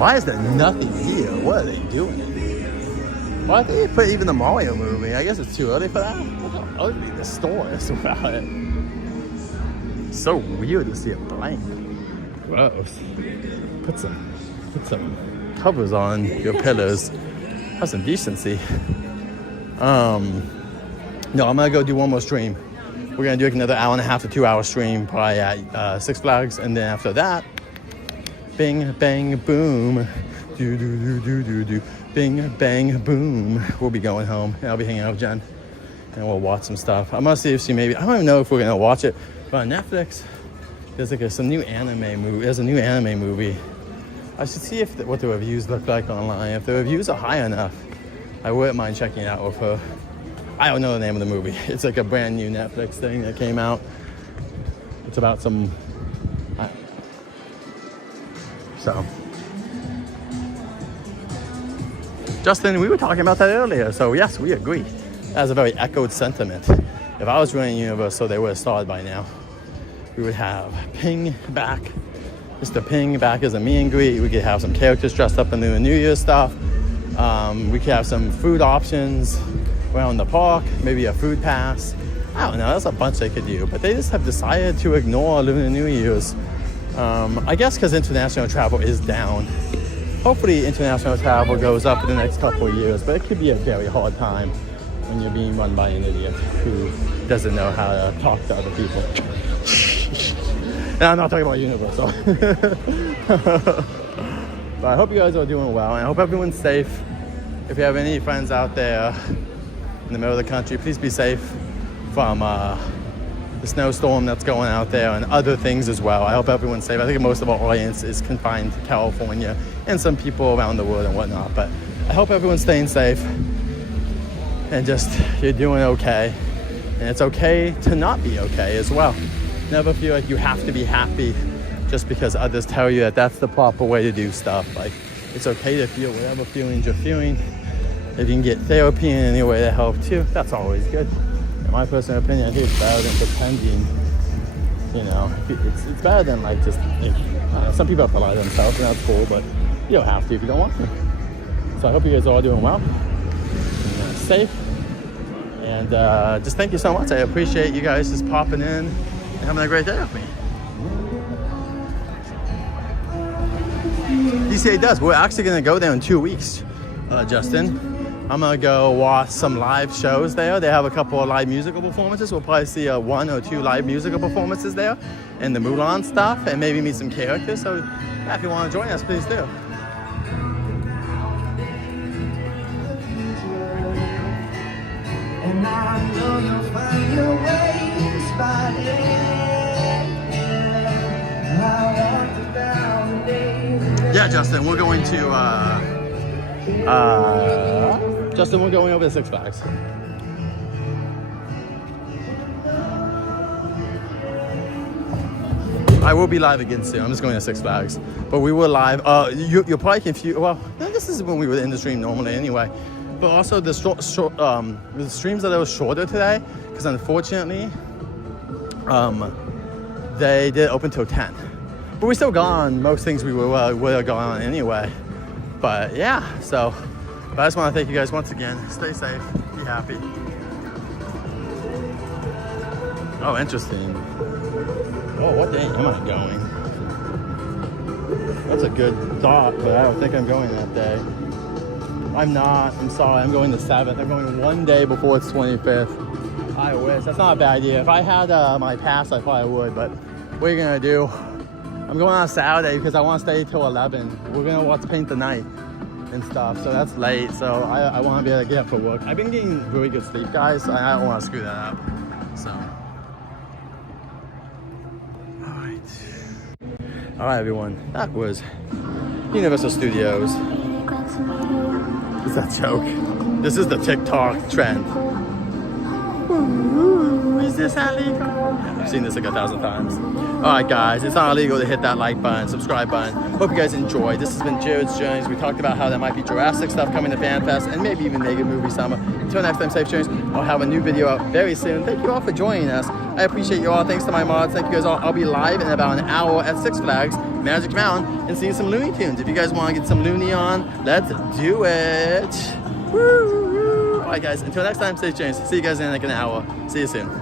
Why is there nothing here? What are they doing? Why did they put even the Mario movie? I guess it's too early for that. Look how ugly the store is about it. So weird to see it blank. Gross. Put some covers on your pillars. Have some decency. No, I'm gonna go do one more stream. We're gonna do like another 1.5 to 2 hour stream, probably at Six Flags, and then after that, bing bang boom, do do do do do do, bing bang boom. We'll be going home, and I'll be hanging out with Jen, and we'll watch some stuff. I'm gonna see if she maybe, I don't even know if we're gonna watch it, but on Netflix, there's like some new anime movie. There's a new anime movie. I should see if what the reviews look like online. If the reviews are high enough, I wouldn't mind checking it out with her. I don't know the name of the movie. It's like a brand new Netflix thing that came out. It's about some... So... Justin, we were talking about that earlier. So yes, we agree. That's a very echoed sentiment. If I was running Universal, they would have started by now. We would have Ping back. Mr. Ping back as a meet and greet. We could have some characters dressed up in the New Year stuff. We could have some food options around the park, maybe a food pass. I don't know, that's a bunch they could do, but they just have decided to ignore Lunar New Year's. I guess because international travel is down. Hopefully international travel goes up in the next couple of years, but it could be a very hard time when you're being run by an idiot who doesn't know how to talk to other people. And I'm not talking about Universal. But I hope you guys are doing well, and I hope everyone's safe. If you have any friends out there in the middle of the country, please be safe from the snowstorm that's going out there and other things as well. I hope everyone's safe. I think most of our audience is confined to California and some people around the world and whatnot, but I hope everyone's staying safe and just you're doing okay. And it's okay to not be okay as well. Never feel like you have to be happy just because others tell you that that's the proper way to do stuff. Like, it's okay to feel whatever feelings you're feeling. If you can get therapy in any way to help too, that's always good. In my personal opinion, I think it's better than pretending, you know, it's better than like just, some people have to lie to themselves and that's cool, but you don't have to if you don't want to. So I hope you guys are all doing well, and safe, and just thank you so much. I appreciate you guys just popping in and having a great day with me. DCA does. We're actually going to go there in 2 weeks, Justin. I'm going to go watch some live shows there. They have a couple of live musical performances. We'll probably see 1 or 2 live musical performances there and the Mulan stuff and maybe meet some characters. So yeah, if you want to join us, please do. And I know you'll find your ways by Yeah, Justin, we're going to, Justin, we're going over to Six Flags. I will be live again soon. I'm just going to Six Flags. But we were live. You're probably confused. Well, this is when we were in the stream normally anyway. But also the streams that were shorter today, because unfortunately, they did open till 10. But we still got on most things we would have gone on anyway. But yeah, so but I just want to thank you guys once again. Stay safe, be happy. Oh, interesting. Oh, what day am I going? That's a good thought, but I don't think I'm going that day. I'm not. I'm sorry. I'm going the 7th. I'm going one day before it's 25th. I wish. That's not a bad idea. If I had my pass, I probably would. But what are you gonna do? I'm going on Saturday because I want to stay till 11. We're gonna watch Paint the Night and stuff. So that's late. So I want to be able to get up for work. I've been getting really good sleep, guys. So I don't want to screw that up. So. All right, everyone. That was Universal Studios. Is that a joke? This is the TikTok trend. Ooh, is this illegal? I've seen this like 1,000 times. Alright guys, it's not illegal to hit that like button, subscribe button. Hope you guys enjoyed. This has been Jared's Journeys. We talked about how there might be Jurassic stuff coming to FanFest and maybe even Mega Movie Summer. Until next time, safe journeys. I'll have a new video out very soon. Thank you all for joining us. I appreciate you all. Thanks to my mods. Thank you guys all. I'll be live in about an hour at Six Flags Magic Mountain and seeing some Looney Tunes. If you guys want to get some Looney on, let's do it. Woo! Alright guys, until next time, safe journeys. See you guys in like an hour. See you soon.